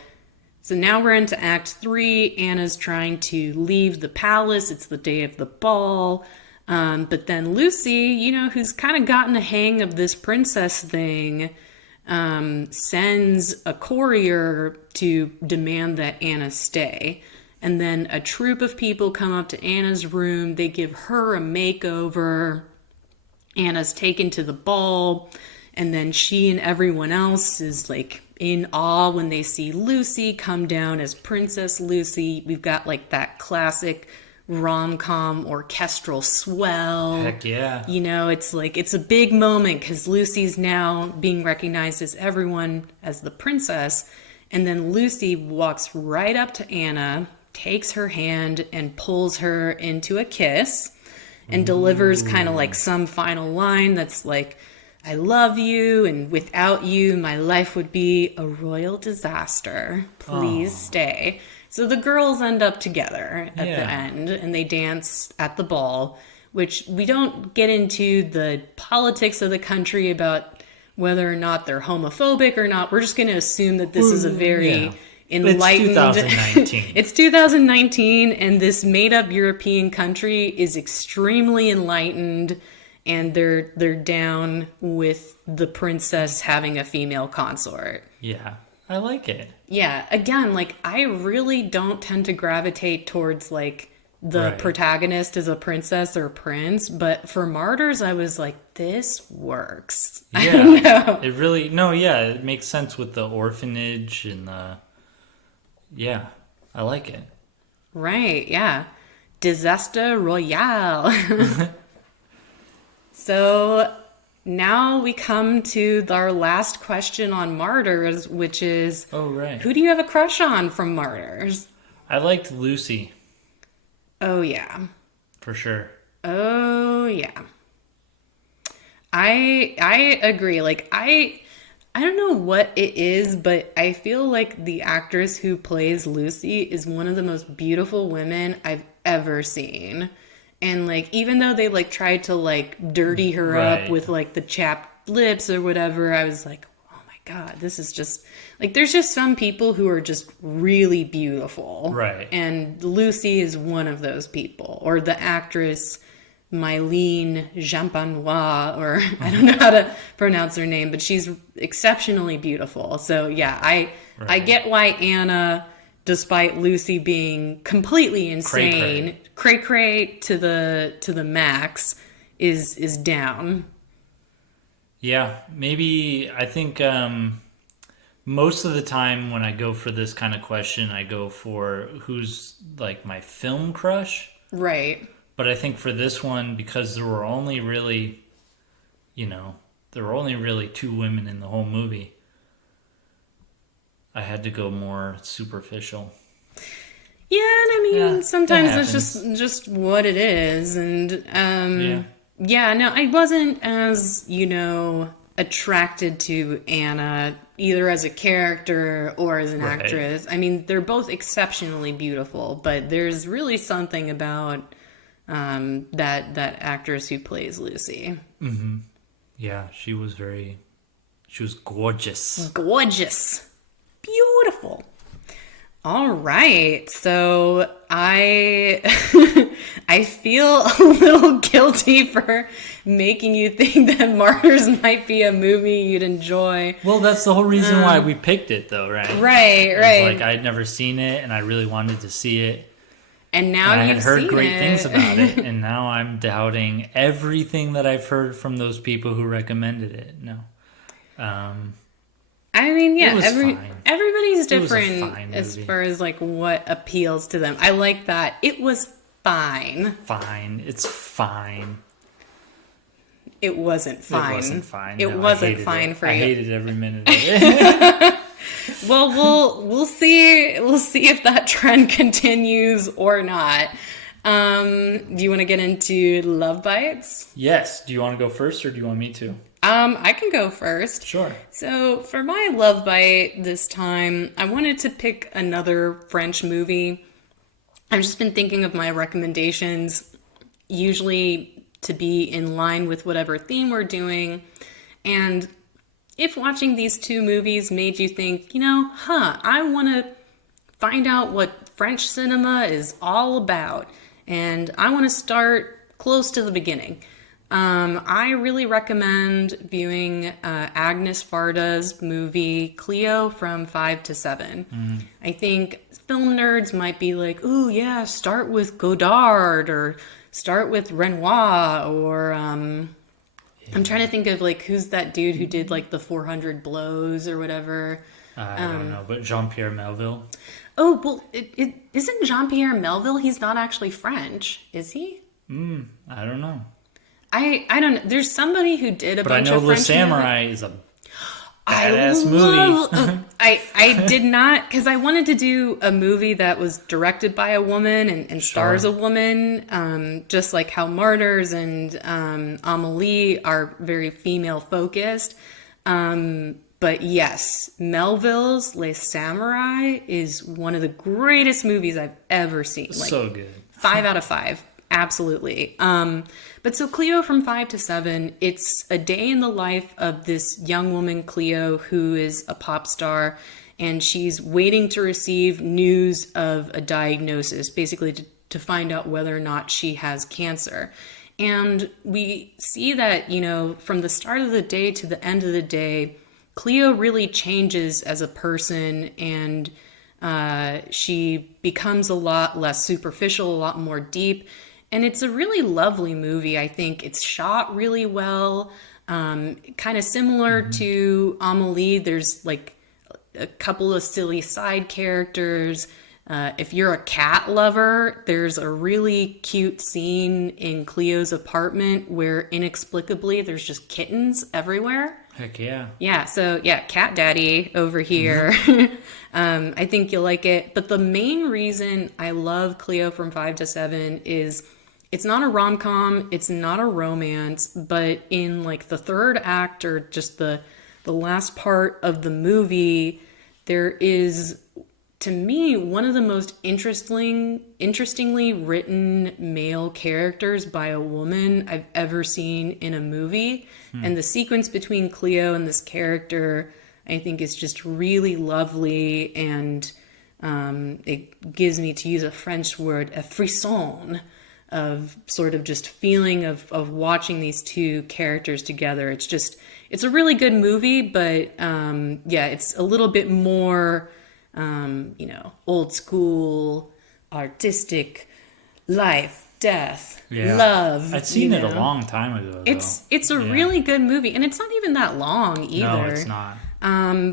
So now we're into Act 3. Anna's trying to leave the palace. It's the day of the ball. But then Lucy, who's kind of gotten a hang of this princess thing, sends a courier to demand that Anna stay. And then a troop of people come up to Anna's room. They give her a makeover. Anna's taken to the ball. And then she and everyone else is like in awe when they see Lucy come down as Princess Lucy. We've got like that classic rom-com orchestral swell. Heck yeah. It's like it's a big moment because Lucy's now being recognized as everyone as the princess, and then Lucy walks right up to Anna, takes her hand and pulls her into a kiss, and delivers kind of like some final line that's like, I love you, and without you my life would be a royal disaster, please stay. So the girls end up together at the end, and they dance at the ball, which we don't get into the politics of the country about whether or not they're homophobic or not. We're just going to assume that this is a very enlightened... It's 2019. It's 2019, and this made-up European country is extremely enlightened, and they're down with the princess having a female consort. Yeah, I like it. Yeah, again, like, I really don't tend to gravitate towards, like, the protagonist is a princess or prince, but for Martyrs, I was like, this works. Yeah, it really, it makes sense with the orphanage and I like it. Right, yeah. Disaster Royale. So now we come to our last question on Martyrs, which is, who do you have a crush on from Martyrs? I liked Lucy. Oh, yeah. For sure. Oh, yeah. I agree. Like, I don't know what it is, but I feel like the actress who plays Lucy is one of the most beautiful women I've ever seen. And, like, even though they, like, tried to, like, dirty her up with, like, the chapped lips or whatever, I was like, oh, my God, this is just... Like, there's just some people who are just really beautiful. Right. And Lucy is one of those people. Or the actress Mylene Jampanois, or I don't know how to pronounce her name, but she's exceptionally beautiful. So, yeah, I get why Anna... Despite Lucy being completely insane, cray-cray to the max, is down. Yeah, maybe I think most of the time when I go for this kind of question, I go for who's like my film crush. Right. But I think for this one, because there were only really, two women in the whole movie, I had to go more superficial. Yeah, and I mean, sometimes it's just what it is. And, I wasn't as, attracted to Anna either as a character or as an Right. actress. I mean, they're both exceptionally beautiful, but there's really something about that actress who plays Lucy. Yeah, she was gorgeous. Gorgeous. Beautiful. All right. So I I feel a little guilty for making you think that Martyrs might be a movie you'd enjoy. Well, that's the whole reason why we picked it, though, right? Right, It was right. like I'd never seen it, and I really wanted to see it. And now And I you've had heard seen great it. things about it, and now I'm doubting everything that I've heard from those people who recommended it. No. I mean, yeah, It was fine. everybody's It was a different fine as movie. far as like what appeals to them. I like that. It was fine. Fine. It's fine. It wasn't fine. It wasn't fine. It No, I wasn't hated fine it. for I you. hated every minute of it. Well, we'll see if that trend continues or not. Do you want to get into love bites? Yes. Do you want to go first, or do you want me to? I can go first. Sure. So for my love bite this time, I wanted to pick another French movie. I've just been thinking of my recommendations, usually to be in line with whatever theme we're doing. And if watching these two movies made you think, I want to find out what French cinema is all about, and I want to start close to the beginning. I really recommend viewing Agnes Varda's movie Cleo from 5 to 7. I think film nerds might be like, ooh, yeah, start with Godard or start with Renoir or I'm trying to think of like who's that dude who did like the 400 Blows or whatever. I don't know, but Jean-Pierre Melville. Oh, well, it isn't Jean-Pierre Melville? He's not actually French, is he? I don't know. I don't know. There's somebody who did a But I bunch know of Le French Samurai is a I badass movie. love. I did not, because I wanted to do a movie that was directed by a woman and stars a woman, just like how Martyrs and Amelie are very female focused. But yes, Melville's Les Samurai is one of the greatest movies I've ever seen. Like, So good. 5 out of 5. Absolutely. But so Cleo from 5 to 7, it's a day in the life of this young woman, Cleo, who is a pop star, and she's waiting to receive news of a diagnosis, basically to find out whether or not she has cancer. And we see that, from the start of the day to the end of the day, Cleo really changes as a person, and she becomes a lot less superficial, a lot more deep. And it's a really lovely movie, I think. It's shot really well. Kind of similar to Amelie. There's like a couple of silly side characters. If you're a cat lover, there's a really cute scene in Cleo's apartment where inexplicably there's just kittens everywhere. Heck yeah. Yeah, so yeah, cat daddy over here. I think you'll like it. But the main reason I love Cleo from 5 to 7 is it's not a rom-com, it's not a romance, but in like the third act or just the last part of the movie, there is, to me, one of the most interestingly written male characters by a woman I've ever seen in a movie. And the sequence between Cleo and this character, I think, is just really lovely, and it gives me, to use a French word, a frisson of sort of just feeling of watching these two characters together. It's a really good movie, but yeah, it's a little bit more, old school, artistic, life, death, love. I'd seen it a long time ago, though. It's a really good movie, and it's not even that long either. No, it's not.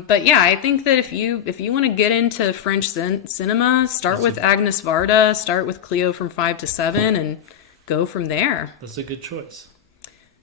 But yeah, I think that if you want to get into French cinema, start with Agnes Varda, start with Cleo from 5 to 7, and go from there. That's a good choice.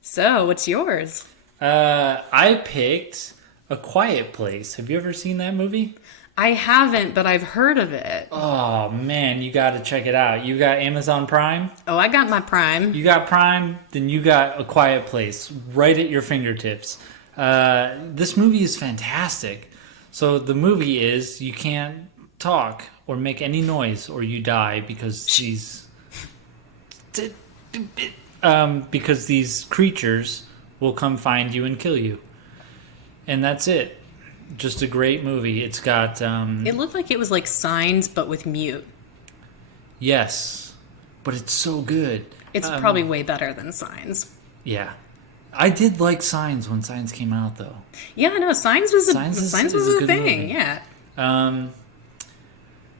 So, what's yours? I picked A Quiet Place. Have you ever seen that movie? I haven't, but I've heard of it. Oh, man, you got to check it out. You got Amazon Prime? Oh, I got my Prime. You got Prime, then you got A Quiet Place right at your fingertips. This movie is fantastic. So the movie is you can't talk or make any noise or you die because these creatures will come find you and kill you. And that's it. Just a great movie. It's got... It looked like it was like Signs, but with mute. Yes. But it's so good. It's probably way better than Signs. Yeah. I did like Signs when Signs came out, though. Yeah, no, Signs was a good thing, movie. yeah.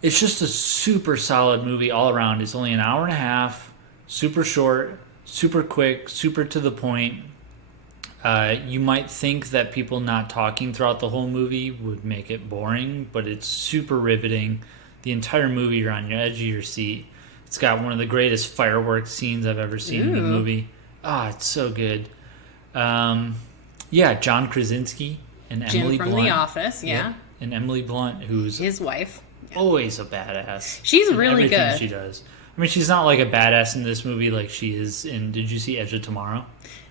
It's just a super solid movie all around. It's only an hour and a half, super short, super quick, super to the point. You might think that people not talking throughout the whole movie would make it boring, but it's super riveting. The entire movie, you're on the edge of your seat. It's got one of the greatest fireworks scenes I've ever seen in a movie. It's so good. John Krasinski and Emily Jim from Blunt. The Office, yeah. And Emily Blunt, who's his wife. always a badass. She's in really everything good. She does. I mean, she's not like a badass in this movie like she is in... Did you see Edge of Tomorrow?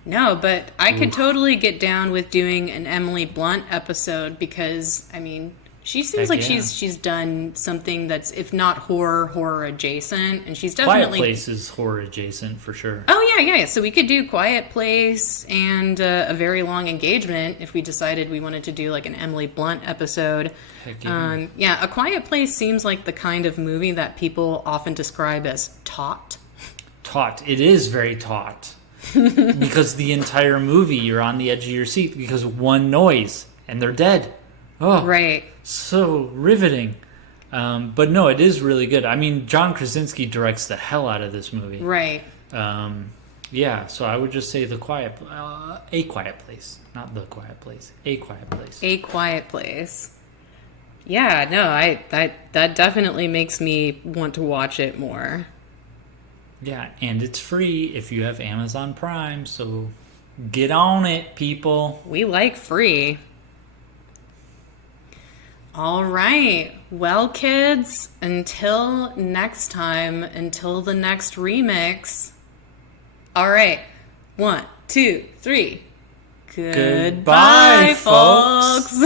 No, but I could totally get down with doing an Emily Blunt episode because, I mean, she seems like she's done something that's, if not horror adjacent, and she's definitely... Quiet Place is horror adjacent for sure. Oh, yeah. So we could do Quiet Place and A Very Long Engagement if we decided we wanted to do like an Emily Blunt episode. Heck yeah. A Quiet Place seems like the kind of movie that people often describe as taut. Taut. It is very taut. Because the entire movie you're on the edge of your seat because of one noise and they're dead. Oh, right. So riveting. But no, it is really good. I mean, John Krasinski directs the hell out of this movie. Right. So I would just say A Quiet Place, not The Quiet Place. A Quiet Place. A Quiet Place. Yeah, no, that definitely makes me want to watch it more. Yeah, and it's free if you have Amazon Prime, so get on it, people. We like free. All right. Well, kids, until next time, until the next remix. All right. 1, 2, 3. Goodbye, folks.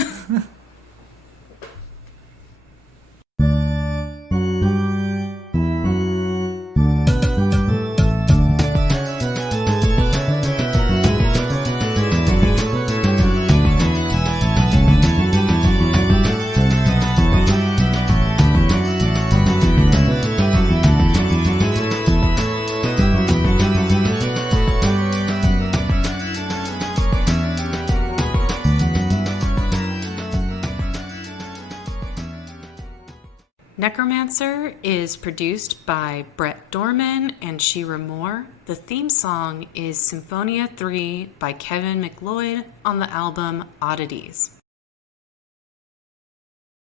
Necromancer is produced by Brett Dorman and Shira Moore. The theme song is Symphonia 3 by Kevin MacLeod on the album Oddities.